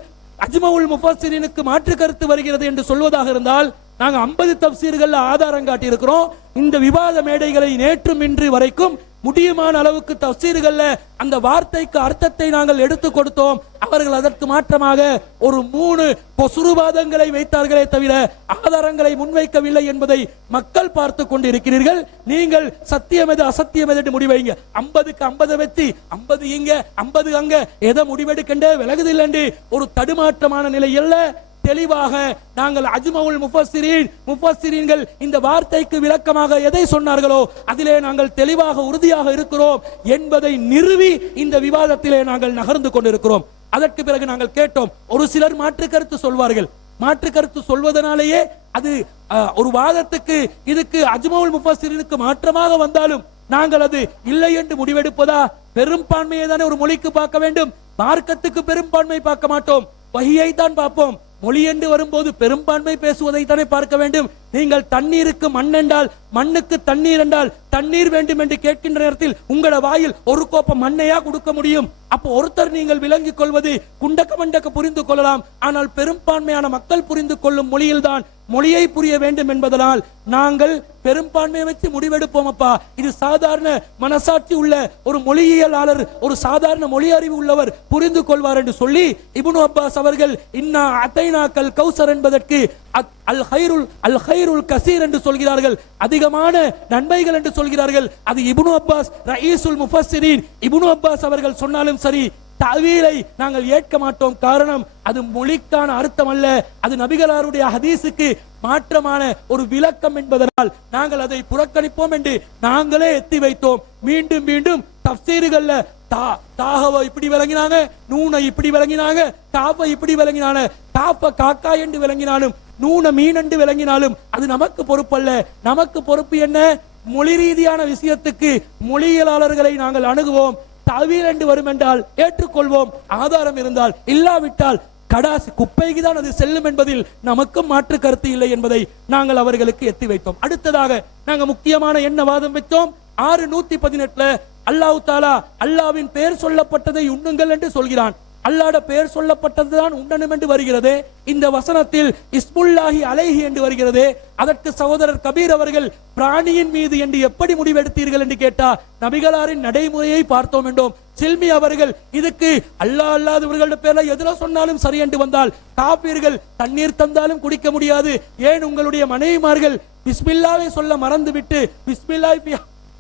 அஜ்மவுல் முஃபஸ்ஸிரீனுக்கு மாற்று கருத்து வருகிறது என்று சொல்வதாக இருந்தால், நாங்க 50 தப்சீர்கள்ல ஆதாரம் காட்டி இருக்கிறோம். இந்த விவாத மேடைகளை நேற்றும் இன்று வரைக்கும் முடியுமான அளவுக்கு தப்சீர்கள்ல அந்த வார்த்தைக்கு அர்த்தத்தை நாங்கள் எடுத்து கொடுத்தோம். அவர்கள் அதற்கு மாற்றமாக ஒரு 3 பொசுருவாதங்களை வைத்தார்களே தவிர ஆதாரங்களை முன்வைக்கவில்லை என்பதை மக்கள் பார்த்து கொண்டிருக்கிறீர்கள். நீங்கள் சத்தியம் எது அசத்தியம் எது என்று முடிவைங்க. 50க்கு 50 வச்சு 50 இங்க 50 அங்க எதை முடிவெடுக்கண்டே விலகுதில்லை என்று ஒரு தடுமாற்றமான நிலை அல்ல. தெளிவாக நாங்கள் அஜ்மவுல் முஃபஸ்ஸிரீன்கள் இந்த வார்த்தைக்கு விளக்கமாக எதை சொன்னார்களோ அதிலே நாங்கள் தெளிவாக உறுதியாக இருக்கிறோம் என்பதை நிறுவி இந்த விவாதத்திலே நாங்கள் நகர்ந்து கொண்டிருக்கிறோம். அதற்கு பிறகு நாங்கள் கேட்டோம், ஒரு சிலர் மாற்று கருத்து சொல்வார்கள். மாற்று கருத்து சொல்வதனாலேயே அது ஒரு வாதத்துக்கு, இதுக்கு அஜ்மவுல் முஃபஸ்ஸிரீனுக்கு மாற்றமாக வந்தாலும் நாங்கள் அது இல்லை என்று முடிவெடுப்பதா? பெரும்பான்மையை தானே ஒரு மொழிக்கு பார்க்க வேண்டும். மார்க்கத்துக்கு பெரும்பான்மை பார்க்க மாட்டோம், வஹியை தான் பார்ப்போம். மொழி என்று வரும்போது பெரும்பான்மை பேசுவதை தானே பார்க்க வேண்டும். நீங்கள் தண்ணீருக்கு மண் என்றால், மண்ணுக்கு தண்ணீர் என்றால், தண்ணீர் வேண்டும் என்று கேட்கின்ற நேரத்தில் உங்களோட வாயில் ஒரு கோப்பம் மண்ணையா கொடுக்க முடியும்? அப்போ ஒருத்தர் நீங்கள் விளங்கிக் கொள்வது குண்டக்க மண்டக்க புரிந்து கொள்ளலாம். ஆனால் பெரும்பான்மையான மக்கள் புரிந்து கொள்ளும் மொழியில் தான் மொழியை புரிய வேண்டும் என்பதனால் நாங்கள் பெரும்பான்மையை வச்சு முடிவெடுப்போம். அப்பா, இது சாதாரண மனசாட்சி உள்ள ஒரு மொழியியலாளர், ஒரு சாதாரண மொழி அறிவு உள்ளவர் புரிந்து கொள்வார் என்று சொல்லி இப்னு அப்பாஸ் அவர்கள் இன்னா அதைனாக்கல் கௌசர் என்பதற்கு அல் ஹைருல் கசீர் என்று சொல்கிறார்கள், அதிகமான நன்மைகள் என்று சொல்கிறார்கள். அது இப்னு அப்பாஸ் ரயீசுல் முஃபஸ்ஸிரீன் இப்னு அப்பாஸ் அவர்கள் சொன்னாலும் சரி, தஅவீலை நாங்கள் ஏற்க மாட்டோம். காரணம், அது மொழிக்கான அர்த்தம் அல்ல, அது நபிகளாருடைய ஹதீஸுக்கு மாற்றமான ஒரு விளக்கம் என்பதனால் நாங்கள் அதை புறக்கணிப்போம் என்று நாங்களே எத்தி வைத்தோம். மீண்டும் மீண்டும் தஃசீர்கள்ல தாஹவை இப்படி விளங்கினாங்க, நூனை இப்படி விளங்கினாங்க, காஃபை இப்படி விளங்கினாங்க, காஃப காக்கா என்று விளங்கினாலும், நூன மீன் என்று விளங்கினாலும் அது நமக்கு பொறுப்பல்ல. நமக்கு பொறுப்பு என்ன? மொழி ரீதியான விஷயத்துக்கு மொழியியலாளர்களை நாங்கள் அணுகுவோம். தஅவீல் என்று வரும் என்றால் ஏற்றுக்கொள்வோம், ஆதாரம் இருந்தால். இல்லாவிட்டால் கடாசி குப்பைக்கு தான் அது செல்லும் என்பதில் நமக்கும் மாற்று கருத்து இல்லை என்பதை நாங்கள் அவர்களுக்கு எத்தி வைத்தோம். அடுத்ததாக நாங்கள் முக்கியமான என்ன வாதம் வைத்தோம்? 618 அல்லாஹ் தாலா அல்லாவின் பெயர் சொல்லப்பட்டதை உண்ணுங்கள் என்று சொல்கிறான். அல்லாஹ்வுடைய பெயர் சொல்லப்பட்டதுதான் உண்ணணும் என்று வருகிறது. இந்த வசனத்தில் இஸ்முல்லாஹி அலைஹி என்று வருகிறது. அதற்கு சகோதரர் கபீர் அவர்கள் பிராணியின் மீது என்று எப்படி முடிவெடுத்தீர்கள் என்று கேட்டா, நபிகளாரின் நடைமுறையை பார்த்தோம் என்றோம். சில்மி அவர்கள் இதுக்கு அல்லாஹ் அல்லாதவர்களுடைய பேர்ல எதுல சொன்னாலும் சரி என்று வந்தால், காபீர்கள் தண்ணீர் தந்தாலும் குடிக்க முடியாது, ஏன் உங்களுடைய மனைவிமார்கள் பிஸ்மில்லாவை சொல்ல மறந்துவிட்டு பிஸ்மில்லாஹி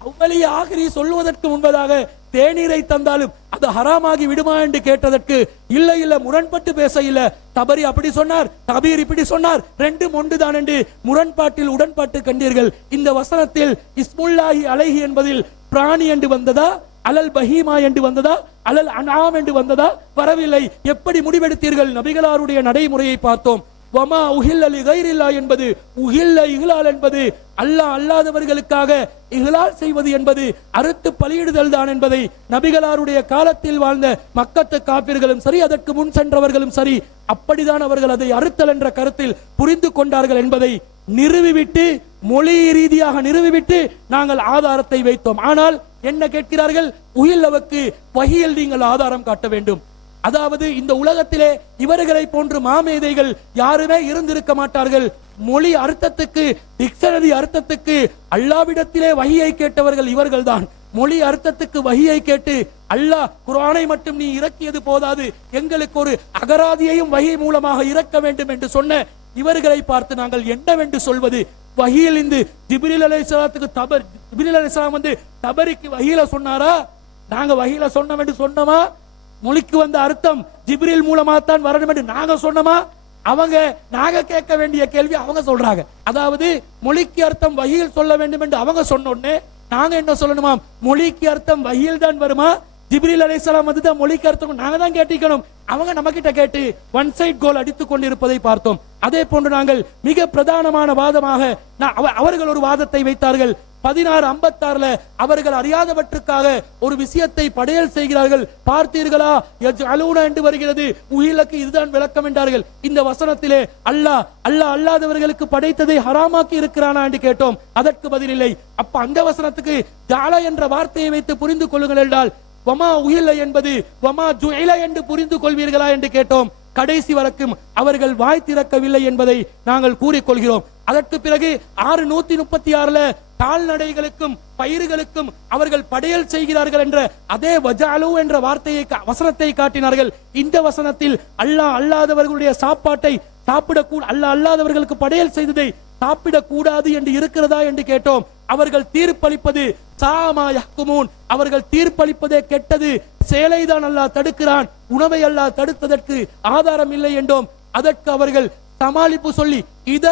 அவ்வளி ஆகிரி சொல்லுவதற்கு முன்பதாக தேநீரை தந்தாலும் அது ஹராமாகி விடுமா என்று கேட்டதற்கு இல்லை இல்லை முரண்பட்டு பேச இல்ல, தபரி அப்படி சொன்னார், கபீர் இப்படி சொன்னார், ரெண்டும் ஒன்றுதான் என்று முரண்பாட்டில் உடன்பாட்டு கண்டீர்கள். இந்த வசனத்தில் இஸ்முல்லாஹி அலைஹி என்பதில் பிராணி என்று வந்ததா, அலல் பஹீமா என்று வந்ததா, அலல் அன்ஆம் என்று வந்ததா? வரவில்லை. எப்படி முடிவெடுத்தீர்கள்? நபிகளாருடைய நடைமுறையை பார்த்தோம். வமா உஹில்ல லிகைரில்லா என்பது, உஹில்ல இஹ்லால் என்பது அல்லாஹ் அல்லாதவர்களுக்காக இஹ்லால் செய்வது என்பது அறுத்து பலியிடுதல் தான் என்பதை நபிகளாருடைய காலத்தில் வாழ்ந்த மக்கத்து காபிர்களும் சரி, அதற்கு முன் சென்றவர்களும் சரி, அப்படிதான் அவர்கள் அதை அறுத்தல் என்ற கருத்தில் புரிந்து கொண்டார்கள் என்பதை நிறுவிவிட்டு, மொழி ரீதியாக நிறுவிவிட்டு நாங்கள் ஆதாரத்தை வைத்தோம். ஆனால் என்ன கேட்கிறார்கள்? உஹில்லவுக்கு வஹியில் நீங்கள் ஆதாரம் காட்ட வேண்டும். அதாவது இந்த உலகத்திலே இவர்களை போன்று மாமேதைகள் யாருமே இருந்திருக்க மாட்டார்கள். மொழி அர்த்தத்துக்கு, டிக்ஷனரி அர்த்தத்துக்கு அல்லாவிடத்திலே வஹியை கேட்டவர்கள் இவர்கள்தான். மொழி அர்த்தத்துக்கு வஹியை கேட்டு அல்லாஹ் குர்ஆனை மட்டும் நீ இறக்கியது போதாது, எங்களுக்கு ஒரு அகராதியையும் வஹி மூலமாக இறக்க வேண்டும் என்று சொன்ன இவர்களை பார்த்து நாங்கள் என்னவென்று சொல்வது? வஹியில் இந்த ஜிப்ரீல் அலைஹிஸ்ஸலாத்துக்கு ஜிப்ரீல் அலைஹிஸ்ஸலாம் வந்து தபரிக்கு வஹியில சொன்னாரா? நாங்க வஹியில சொன்னோம் என்று சொன்னோமா? மொழிக்கு வந்த அர்த்தம் ஜிப்ரீல் மூலமா தான் வரணும் என்று நாங்க சொன்னோமா? அவங்க நாங்க கேட்க வேண்டிய கேள்வி அவங்க சொல்றாங்க. அதாவது மொழிக்கு அர்த்தம் வஹியில் சொல்ல வேண்டும் என்று அவங்க சொன்னோன்னே நாங்க என்ன சொல்லணுமா? மொழிக்கு அர்த்தம் வஹியில் தான் வருமா? ஜிப்ரீல் அலைஹிஸ்ஸலாம் வந்து தான் மொழிக்கு அர்த்தம் நாங்க தான் கேட்டிக்கணும். அவங்க நம்ம கிட்ட கேட்டு ஒன் சைட் கோல் அடித்துக் கொண்டிருப்பதை பார்த்தோம். அதே போன்று நாங்கள் மிக பிரதானமான வாதமாக அவர்கள் ஒரு வாதத்தை வைத்தார்கள். 1656 அவர்கள் அறியாதவற்றுக்காக ஒரு விஷயத்தை படையல் செய்கிறார்கள். பார்த்தீர்களா யஜ்அலூன என்று வருகிறது, உஹிலக்கு இதுதான் விளக்கம் என்றார்கள். இந்த வசனத்திலே அல்லாஹ் அல்லாதவர்களுக்கு படைத்ததை ஹராமாக்கி இருக்கிறானா என்று கேட்டோம். அதற்கு பதிலில்லை. அப்ப அந்த வசனத்துக்கு ஜால என்ற வார்த்தையை வைத்து புரிந்து கொள்ளுங்கள் என்றால் வமா உஹில என்பது வமா ஜுஇல என்று புரிந்து கொள்வீர்களா என்று கேட்டோம். கடைசி வரைக்கும் அவர்கள் வாய் திறக்கவில்லை என்பதை நாங்கள் கூறிக்கொள்கிறோம். அதற்கு பிறகு 636 கால்நடைகளுக்கும் பயிர்களுக்கும் அவர்கள் படையல் செய்கிறார்கள் என்ற அதே வஜாலு என்ற வார்த்தையை வசனத்தை காட்டினார்கள். இந்த வசனத்தில் அல்லாதவர்களுடைய சாப்பாட்டை சாப்பிடக்கூட அல்லாதவர்களுக்கு படையல் செய்ததை சாப்பிடக்கூடாது என்று இருக்கிறதா என்று கேட்டோம். அவர்கள் தீர்ப்பளிப்பது சாமா யஹ்குமூன், அவர்கள் தீர்ப்பளிப்பதே கெட்டது, சேலைதான் அல்லாஹ் தடுக்கிறான், உணவை அல்லாஹ் தடுத்ததற்கு ஆதாரம் இல்லை என்றோம். அதற்கு அவர்கள் சமாளிப்பு சொல்லி இத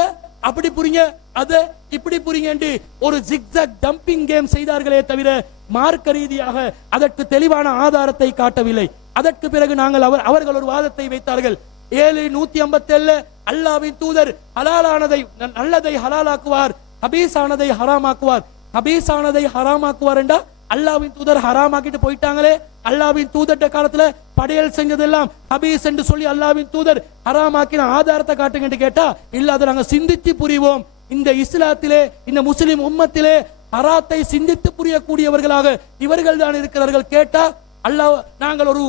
அப்படி புரிங்க அத இப்படி புரிங்க என்று ஒரு ஜிக்ஸாக் ஜம்பிங் கேம் செய்தார்களே தவிர மார்க்க ரீதியாக அதற்கு தெளிவான ஆதாரத்தை காட்டவில்லை. அதற்கு பிறகு நாங்கள் அவர்கள் ஒரு வாதத்தை வைத்தார்கள். 7:157 அல்லாஹ்வின் தூதர் ஹலாலானதை நல்லதை ஹலாலாக்குவார், ஹபீஸானதை ஹராமாக்குவார். ஹபீஸானதை ஹராமாக்குவார் என்றா அல்லாஹ்வின் தூதர் ஹராமாக்கிட்டு போயிட்டாங்களே. அல்லாஹ்வின் தூதர்ட்ட காலத்துல படையல் செஞ்சதெல்லாம் ஹபீஸ் என்று சொல்லி அல்லாஹ்வின் தூதர் ஹராமாக்கின ஆதாரத்தை காட்டுங்க என்று கேட்டா இல்ல, அதை நாங்க சிந்தித்து புரிவோம். இந்த இஸ்லாத்திலே இந்த முஸ்லிம் உம்மத்திலே ஹராத்தை சிந்தித்து புரியக்கூடியவர்களாக இவர்கள் தான் இருக்கிறார்கள். கேட்டா அல்லாஹ் நாங்கள் ஒரு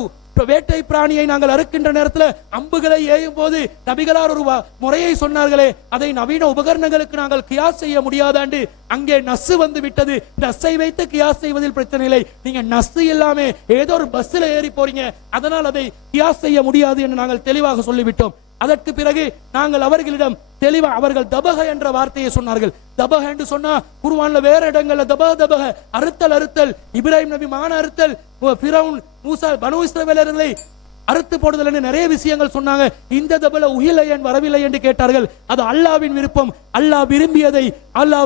வேட்டை பிராணியை நாங்கள் அறுக்கின்ற நேரத்தில் அம்புகளை ஏயும் போது நபிகளார் ஒரு முறையை சொன்னார்களே, அதை நவீன உபகரணங்களுக்கு நாங்கள் கியாஸ் செய்ய முடியாதாண்டு அங்கே நஸ்ஸு வந்து விட்டது. நஸ்ஸை வைத்து கியாஸ் செய்வதில் பிரச்சனை இல்லை. நீங்க நஸ்ஸு இல்லாம ஏதோ ஒரு பஸ்ல ஏறி போறீங்க, அதனால் அதை கியாஸ் செய்ய முடியாது என்று நாங்கள் தெளிவாக சொல்லிவிட்டோம். அதற்கு பிறகு நாங்கள் அவர்களிடம் தெளிவா அவர்கள் தபக என்ற வார்த்தையை சொன்னார்கள். தபக என்று சொன்னா குர்ஆன்ல வேற இடங்கள்ல தபக அறுத்தல் இப்ராஹிம் நபி மான அறுத்தல், ஃபிரௌன் மூசா பனு இஸ்ரவேலர்களை அறுத்து போடுதல் என்று நிறைய விஷயங்கள் சொன்னாங்க. இந்த தபல உஹில ஏன் வரவில்லை என்று கேட்டார்கள். அது அல்லாஹ்வின் விருப்பம், அல்லாஹ்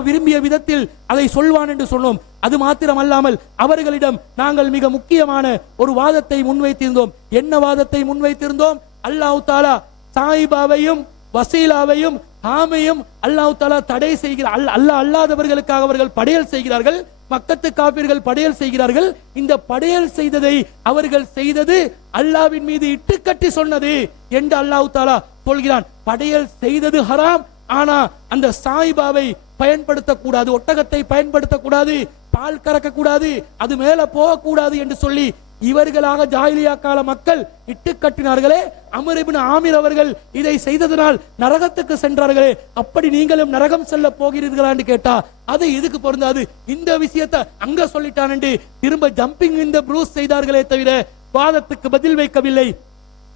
விரும்பிய விதத்தில் அதை சொல்வான் என்று சொன்னோம். அது மாத்திரம் அல்லாமல் அவர்களிடம் நாங்கள் மிக முக்கியமான ஒரு வாதத்தை முன்வைத்திருந்தோம். என்ன வாதத்தை முன்வைத்திருந்தோம்? அல்லாஹ் தஆலா சாயிபாவையும் வசீலாவையும் ஆமையும் அல்லாஹ் தஆலா தடை செய்கிறார். அல்லாஹ் அல்லாதவர்களுக்காக அவர்கள் படையல் செய்கிறார்கள். மக்கத்து காபிர்கள் படையல் செய்கிறார்கள். இந்த படையல் செய்ததை அவர்கள் செய்தது அல்லாஹ்வின் மீது இட்டுக்கட்டி சொன்னது என்று அல்லாஹ் தஆலா சொல்கிறான். படையல் செய்தது ஹராம், ஆனா அந்த சாயிபாவை பயன்படுத்தக்கூடாது, ஒட்டகத்தை பயன்படுத்தக்கூடாது, பால் கறக்கக்கூடாது, அது மேல போகக்கூடாது என்று சொல்லி இவர்களாக ஜாஹிலியா கால மக்கள் இட்டு கட்டினார்களே. அம்ர் இப்னு ஆமிர் அவர்கள் இதை செய்ததனால் நரகத்துக்கு சென்றார்களே, அப்படி நீங்களும் நரகம் செல்ல போகிறீர்களா என்று கேட்டா அது இதுக்கு பொருந்தாது. இந்த விஷயத்தை அங்க சொல்லிட்டான் என்று திரும்ப ஜம்பிங் இந்த ப்ரூஸ் செய்தார்களே தவிர வாதத்துக்கு பதில் வைக்கவில்லை.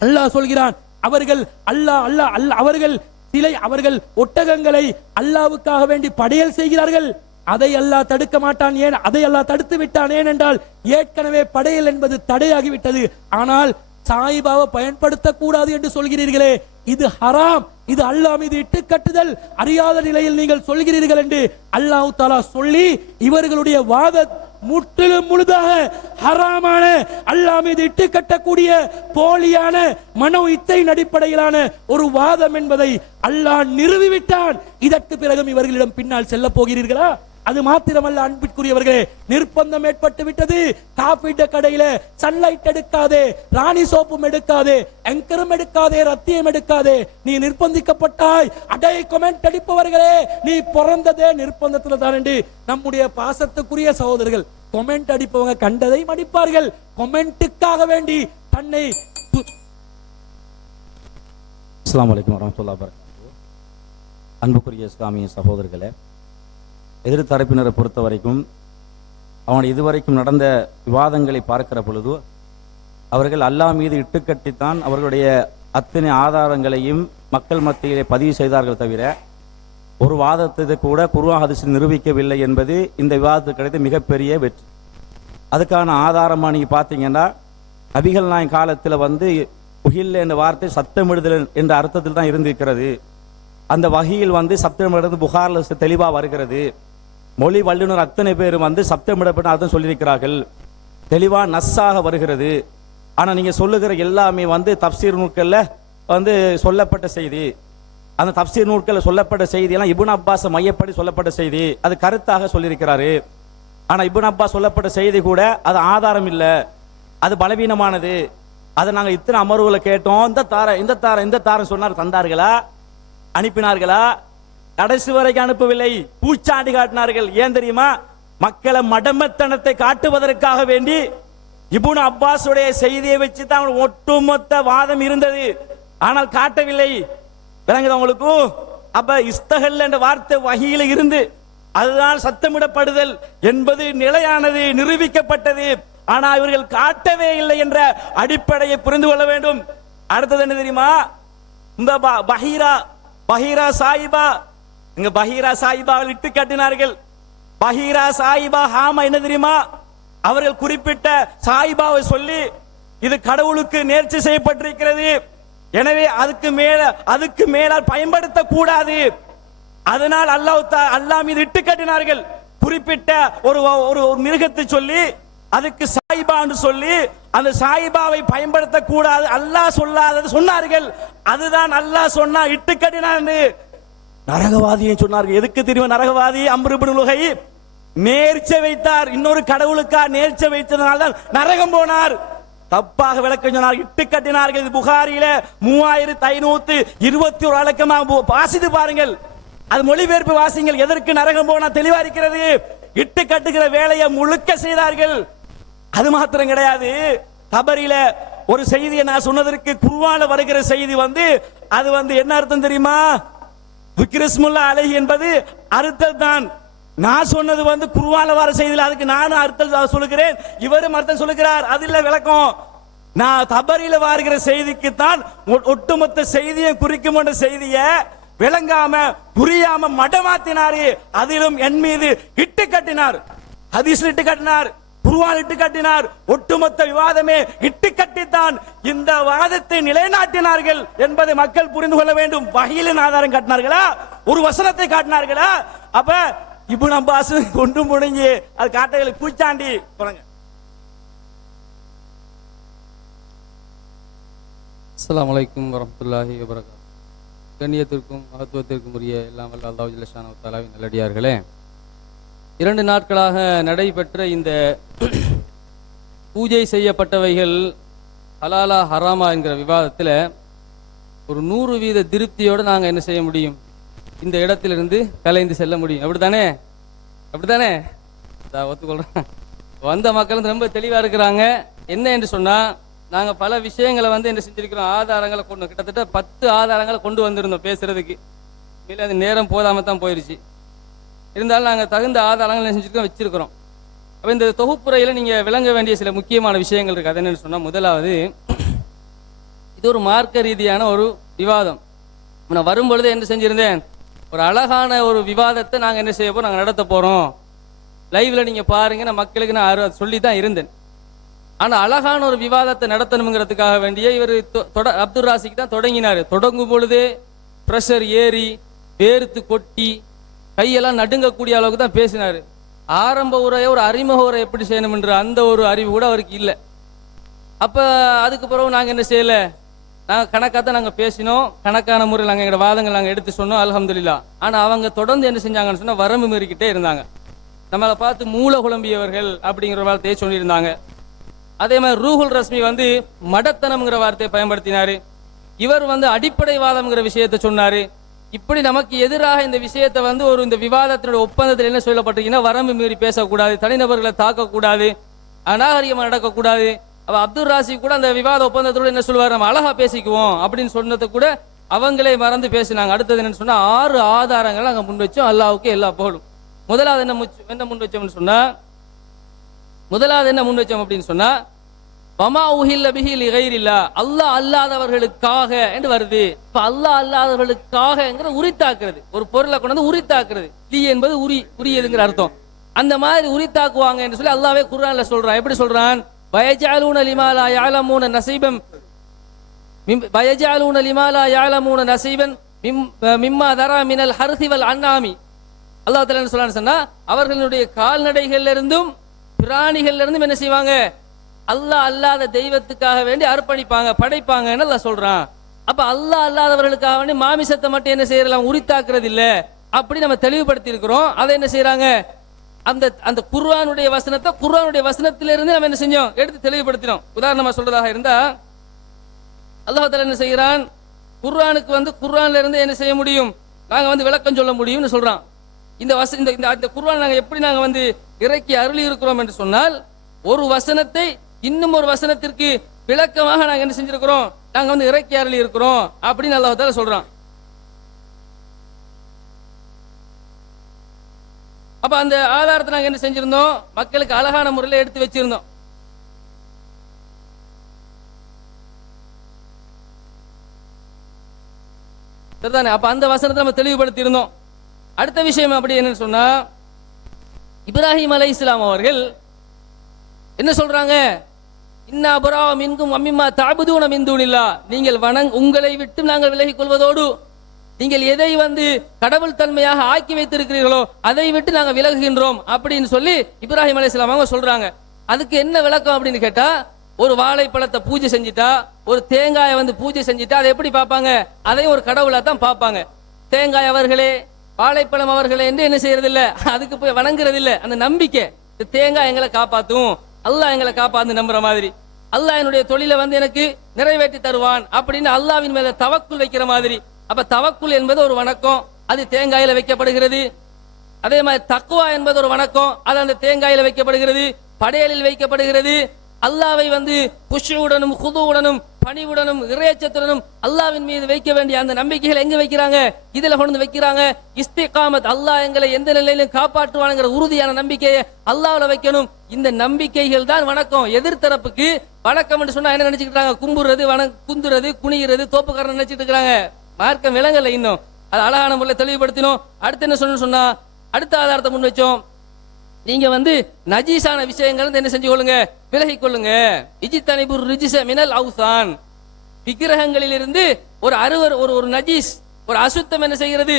அல்லாஹ் சொல்கிறான், அவர்கள் ஒட்டகங்களை அல்லாஹ்வுக்காக வேண்டி படையல் செய்கிறார்கள். அதை அல்லாஹ் தடுக்க மாட்டான். ஏன் அதை அல்லாஹ் தடுத்து விட்டான்? ஏனென்றால் ஏற்கனவே படையல் என்பது தடையாகிவிட்டது. ஆனால் சாயிபாவை பயன்படுத்தக்கூடாது என்று சொல்கிறீர்களே, இது ஹராம், இது அல்லாஹ் மீது இட்டு கட்டுதல், அறியாத நிலையில் நீங்கள் சொல்கிறீர்கள் என்று அல்லாஹ் தஆலா சொல்லி இவர்களுடைய வாத முற்றிலும் முழுதாக ஹராமான அல்லாஹ் மீது இட்டு கட்டக்கூடிய போலியான மனோ இச்சையின் அடிப்படையிலான ஒரு வாதம் என்பதை அல்லாஹ் நிறுவிவிட்டான். இதற்கு பிறகும் இவர்களிடம் பின்னால் செல்ல போகிறீர்களா? அது மாத்திரமல்ல அன்பிற்குரியவர்களே, நிர்பந்தம் ஏற்பட்டு விட்டது. காப்பீட்டு கடையில சன்லைட் எடுக்காதே, ராணி சோப்பும் எடுக்காதே, எங்கரும் எடுக்காதே, ரத்தியம் எடுக்காதே, நீ நிர்பந்திக்கப்பட்டாய். அடை கொமெண்ட் அடிப்பவர்களே, நீ பிறந்ததே நிர்பந்தத்துல தான் என்று நம்முடைய பாசத்துக்குரிய சகோதரர்கள் கொமெண்ட் அடிப்பவங்க கண்டதை மடிப்பார்கள். கொமெண்ட்டுக்காக வேண்டி தன்னை அஸ்ஸலாமு அலைக்கும் வரஹ்மத்துல்லாஹி வபரகாத்துஹு. அன்புக்குரிய இஸ்லாமிய சகோதரர்களே, எதிர்த்தரப்பினரை பொறுத்த வரைக்கும் அவன் இதுவரைக்கும் நடந்த விவாதங்களை பார்க்கிற பொழுது அவர்கள் அல்லாஹ் மீது இட்டுக்கட்டித்தான் அவர்களுடைய அத்தனை ஆதாரங்களையும் மக்கள் மத்தியிலே பதிவு செய்தார்கள் தவிர ஒரு வாதத்தை கூட குர்ஆன் ஹதீஸில் நிரூபிக்கவில்லை என்பது இந்த விவாதத்துக்கு கிடைத்த மிகப்பெரிய வெற்றி. அதுக்கான ஆதாரமாக நீங்கள் பார்த்தீங்கன்னா நபிகள் நாயகம் காலத்தில் உஹில்ல என்ற வார்த்தை சத்தமிடுதல் என்ற அர்த்தத்தில் தான் இருந்திருக்கிறது. அந்த வகையில் சப்தமிடுறது புகாரில் தெளிவாக வருகிறது. மொழி வல்லுநர் அத்தனை பேர் சப்தமிடப்பட்ட அர்த்தம் சொல்லியிருக்கிறார்கள், தெளிவாக நஸ்ஸாக வருகிறது. ஆனால் நீங்கள் சொல்லுகிற எல்லாமே தப்சீர் நூல்களில் சொல்லப்பட்ட செய்தி. அந்த தப்சீர் நூல்களில் சொல்லப்பட்ட செய்தியெல்லாம் இப்னு அப்பாஸ் மையப்படி சொல்லப்பட்ட செய்தி, அது கருத்தாக சொல்லியிருக்கிறாரு. ஆனால் இப்னு அப்பாஸ் சொல்லப்பட்ட செய்தி கூட அது ஆதாரம் இல்லை, அது பலவீனமானது. அதை நாங்கள் இத்தனை அமர்வுகளை கேட்டோம், இந்த தாரம் சொன்னார், தந்தார்களா, அனுப்பினார்களா? கடைசி வரைக்கும் அனுப்பவில்லை, பூச்சாண்டி காட்டினார்கள். ஏன் தெரியுமா? மக்களை மடமத்தனத்தை காட்டுவதற்காக வேண்டி இப்னு அப்பாஸுடைய செய்தியை வச்சு தான் ஒட்டுமொத்த வாதம் இருந்தது, ஆனால் காட்டவில்லை. விளங்குது உங்களுக்கு? அப்ப இஸ்தகல் என்ற வார்த்தை வகையில இருந்து அதுதான் சத்தமிடப்படுதல் என்பது நிலையானது, நிரூபிக்கப்பட்டது. ஆனால் இவர்கள் காட்டவே இல்லை என்ற அடிப்படையை புரிந்து கொள்ள வேண்டும். அடுத்தது என்ன தெரியுமா? இந்த பஹீரா சாயிபா, இங்க பஹீரா சாயிபா இட்டு காட்டினார்கள். பஹீரா சாயிபா ஹாமா என்ன தெரியுமா? அவர்கள் குறிப்பிட்ட சாயிபாவை சொல்லி இது கடவுளுக்கு நேர்ச்சி செய்யப்பட்டிருக்கிறது, எனவே அதுக்கு மேலால் பயன்படுத்த கூடாது. அதனால் அல்லாஹ் மீது இட்டு கட்டினார்கள். குறிப்பிட்ட ஒரு மிருகத்தை சொல்லி அதுக்கு சாயிபான்னு சொல்லி அந்த சாயிபாவை பயன்படுத்த கூடாது, அல்லாஹ் சொல்லாதது சொன்னார்கள். அதுதான் அல்லாஹ் சொன்னா இட்டு கட்டினான். நரகவாதியை சொன்னார்கள். எதுக்கு தெரியும்? நரகவாதி அம்ர் இப்னு லுஹை நேர்ச்சை வைத்தார், இன்னொரு கடவுளுக்கா நேர்ச்சை வைத்ததனால தான் நரகம் போனார். தப்பாக விளக்கம் சொன்னார், இட்டு கட்டினார்கள். இது புகாரியில 3521 வழக்கமாக வாசித்து பாருங்கள், அது மொழிபெயர்ப்பு வாசிங்கள். எதற்கு நரகம் போனா தெளிவா இருக்கிறது. இட்டு கட்டுகிற வேலையை முழுக்க செய்தார்கள். அது மாத்திரம் கிடையாது, தபரியில ஒரு செய்தியை நான் சொன்னதற்கு குர்ஆன்ல வருகிற செய்தி அது என்ன அர்த்தம் தெரியுமா? விக்ரிஸ்முல்லா அலைஹி என்பது அர்த்தம் தான். நான் சொன்னது குர்ஆன்ல வர செய்தியில், அதுக்கு நானும் அர்த்தம் சொல்லுகிறேன், இவரும் அர்த்தம் சொல்லுகிறார். அது இல்ல விளக்கம். நான் தபரியில வருகிற செய்திக்கு தான் ஒட்டுமொத்த செய்தியை குறிக்கும் என்ற செய்தியை விளங்காம புரியாம மடமாத்தினாரு. அதிலும் என் மீது இட்டு கட்டினார், ஹதீஸ் இட்டு கட்டினார், குர்ஆன் இட்டு கட்டினார். ஒட்டுமொத்த விவாதமே இட்டு கட்டித்தான் இந்த வாதத்தை நிலைநாட்டினார்கள் என்பதை மக்கள் புரிந்து கொள்ள வேண்டும். வஹீலின் ஆதாரம் காட்டினார்களா? ஒரு வசனத்தை காட்டினார்களா? அப்ப இப்னு அப்பாஸ் கொண்டு முடிஞ்சு அது காட்டைகளை பூச்சாண்டி போறாங்க. அஸ்ஸலாமு அலைக்கும் வரஹ்மத்துல்லாஹி வபரகாத்துஹு. கண்ணியத்திற்கும் மகத்துவத்திற்கும் உரிய எல்லாம் வல்ல அல்லாஹ் ஜல்ல ஷானஹு தஆலாவின் நல்லடியார்களே, 2 நாட்களாக நடைபெற்ற இந்த பூஜை செய்யப்பட்டவைகள் ஹலாலா ஹராமா என்கிற விவாதத்தில் ஒரு 100% திருப்தியோடு நாங்கள் என்ன செய்ய முடியும்? இந்த இடத்திலிருந்து கலைந்து செல்ல முடியும். அப்படித்தானே? ஒத்துக்கொள்றேன். வந்த மக்கள் ரொம்ப தெளிவாக இருக்கிறாங்க. என்ன என்று சொன்னால், நாங்கள் பல விஷயங்களை என்ன செஞ்சிருக்கிறோம், ஆதாரங்களை கொண்டு, கிட்டத்தட்ட 10 ஆதாரங்களை கொண்டு வந்திருந்தோம் பேசுறதுக்கு. இல்லை, அது நேரம் போதாமல் தான் போயிடுச்சு. இருந்தாலும் நாங்கள் தகுந்த ஆதாரங்கள் என்ன செஞ்சுருக்கோம், வச்சிருக்கிறோம். அப்போ இந்த தொகுப்புரையில் நீங்கள் விளங்க வேண்டிய சில முக்கியமான விஷயங்கள் இருக்குது. அது என்னென்னு சொன்னால், முதலாவது, இது ஒரு மார்க்க ரீதியான ஒரு விவாதம். நான் வரும்பொழுது என்ன செஞ்சுருந்தேன், ஒரு அழகான ஒரு விவாதத்தை நாங்கள் என்ன செய்ய போகிறோம், நாங்கள் நடத்த போகிறோம். லைவில் நீங்கள் பாருங்கள், நான் மக்களுக்கு நான் சொல்லி தான் இருந்தேன். ஆனால் அழகான ஒரு விவாதத்தை நடத்தணுங்கிறதுக்காக வேண்டிய இவர் அப்துல் ராசிக்கு தான் தொடங்கினார். தொடங்கும் பொழுதே ப்ரெஷர் ஏறி வேர்த்து கொட்டி கையெல்லாம் நடுங்கக்கூடிய அளவுக்கு தான் பேசினார். ஆரம்ப உரையை, ஒரு அறிமுக உரை எப்படி செய்யணும்ன்ற அந்த ஒரு அறிவு கூட அவருக்கு இல்லை. அப்போ அதுக்கு பிறகு நாங்கள் என்ன செய்யலை, நாங்கள் கணக்காக தான் நாங்கள் பேசினோம், கணக்கான முறையில் நாங்கள் எங்களோட வாதங்கள் நாங்கள் எடுத்து சொன்னோம், அல்ஹம்துலில்லாஹ். ஆனால் அவங்க தொடர்ந்து என்ன செஞ்சாங்கன்னு சொன்னால் வரம்பு மீறிக்கிட்டே இருந்தாங்க. நம்மளை பார்த்து மூல குழம்பியவர்கள் அப்படிங்கிற வார்த்தையை சொல்லியிருந்தாங்க. அதே மாதிரி ரூஹுல் ரஸ்மி மடத்தனம்ங்கிற வார்த்தையை பயன்படுத்தினார். இவர் அடிப்படைவாதம்ங்கிற விஷயத்தை சொன்னார். இப்படி நமக்கு எதிராக இந்த விஷயத்தை இந்த விவாதத்தினுடைய ஒப்பந்தத்தில் என்ன சொல்லப்பட்டிருக்கீங்கன்னா, வரம்பு மீறி பேசக்கூடாது, தனிநபர்களை தாக்கக்கூடாது, அநாகரிகமாக நடக்கக்கூடாது. அப்போ அப்துல் ராசி கூட அந்த விவாத ஒப்பந்தத்தோடு என்ன சொல்லுவார், நம்ம அழகா பேசிக்குவோம் அப்படின்னு சொன்னதை கூட அவங்களே மறந்து பேசினாங்க. அடுத்தது என்னன்னு சொன்னால், 6 ஆதாரங்கள் நாங்கள் முன் வச்சோம். அல்லாஹ்வுக்கு எல்லா புகழும். முதலாவது என்ன முன் வச்சோம்னு சொன்னால், முதலாவது என்ன முன் வச்சோம் அப்படின்னு சொன்னா வமா உஹில்ல பிஹி லிகைரில்லா, அல்லாஹ் அல்லாதவர்களுக்காக என்று வருது. இப்ப அல்லாஹ் அல்லாதவர்களுக்காகங்கிற உரித்தாக்குறது, ஒரு பொருளை கொண்டு வந்து உரித்தாக்குறது. லீ என்பது உரியதுங்கிற அர்த்தம். அந்த மாதிரி உரித்தாக்குவாங்க என்று சொல்லி அல்லாஹ்வே குர்ஆன்ல சொல்றான். எப்படி சொல்றான்? வயஜஅலூன லிமா லா யஅலமூன நஸீபன் வயஜஅலூன லிமா லா யஅலமூன நஸீபன் மிம்மா தரா மினல் ஹர்ஸி வல் அன்ஆமி. அல்லாஹ் தஆலா என்ன சொல்றான்னு சொன்னா, அவர்களுடைய கால்நடைகள்ல இருந்தும் பிராணிகள்ல இருந்தும் என்ன செய்வாங்க? அல்லாஹ் அல்லாத தெய்வத்துக்காக வேண்டி அர்ப்பணிப்பாங்க, படைப்பாங்கன்னு அல்லாஹ் சொல்றான். அப்ப அல்லாஹ் அல்லாதவர்களுக்காக வேண்டி மாமிசத்தை மட்டும் என்ன செய்யலாம்? உரித்தாக்குறது இல்ல. அப்படி நம்ம தெளிவுபடுத்தி இருக்கிறோம். அதை என்ன செய்யறாங்க? அந்த அந்த குர்ஆனுடைய வசனத்தை குர்ஆனுடைய வசனத்திலிருந்து நம்ம என்ன செஞ்சோம்? எடுத்து தெளிவுபடுத்தினோம். உதாரணமா சொல்றதாக இருந்தா அல்லாஹ் தஆலா என்ன செய்கிறான்? குர்ஆனுக்கு குர்ஆன்ல இருந்து என்ன செய்ய முடியும்? நாங்க விளக்கம் சொல்ல முடியும்னு சொல்றான். இந்த குர்ஆன் நாங்க எப்படி நாங்க இறக்கி அருளி இருக்கிறோம் என்று சொன்னால், ஒரு வசனத்தை இன்னும் ஒரு வசனத்திற்கு விளக்கமாக நாங்க என்ன செஞ்சிருக்கிறோம்? நாங்க இறக்கி அருளி இருக்கிறோம் அப்படின்னு அல்லாஹ் தஆலா சொல்றான். அப்ப அந்த ஆதாரத்தை நாங்க என்ன செஞ்சிருந்தோம்? மக்களுக்கு அழகான முறையில் எடுத்து வச்சிருந்தோம். சரிதானே? அப்ப அந்த வசனத்தை நம்ம தெளிவுபடுத்தி இருந்தோம். அடுத்த விஷயம் அப்படி என்னன்னு சொன்னா, இப்ராஹிம் அலைஹிஸ்ஸலாம் அவர்கள் என்ன சொல்றாங்க? இன்னா புரா மின்கும் அம்மிமா தஅபுதூன மின் தூனில்லாஹ், நீங்கள் உங்களை விட்டு நாங்கள் விலகிக் கொள்வதோடு நீங்கள் எதை கடவுள் தன்மையாக ஆக்கி வைத்திருக்கிறீர்களோ அதை விட்டு நாங்கள் விலகுகின்றோம் அப்படின்னு சொல்லி இப்ராஹிம் அலைஹிஸ்ஸலாம் அவங்க சொல்றாங்க. அதுக்கு என்ன விளக்கம் அப்படின்னு கேட்டா, ஒரு வாழைப்பழத்தை பூஜை செஞ்சுட்டா, ஒரு தேங்காயை பூஜை செஞ்சுட்டா அதை எப்படி பார்ப்பாங்க? அதையும் ஒரு கடவுளா தான் பார்ப்பாங்க. தேங்காய் அவர்களே, வாழைப்பழம் அவர்களே என்று என்ன செய்யறது இல்ல, அதுக்கு போய் வணங்குறது இல்ல. அந்த நம்பிக்கை, தேங்காய் எங்களை காப்பாத்தும், அல்லாஹ் எங்களை காப்பாத்து நம்புற மாதிரி, அல்லாஹ் என்னுடைய தொழிலை எனக்கு நிறைவேற்றி தருவான் அப்படின்னு அல்லாஹ்வின் மேல தவக்குல் வைக்கிற மாதிரி. அப்ப தவக்குல் என்பது ஒரு வணக்கம், அது தேங்காயில வைக்கப்படுகிறது. அதே மாதிரி தக்வா என்பது ஒரு வணக்கம், அது அந்த தேங்காயில வைக்கப்படுகிறது, படையலில் வைக்கப்படுகிறது. அல்லாஹ்வை குஷுவுடனும் குதுவுடனும் பணிவுடனும் இறையச்சத்துடனும் அல்லாஹ்வின் மீது வைக்க வேண்டிய அந்த நம்பிக்கைகள் எங்க வைக்கிறாங்க? இதுல கொண்டு வைக்கிறாங்க. இஸ்திகாமத், அல்லாஹ் எங்களை எந்த நிலையிலும் காப்பாற்றுவானுங்கிற உறுதியான நம்பிக்கையை அல்லாஹ்ல வைக்கணும். இந்த நம்பிக்கைகள் தான் வணக்கம். எதிர்த்தரப்புக்கு வணக்கம் என்று சொன்னா என்ன நினைச்சுக்கிட்டாங்க? கும்புறது, குந்துறது, குனிகிறது, தோப்புக்காரன் நினைச்சிட்டு இருக்கிறாங்க. மார்க்கம் விளங்கல இன்னும். அது அழகான முறையில் தெளிவுபடுத்தினோம். அடுத்து என்ன சொன்னா, அடுத்த ஆதாரத்தை முன் வச்சோம். நீங்க நஜீஸான விஷயங்கள் என்ன செஞ்சு கொள்ளுங்க? விலகி கொள்ளுங்க. இஜ்தனிபுர் ரிஜ்ஸ மினல் அவ்சான், விக்கிரகங்களில் இருந்து ஒரு நஜீஸ், ஒரு அசுத்தம் என்ன செய்கிறது?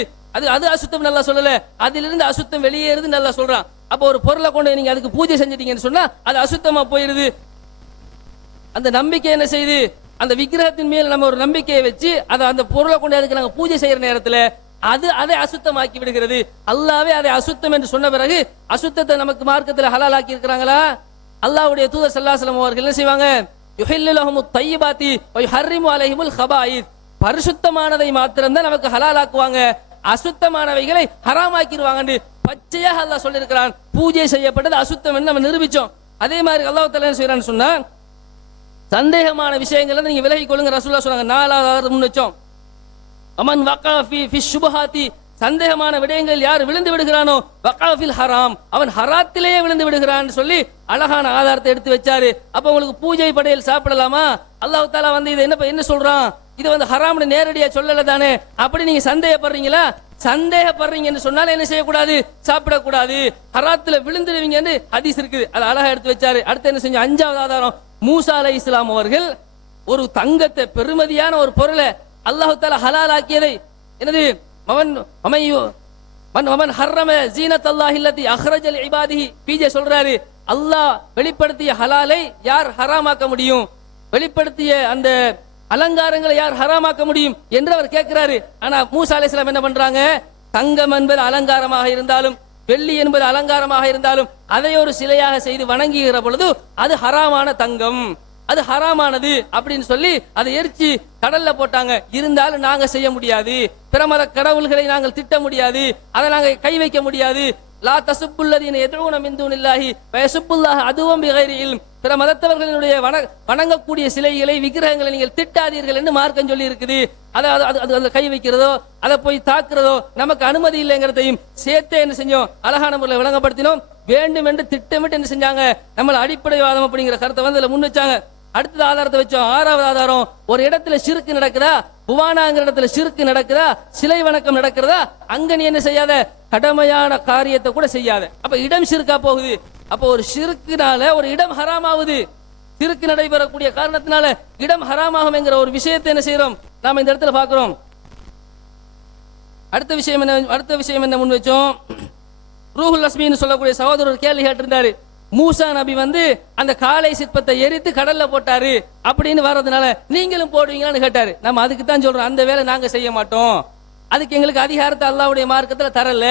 அது அசுத்தம் நல்லா சொல்லல, அதிலிருந்து அசுத்தம் வெளியேறுது நல்லா சொல்றான். அப்ப ஒரு பொருளை கொண்டு நீங்க அதுக்கு பூஜை செஞ்சிட்டீங்கன்னு சொன்னா அது அசுத்தமா போயிருது. அந்த நம்பிக்கை என்ன செய்யுது? அந்த விக்கிரகத்தின் மேல் நம்ம ஒரு நம்பிக்கையை வச்சு அந்த பொருளை கொண்டு அதுக்கு நாங்க பூஜை செய்யற நேரத்துல அதை அசுத்தமாக்கி விடுகிறது. அல்லாவே அதை அசுத்தம் என்று சொன்ன பிறகு அசுத்தத்தை நமக்கு மார்க்கத்தில் ஹலால் ஆக்கி இருக்கிறாங்களா? அல்லாஹ்வுடைய தூதர் ஸல்லல்லாஹு அலைஹி வஸல்லம் அவர்கள் என்ன செய்வாங்க? யுஹில்லு லஹுமுத் தய்யிபாத்தி வ யுஹர்ரிமு அலைஹிமுல் ஹபாயித், பரிசுத்தமானதை மாத்திரம் தான் நமக்கு ஹலால் ஆக்குவாங்க, அசுத்தமானவைகளை ஹராமாக்கிடுவாங்க பச்சையாக அல்லாஹ் சொல்லியிருக்கிறான். பூஜை செய்யப்பட்டது அசுத்தம் என்று நம்ம நிரூபிச்சோம். அதே மாதிரி அல்லாஹ் தஆலா என்ன செய்யறான்னு சொன்னா, சந்தேகமான விஷயங்களை நீங்க விலகிக் கொள்ளுங்க ரசூலுல்லாஹ் சொன்னாங்க. 4வது முன் வச்சோம். அமன் வகா ஃபி ஷுபஹாத்தி, சந்தேகமான விடயங்கள் யார் விழுந்து விடுகிறானோ வகா ஃபில் ஹராம், அவன் ஹராத்திலேயே விழுந்து விடுகிறான்னு சொல்லி அழகான ஆதாரத்தை எடுத்து வச்சாரு. அப்ப உங்களுக்கு பூஜை படையல் சாப்பிடலாமா? அல்லாஹ் தஆலா இதை என்ன சொல்றான்? இது ஹராம்னு நேரடியா சொல்லல தானே. அப்படி நீங்க சந்தேகப்படுறீங்களா? சந்தேகப்படுறீங்கன்னு சொன்னால என்ன செய்யக்கூடாது? சாப்பிடக்கூடாது, ஹராத்துல விழுந்துடுவீங்கன்னு ஹதீஸ் இருக்குது. அது அழகா எடுத்து வச்சாரு. அடுத்து என்ன செஞ்சோம்? 5வது ஆதாரம், மூசா அலைஹிஸ்ஸலாம் அவர்கள் ஒரு தங்கத்தை, பெருமதியான ஒரு பொருளை அல்லாஹ் தஆலா ஹலால் ஆக்கியதை என்னது? மமன் ஹர்ரம ஜீனத்தல்லாஹி அல்லதி அக்ரஜ லிஇபாதிஹி, பிஜே சொல்றாரு, அல்லாஹ் வெளிப்படுத்திய ஹலாலை யார் ஹராமாக்க முடியும்? வெளிப்படுத்திய அந்த அலங்காரங்களை யார் ஹராமாக்க முடியும் என்று அவர் கேட்கிறாரு. ஆனா மூசா அலைஹிஸ்ஸலாம் என்ன பண்றாங்க? தங்கம் என்பது அலங்காரமாக இருந்தாலும், வெள்ளி என்பது அலங்காரமாக இருந்தாலும் அதை ஒரு சிலையாக செய்து வணங்குகிற பொழுது அது ஹராமான தங்கம், அது ஹராமானது அப்படின்னு சொல்லி அதை எரிச்சு கடல்ல போட்டாங்க. இருந்தாலும் நாங்க செய்ய முடியாது, பிற மத கடவுள்களை நாங்கள் திட்ட முடியாது, அதை நாங்க கை வைக்க முடியாது. லா தசுப்புல்லதீன யதுஊன மின் தூனில்லாஹி வயசுப்புல்லாஹ அதுவும் பிகைரி இல்ம், பிற மதத்தவர்களுடைய வணங்கக்கூடிய சிலைகளை, விக்கிரகங்களை நீங்கள் திட்டாதீர்கள் என்று மார்க்கம் சொல்லி இருக்குது. அதை கை வைக்கிறதோ அதை போய் தாக்குறதோ நமக்கு அனுமதி இல்லைங்கிறதையும் சேர்த்தே என்ன செஞ்சோம்? அழகான முறையில் விளங்கப்படுத்தினோம். வேண்டும் என்று திட்டமிட்டு என்ன செஞ்சாங்க, நம்மள அடிப்படைவாதம் அப்படிங்கிற கருத்தை வந்து அதில் முன் வச்சாங்க. அடுத்தது ஆதாரத்தை வச்சோம். ஆறாவது ஆதாரம், ஒரு இடத்துல ஷிர்க் நடக்குதா, புவானாங்கிற இடத்துல ஷிர்க் நடக்குதா, சிலை வணக்கம் நடக்கிறதா, அங்க நீ என்ன செய்யாத, கடமையான காரியத்தை கூட செய்யாத. அப்ப இடம் ஷிர்கா போகுது. அப்ப ஒரு ஷிர்க்குனால ஒரு இடம் ஹராமாகுது. ஷிர்க் நடைபெறக்கூடிய காரணத்தினால இடம் ஹராமாகும் என்கிற ஒரு விஷயத்தை என்ன செய்யறோம், நாம இந்த இடத்துல பார்க்கிறோம். அடுத்த விஷயம் என்ன முன் வச்சோம், ரூஹுல் அஸ்மின்னு சொல்லக்கூடிய சகோதரர் கேள்வி கேட்டிருந்தாரு. மூசா நபி வந்து அந்த காளை சிற்பத்தை எரித்து கடல்ல போட்டாரு அப்படின்னு வர்றதுனால நீங்களும் போடுவீங்களான்னு கேட்டாரு. நம்ம அதுக்கு தான் சொல்றோம், அந்த வேலை நாங்க செய்ய மாட்டோம், அதுக்கு எங்களுக்கு அதிகாரத்தை அல்லாஹ்வுடைய மார்க்கத்துல தரல.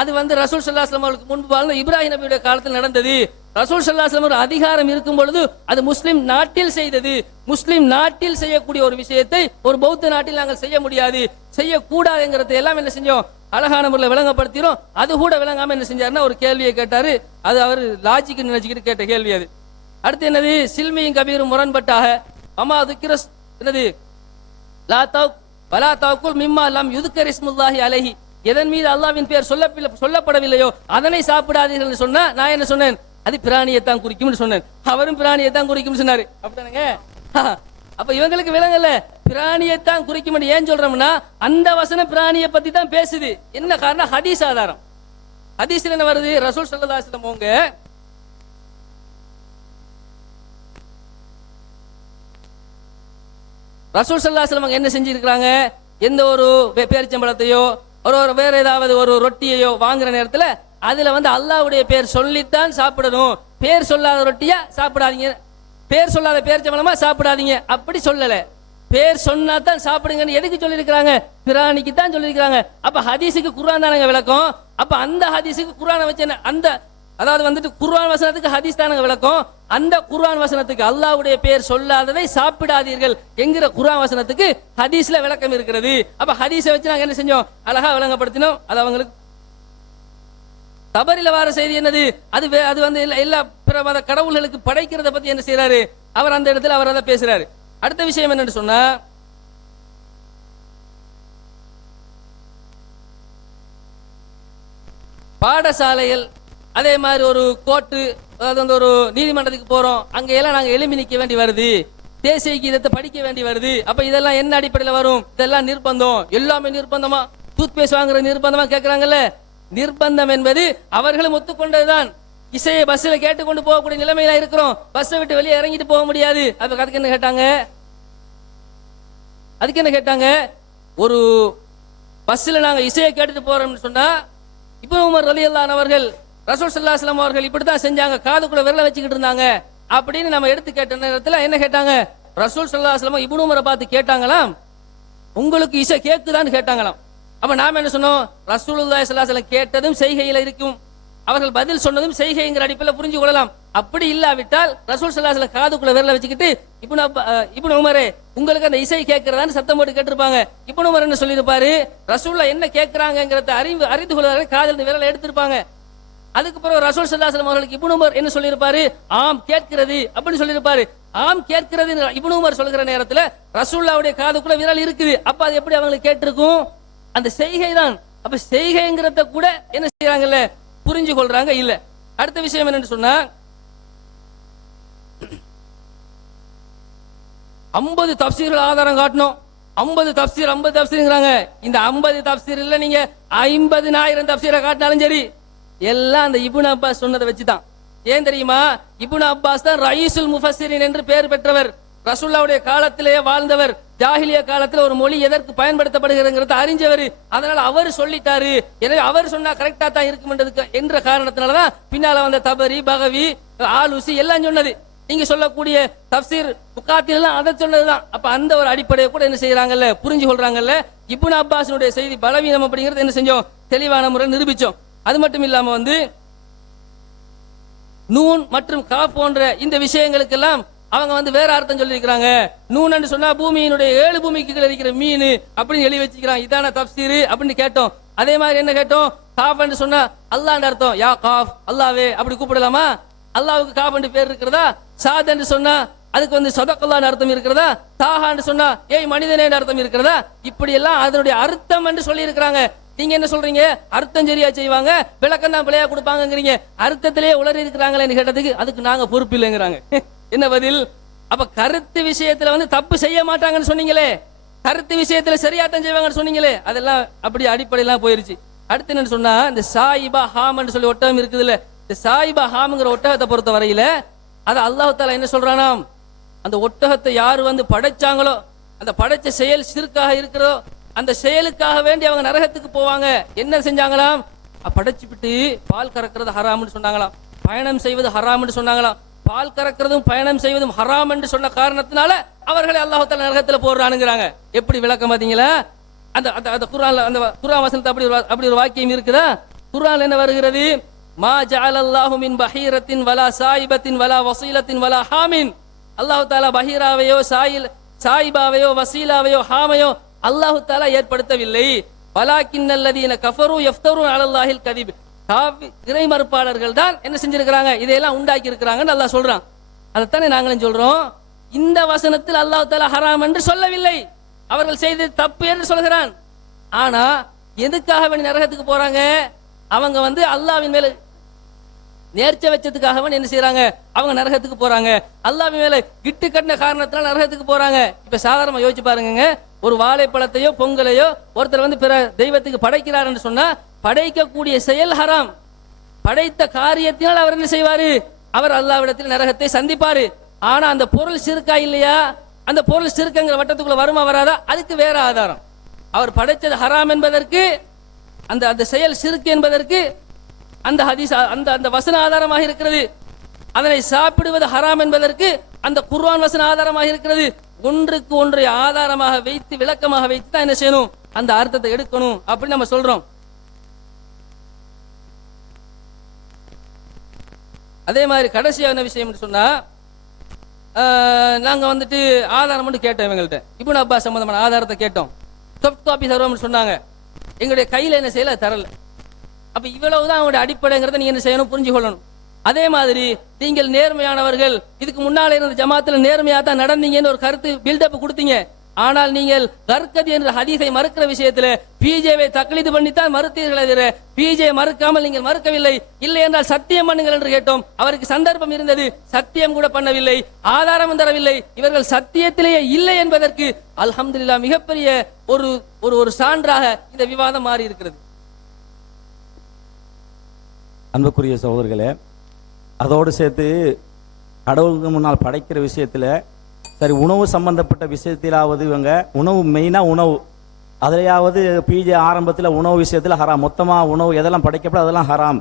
அது வந்து ரசூல் ஸல்லல்லாஹு அலைஹி வஸல்லம் அவர்களுக்கு முன்பு வாழ்ந்த இப்ராஹிம் நபியுடைய காலத்தில் நடந்தது. ரசூல் ஸல்லல்லாஹு அலைஹி வஸல்லம் ஒரு அதிகாரம் இருக்கும் பொழுது அது முஸ்லிம் நாட்டில் செய்தது. முஸ்லிம் நாட்டில் செய்யக்கூடிய ஒரு விஷயத்தை ஒரு பௌத்த நாட்டில் நாங்கள் செய்ய முடியாது, செய்யக்கூடாதுங்கிறத எல்லாம் என்ன செஞ்சோம், அழகான முறையில் விளங்கப்படுத்தினோம். அது கூட விளங்காம என்ன செஞ்சாருன்னா ஒரு கேள்வியை கேட்டாரு. அது அவர் லாஜிக்கு நினைச்சுக்கிட்டு கேட்ட கேள்வி அது. அடுத்து என்னது, சில்மியும் கபீரும் முரண்பட்டாக அம்மா துக்கிரஸ் என்னது லா தவ் வலா தவக்குல் மிம்மா லம் யுதுக்கர் இஸ்முல்லாஹி அலைஹி, எதன் மீது அல்லாஹ்வின் பெயர் சொல்லப்படவில்லையோ அதனை சாப்பிடாதீர்கள் சொன்னா நான் என்ன சொன்னேன், அது பிராணியைத்தான் குறிக்கும்னு சொன்னேன். அவரும் பிராணியைத்தான் குறிக்கும்னு சொன்னாரு. அப்படிதானங்க? அப்ப இவங்களுக்கு விளங்கல, பிராணியைத்தான் குறிக்கும். ஏன் சொல்றோம்னா அந்த வசனம் பிராணியை பத்தி தான் பேசுது. என்ன காரணம், ஹதீஸ் ஆதாரம். ஹதீஸ்ல என்ன வருது, ரசூல் ஸல்லல்லாஹு அலைஹி வஸல்லம் அவங்க ரசூல் ஸல்லல்லாஹு அலைஹி வஸல்லம் என்ன செஞ்சிருக்காங்க, எந்த ஒரு பேரிச்சம்பழத்தையோ ஒரு வேற ஏதாவது ஒரு ரொட்டியையோ வாங்குற நேரத்துல அதுல வந்து அல்லாஹ்வுடைய பேர் சொல்லித்தான் சாப்பிடணும், பேர் சொல்லாத ரொட்டியா சாப்பிடாதீங்க, பேர் சொல்லாத பேரிச்சம்பழமா சாப்பிடாதீங்க அப்படி சொல்லல. பேர் சொன்னா தான் சாப்பிடுங்கன்னு எதுக்கு சொல்லியிருக்கிறாங்க, பிராணிக்கு தான் சொல்லியிருக்கிறாங்க. அப்ப ஹதீஸுக்கு குர்ஆன் தானங்க விளக்கம். அப்ப அந்த ஹதீஸுக்கு குர்ஆனை வச்சு அந்த அதாவது வந்துட்டு குர்ஆன் வசனத்துக்கு ஹதீஸ் தானங்க விளக்கம். அந்த குர்ஆன் வசனத்துக்கு அல்லாஹ்வுடைய பேர் சொல்லாததை சாப்பிடாதீர்கள் என்கிற குர்ஆன் வசனத்துக்கு ஹதீஸ்ல விளக்கம் இருக்கிறது. அப்ப ஹதீஸை வச்சு நாங்க என்ன செஞ்சோம், அழகா விளங்கப்படுத்தினோம். அது அவங்களுக்கு தபரில வார செய்தி என்னது, அது வந்து எல்லா பிற மத கடவுள்களுக்கு படைக்கிறத பத்தி என்ன செய்யறாரு அவர், அந்த இடத்துல அவர் அதை பேசுறாரு. அடுத்த விஷயம் என்னன்னு சொன்னா, பாடசாலைகள் அதே மாதிரி ஒரு கோர்ட்டு, அதாவது வந்து ஒரு நீதிமன்றத்துக்கு போறோம், அங்க எல்லாம் நாங்க எழுப்பி நிக்க வேண்டி வருது, தேசிய கீதத்தை படிக்க வேண்டி வருது. அப்ப இதெல்லாம் என்ன அடிப்படையில் வரும், இதெல்லாம் நிர்பந்தம். எல்லாமே நிர்பந்தமா, டூத் பேஸ்ட் வாங்குற நிர்பந்தமா கேட்கறாங்கல்ல. நிர்பந்தம் என்பது அவர்களும் ஒத்துக்கொண்டதுதான். இசையை பஸ்ல கேட்டுக்கொண்டு போகக்கூடிய நிலைமையில இருக்கிறோம், பஸ்ஸை விட்டு வெளியே இறங்கிட்டு போக முடியாது. அதுக்கு என்ன கேட்டாங்க, ஒரு பஸ்ல நாங்க இசையை கேட்டுட்டு போறோம்னு சொன்னா, இப்னு உமர் ரலியல்லாஹு அன்ஹு அவர்கள் ரசூல் ஸல்லல்லாஹு அலைஹி வஸல்லம் அவர்கள் இப்படித்தான் செஞ்சாங்க, காதுக்குள்ள விரல வச்சுக்கிட்டு இருந்தாங்க அப்படின்னு நம்ம எடுத்து கேட்ட நேரத்துல என்ன கேட்டாங்க, ரசூல் ஸல்லல்லாஹு அலைஹி வஸல்லம் இப்னு உமரை பார்த்து கேட்டாங்களாம், உங்களுக்கு இசை கேக்குதான்னு கேட்டாங்களாம். அப்ப நாம என்ன சொன்னோம், ரசூலுல்லாஹி ஸல்லல்லாஹு அலைஹி வஸல்லம் கேட்டதும் செய்கையில இருக்கும், அவர்கள் பதில் சொன்னதும் செய்கைங்கிற அடிப்படையில் புரிஞ்சு கொள்ளலாம். அப்படி இல்லாவிட்டால் ரசூல் ஸல்லல்லாஹு அலைஹி வஸல்லம் காதுக்குள்ள விரல வச்சுக்கிட்டு இப்னு உமரே உங்களுக்கு அந்த இசை கேட்கிறதான்னு சத்தம் போட்டு கேட்டிருப்பாங்க. இப்னு உமர் என்ன சொல்லியிருப்பாரு, ரசூலுல்லாஹ் என்ன கேட்கிறாங்கிறத அறிந்து கொள்வதற்கு காதில் விரலை எடுத்திருப்பாங்க. அதுக்கு பிறகு ரசூல் ஸல்லல்லாஹு அலைஹி வஸல்லம் அவர்களுக்கு இப்னு உமர் என்ன சொல்லியிருப்பாரு, ஆம் கேட்கிறது அப்படின்னு சொல்லியிருப்பாரு. ஆம் கேட்கிறது இப்னு உமர் சொல்கிற நேரத்துல ரசூலுல்லாஹ்வுடைய காதுக்குள்ள விரல் இருக்குது. அப்ப அது எப்படி அவங்களுக்கு கேட்டிருக்கும், அந்த செய்கை தான். அப்ப செய்கைங்கிறத கூட என்ன செய்யறாங்கல்ல, புரிஞ்சு கொள்றாங்க இல்ல. அடுத்த விஷயம் என்னன்னு சொன்னா, 50 தப்சீர்கள் ஆதாரம் காட்டணும். 50 தப்சீர்ங்கிறாங்க. இந்த 50 தப்சீர் இல்ல, நீங்க 50,000 தப்சீரை காட்டினாலும் சரி, எல்லாம் அந்த இப்னு அப்பாஸ் சொன்னதை வச்சுதான். ஏன் தெரியுமா, இப்னு அப்பாஸ் தான் ரயீசுல் முஃபஸ்ஸிரின் என்று பெயர் பெற்றவர், ரசூலுல்லாஹ்வுடைய காலத்திலேயே வாழ்ந்தவர், ஜாஹிலியா காலத்துல ஒரு மொழி எதற்கு பயன்படுத்தப்படுகிறதுங்கிறத அறிஞ்சவர். அதனால அவர் சொல்லிட்டாரு, எனவே அவர் சொன்னா கரெக்டா தான் இருக்கும் என்ற காரணத்தினாலதான் பின்னால வந்த தபரி, பகவி, ஆலூசி எல்லாம் சொன்னது. நீங்க சொல்லக்கூடிய தப்சீர் புகாத்தில் எல்லாம் அதை சொன்னதுதான். அப்ப அந்த ஒரு அடிப்படையை கூட என்ன செய்யறாங்கல்ல, புரிஞ்சு கொள்றாங்கல்ல. இப்னு அப்பாஸினுடைய செய்தி பலவீனம் அப்படிங்கிறது என்ன செஞ்சோம், தெளிவான முறை நிரூபிச்சோம். அது மட்டும் இல்லாம வந்து நூன் மற்றும் கா போன்ற இந்த விஷயங்களுக்கெல்லாம் அவங்க வந்து வேற அர்த்தம் சொல்லியிருக்கிறாங்க. நூன்னு சொன்னா பூமியினுடைய 7 பூமிக்கு இருக்கிற மீன் அப்படின்னு எழுதி வச்சுக்கிறாங்க. இதான தப்சீர் அப்படின்னு கேட்டோம். அதே மாதிரி என்ன கேட்டோம், காஃப் சொன்னா அல்லாஹ்ன்ற அர்த்தம், யா காஃப் அல்லாவே அப்படி கூப்பிடலாமா, அல்லாஹ்வுக்கு காஃப் பேர் இருக்கிறதா. சாத் என்று சொன்னா அதுக்கு வந்து சதக்கல்லான்னு அர்த்தம் இருக்கிறதா. தாஹான்னு சொன்னா ஏய் மனிதனே அர்த்தம் இருக்கிறதா. இப்படி எல்லாம் அதனுடைய அர்த்தம் என்று சொல்லி இருக்கிறாங்க. நீங்க என்ன சொல்றீங்க? அர்த்தம் சரியா செய்வாங்க, விளக்கம் தான் பிள்ளையா கொடுப்பாங்கிறீங்க. அர்த்தத்திலேயே உளறி இருக்கிறாங்களேன்னு கேட்டதுக்கு அதுக்கு நாங்க பொறுப்பு இல்லைங்கிறாங்க. என்ன பதில்? அப்ப கருத்து விஷயத்துல வந்து தப்பு செய்ய மாட்டாங்கன்னு சொன்னீங்களே, கருத்து விஷயத்துல சரியாத்தான் செய்வாங்கன்னு சொன்னீங்களே, அதெல்லாம் அப்படி அடிப்படையெல்லாம் போயிருச்சு. அடுத்து என்னன்னு சொன்னா, இந்த சாயிபா ஹாம்னு சொல்லி ஒட்டகம் இருக்குதுல்ல, இந்த சாயிபா ஹாம்ங்கிற ஒட்டகத்தை பொறுத்த வரையில அது அல்லாஹ் தஆலா என்ன சொல்றானாம், அந்த ஒட்டகத்தை யாரு வந்து படைச்சாங்களோ, அந்த படைச்ச செயல் சிறுக்காக இருக்கிறதோ, அந்த செயலுக்காக வேண்டி அவங்க நரகத்துக்கு போவாங்க. என்ன செஞ்சாங்களாம்? படைச்சு விட்டு பால் கறக்கிறது ஹராம்னு சொன்னாங்களாம், பயணம் செய்வது ஹராம்னு சொன்னாங்களாம். பால் கறக்கிறதும் பயணம் செய்வதும் ஹராம் என்று சொன்ன காரணத்தினால அவர்களை அல்லாஹ் தஆலா நரகத்துல போடுறானுங்கிறாங்க. எப்படி விளக்கம் பாத்தீங்களா? அந்த அந்த குர்ஆன்ல அந்த குர்ஆன் வசனத்துல அப்படி ஒரு வாக்கியம் இருக்குதா? குர்ஆன்ல என்ன வருகிறது? மா ஜஅலல்லாஹு மின் பஹீரத்தின் வலா சாயிபத்தின் வலா வசீலத்தின் வலா ஹாமின். அல்லாஹ் தஆலா பஹீராவையோ சாயிபாவையோ வசீலாவையோ ஹாமையோ அல்லாஹ் தஆலா ஏற்படுத்தவில்லை. வலாக்கின்னல்லதீன கஃபரு யஃப்தரு அலல்லாஹில் கதிப். இறை மறுப்பாளர்கள் தான் என்ன செஞ்சிருக்கிறாங்க, இதையெல்லாம் உண்டாக்கி இருக்கிறாங்கன்னு அல்லாஹ் சொல்றான். அதைத்தானே நாங்களும் சொல்றோம். இந்த வசனத்தில் அல்லாஹ் தஆலா ஹராம் என்று சொல்லவில்லை, அவர்கள் செய்தது தப்பு என்று சொல்கிறான். ஆனா எதுக்காக வேண்டி நரகத்துக்கு போறாங்க? அவங்க வந்து அல்லாஹ்வின் மேல நேர்ச்சை வச்சதுக்காக வேண்டி என்ன செய்யறாங்க? அவங்க நரகத்துக்கு போறாங்க. அல்லாஹ்வின் மேல கிட்டு கட்டின காரணத்தினால நரகத்துக்கு போறாங்க. இப்ப சாதாரணமா யோசிச்சு பாருங்க, ஒரு வாழைப்பழத்தையோ பொங்கலையோ ஒருத்தர் வந்து பிற தெய்வத்துக்கு படைக்கிறார் என்று சொன்னா படைக்கக்கூடிய செயல் ஹராம். படைத்த காரியத்தினால் அவர் என்ன செய்வாரு? அவர் அல்லாஹ்விடத்தில் நரகத்தை சந்திப்பாரு. ஆனா அந்த பொருள் சிறுக்கா இல்லையா? அந்த பொருள் சிறுக்குங்கிற வட்டத்துக்குள்ள வருமா வராதா? அதுக்கு வேற ஆதாரம். அவர் படைத்தது ஹராம் என்பதற்கு, அந்த அந்த செயல் சிறுக்கு என்பதற்கு அந்த ஹதீஸ் அந்த வசன ஆதாரமாக இருக்கிறது. அதனை சாப்பிடுவது ஹராம் என்பதற்கு அந்த குர்ஆன் வசன ஆதாரமாக இருக்கிறது. ஒன்றுக்கு ஒன்றை ஆதாரமாக வைத்து விளக்கமாக வைத்து தான் என்ன செய்யணும்? அந்த அர்த்தத்தை எடுக்கணும் அப்படின்னு நம்ம சொல்றோம். அதே மாதிரி கடைசியான விஷயம் சொன்னா, நாங்க வந்துட்டு ஆதாரம் மட்டும் கேட்டோம் இவங்கள்ட்ட. இப்னு அப்பாஸ் சம்பந்தமான ஆதாரத்தை கேட்டோம். சாஃப்ட் காப்பி தருவோம்னு சொன்னாங்க. எங்களுடைய கையில என்ன செய்யல, தரல. அப்ப இவ்வளவுதான் அவங்களுடைய அடிப்படைங்கிறத நீங்க என்ன செய்யணும்? புரிஞ்சு கொள்ளணும். அதே மாதிரி நீங்கள் நேர்மையானவர்கள், இதுக்கு முன்னால இருந்த ஜமாத்துல நேர்மையா தான் நடந்தீங்கன்னு ஒரு கருத்து பில்டப் கொடுத்தீங்க. ஆனால் நீங்கள் கர்கதி என்ற ஹதீஸை மறுக்கிற விஷயத்துல பிஜேவை தக்லீது பண்ணித்தான் மறுத்தீர்களே தவிர பிஜே மறுக்காமல் நீங்கள் மறுக்கவில்லை. இல்லை என்றால் சத்தியம் பண்ணுங்கள் என்று கேட்டோம். அவருக்கு சந்தர்ப்பம் இருந்தது, சத்தியம் கூட பண்ணவில்லை, ஆதாரம் தரவில்லை. இவர்கள் சத்தியத்திலேயே இல்லை என்பதற்கு அல்ஹம்துலில்லாஹ் மிகப்பெரிய ஒரு ஒரு சான்றாக இந்த விவாதம் மாறி இருக்கிறது. அன்புக்குரிய சகோதரர்களே, அதோடு சேர்த்து கடவுளுக்கு முன்னால் படைக்கிற விஷயத்தில் சரி, உணவு சம்பந்தப்பட்ட விஷயத்திலாவது இவங்க உணவு மெயினாக உணவு அதிலையாவது பிஜே ஆரம்பத்தில் உணவு விஷயத்தில் ஹராம், மொத்தமாக உணவு எதெல்லாம் படைக்கப்பட அதெல்லாம் ஹராம்.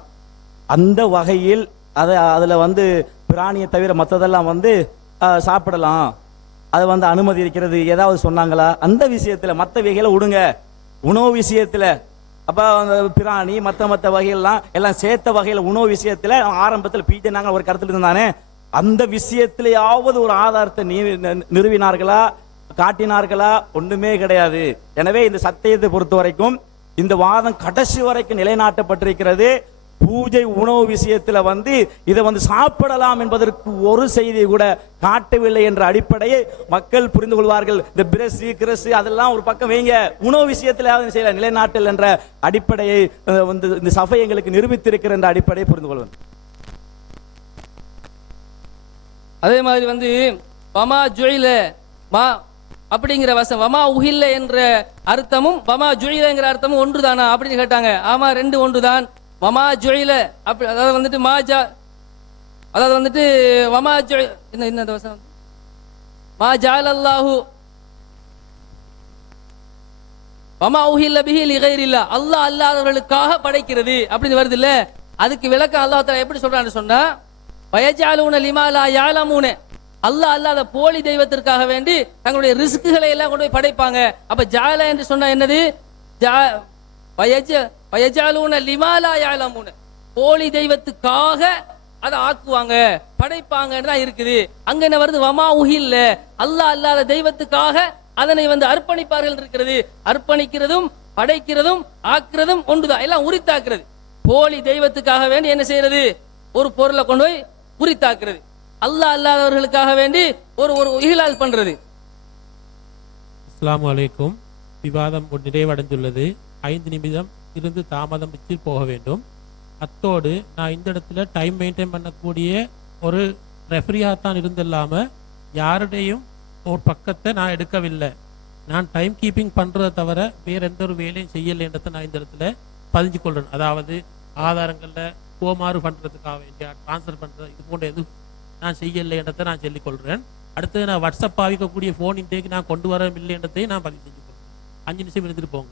அந்த வகையில் அதில் வந்து பிராணியை தவிர மற்றதெல்லாம் வந்து சாப்பிடலாம், அதை வந்து அனுமதி இருக்கிறது ஏதாவது சொன்னாங்களா? அந்த விஷயத்தில் மற்ற வகைகளை விடுங்க. உணவு விஷயத்தில் அப்போ அந்த பிராணி மற்ற வகையெல்லாம் எல்லாம் சேர்த்த வகையில் உணவு விஷயத்தில் ஆரம்பத்தில் பிஜே நாங்கள் ஒரு கருத்தில் இருந்தானே, அந்த விஷயத்திலேயாவது ஒரு ஆதாரத்தை நிறுவினார்களா, காட்டினார்களா? ஒன்றுமே கிடையாது. எனவே இந்த சத்தியத்தை பொறுத்த வரைக்கும் இந்த வாதம் கடைசி வரைக்கும் நிலைநாட்டப்பட்டிருக்கிறது. பூஜை உணவு விஷயத்துல வந்து இதை வந்து சாப்பிடலாம் என்பதற்கு ஒரு செய்தியை கூட காட்டவில்லை என்ற அடிப்படையை மக்கள் புரிந்து கொள்வார்கள். இந்த பிரஸ் கிரஸ் அதெல்லாம் ஒரு பக்கம் வைங்க, உணவு விஷயத்துல செய்யல நிலைநாட்டல் என்ற அடிப்படையை வந்து இந்த சபை எங்களுக்கு நிரூபித்திருக்கிற என்ற அடிப்படையை புரிந்து கொள்வது. அதே மாதிரி வந்து வமா ஜுயில மா அப்படிங்கிற வசம் வமா உஹில்ல என்ற அர்த்தமும் வமா ஜுயிலங்கிற அர்த்தமும் ஒன்றுதானா அப்படின்னு கேட்டாங்க. ஆமா, ரெண்டு ஒன்றுதான். வமா ஜுயில அப்படி அதாவது வந்துட்டு மாஜா அதாவது வந்துட்டு வமா ஜுய் என்ன வசம் மா ஜஅலல்லாஹு வமா உஹில்ல பிஹி லிகைரில்லா, அல்லாஹ் அல்லாதவர்களுக்காக படைக்கிறது அப்படின்னு வருது இல்ல. அதுக்கு விளக்கம் அல்லாஹ் தஆலா எப்படி சொல்றான்னு சொன்னா, வயஜாலூன லிமா லா யஅலமூன, அல்லாஹ் அல்லாத போலி தெய்வத்திற்காக வேண்டி தங்களுடைய ரிஸ்குகளை எல்லாம் கொண்டு போய் படைப்பாங்க. அப்ப ஜால என்று சொன்னா என்னது? வயஜாலூன லிமா லா யஅலமூன, போலி தெய்வத்துக்காக அதை ஆக்குவாங்க படைப்பாங்கன்னு தான் இருக்குது. அங்க என்ன வருது? வமா உஹில்ல, அல்லாஹ் அல்லாத தெய்வத்துக்காக அதனை வந்து அர்ப்பணிப்பார்கள் இருக்கிறது. அர்ப்பணிக்கிறதும் படைக்கிறதும் ஆக்குறதும் ஒன்றுதான், எல்லாம் உரித்தாக்குறது. போலி தெய்வத்துக்காக வேண்டி என்ன செய்யறது? ஒரு பொருளை கொண்டு போய் உரித்தாக்குறது. அல்லாஹ் அல்லாதவர்களுக்காக வேண்டி ஒரு இஹ்லால் பண்றது. அஸ்ஸலாமு அலைக்கும். விவாதம் நிறைவடைந்துள்ளது. 5 நிமிடம் இருந்து தாமதம் வச்சு போக வேண்டும். அத்தோடு நான் இந்த இடத்துல டைம் மெயின்டைன் பண்ணக்கூடிய ஒரு ரெஃப்ரியாக தான் இருந்தில்லாமல் யாருடையும் ஒரு பக்கத்தை நான் எடுக்கவில்லை. நான் டைம் கீப்பிங் பண்ணுறதை தவிர வேறு எந்த ஒரு வேலையும் செய்யலைன்றதை நான் இந்த இடத்துல பதிஞ்சு கொள்கிறேன். அதாவது ஆதாரங்களில் கோமாறு பண்ணுறதுக்காக வேண்டிய ட்ரான்ஸ்ஃபர் பண்ணுறது இது போன்ற எதுவும் நான் செய்யலைன்றதை நான் சொல்லிக்கொள்கிறேன். அடுத்தது நான் வாட்ஸ்அப் பாவிக்கக்கூடிய ஃபோன் இன்டேக்கு நான் கொண்டு வர இல்லைன்றதையும் நான் பதிவு செஞ்சு கொள்கிறேன். 5 நிமிஷம் இருந்துட்டு போங்க.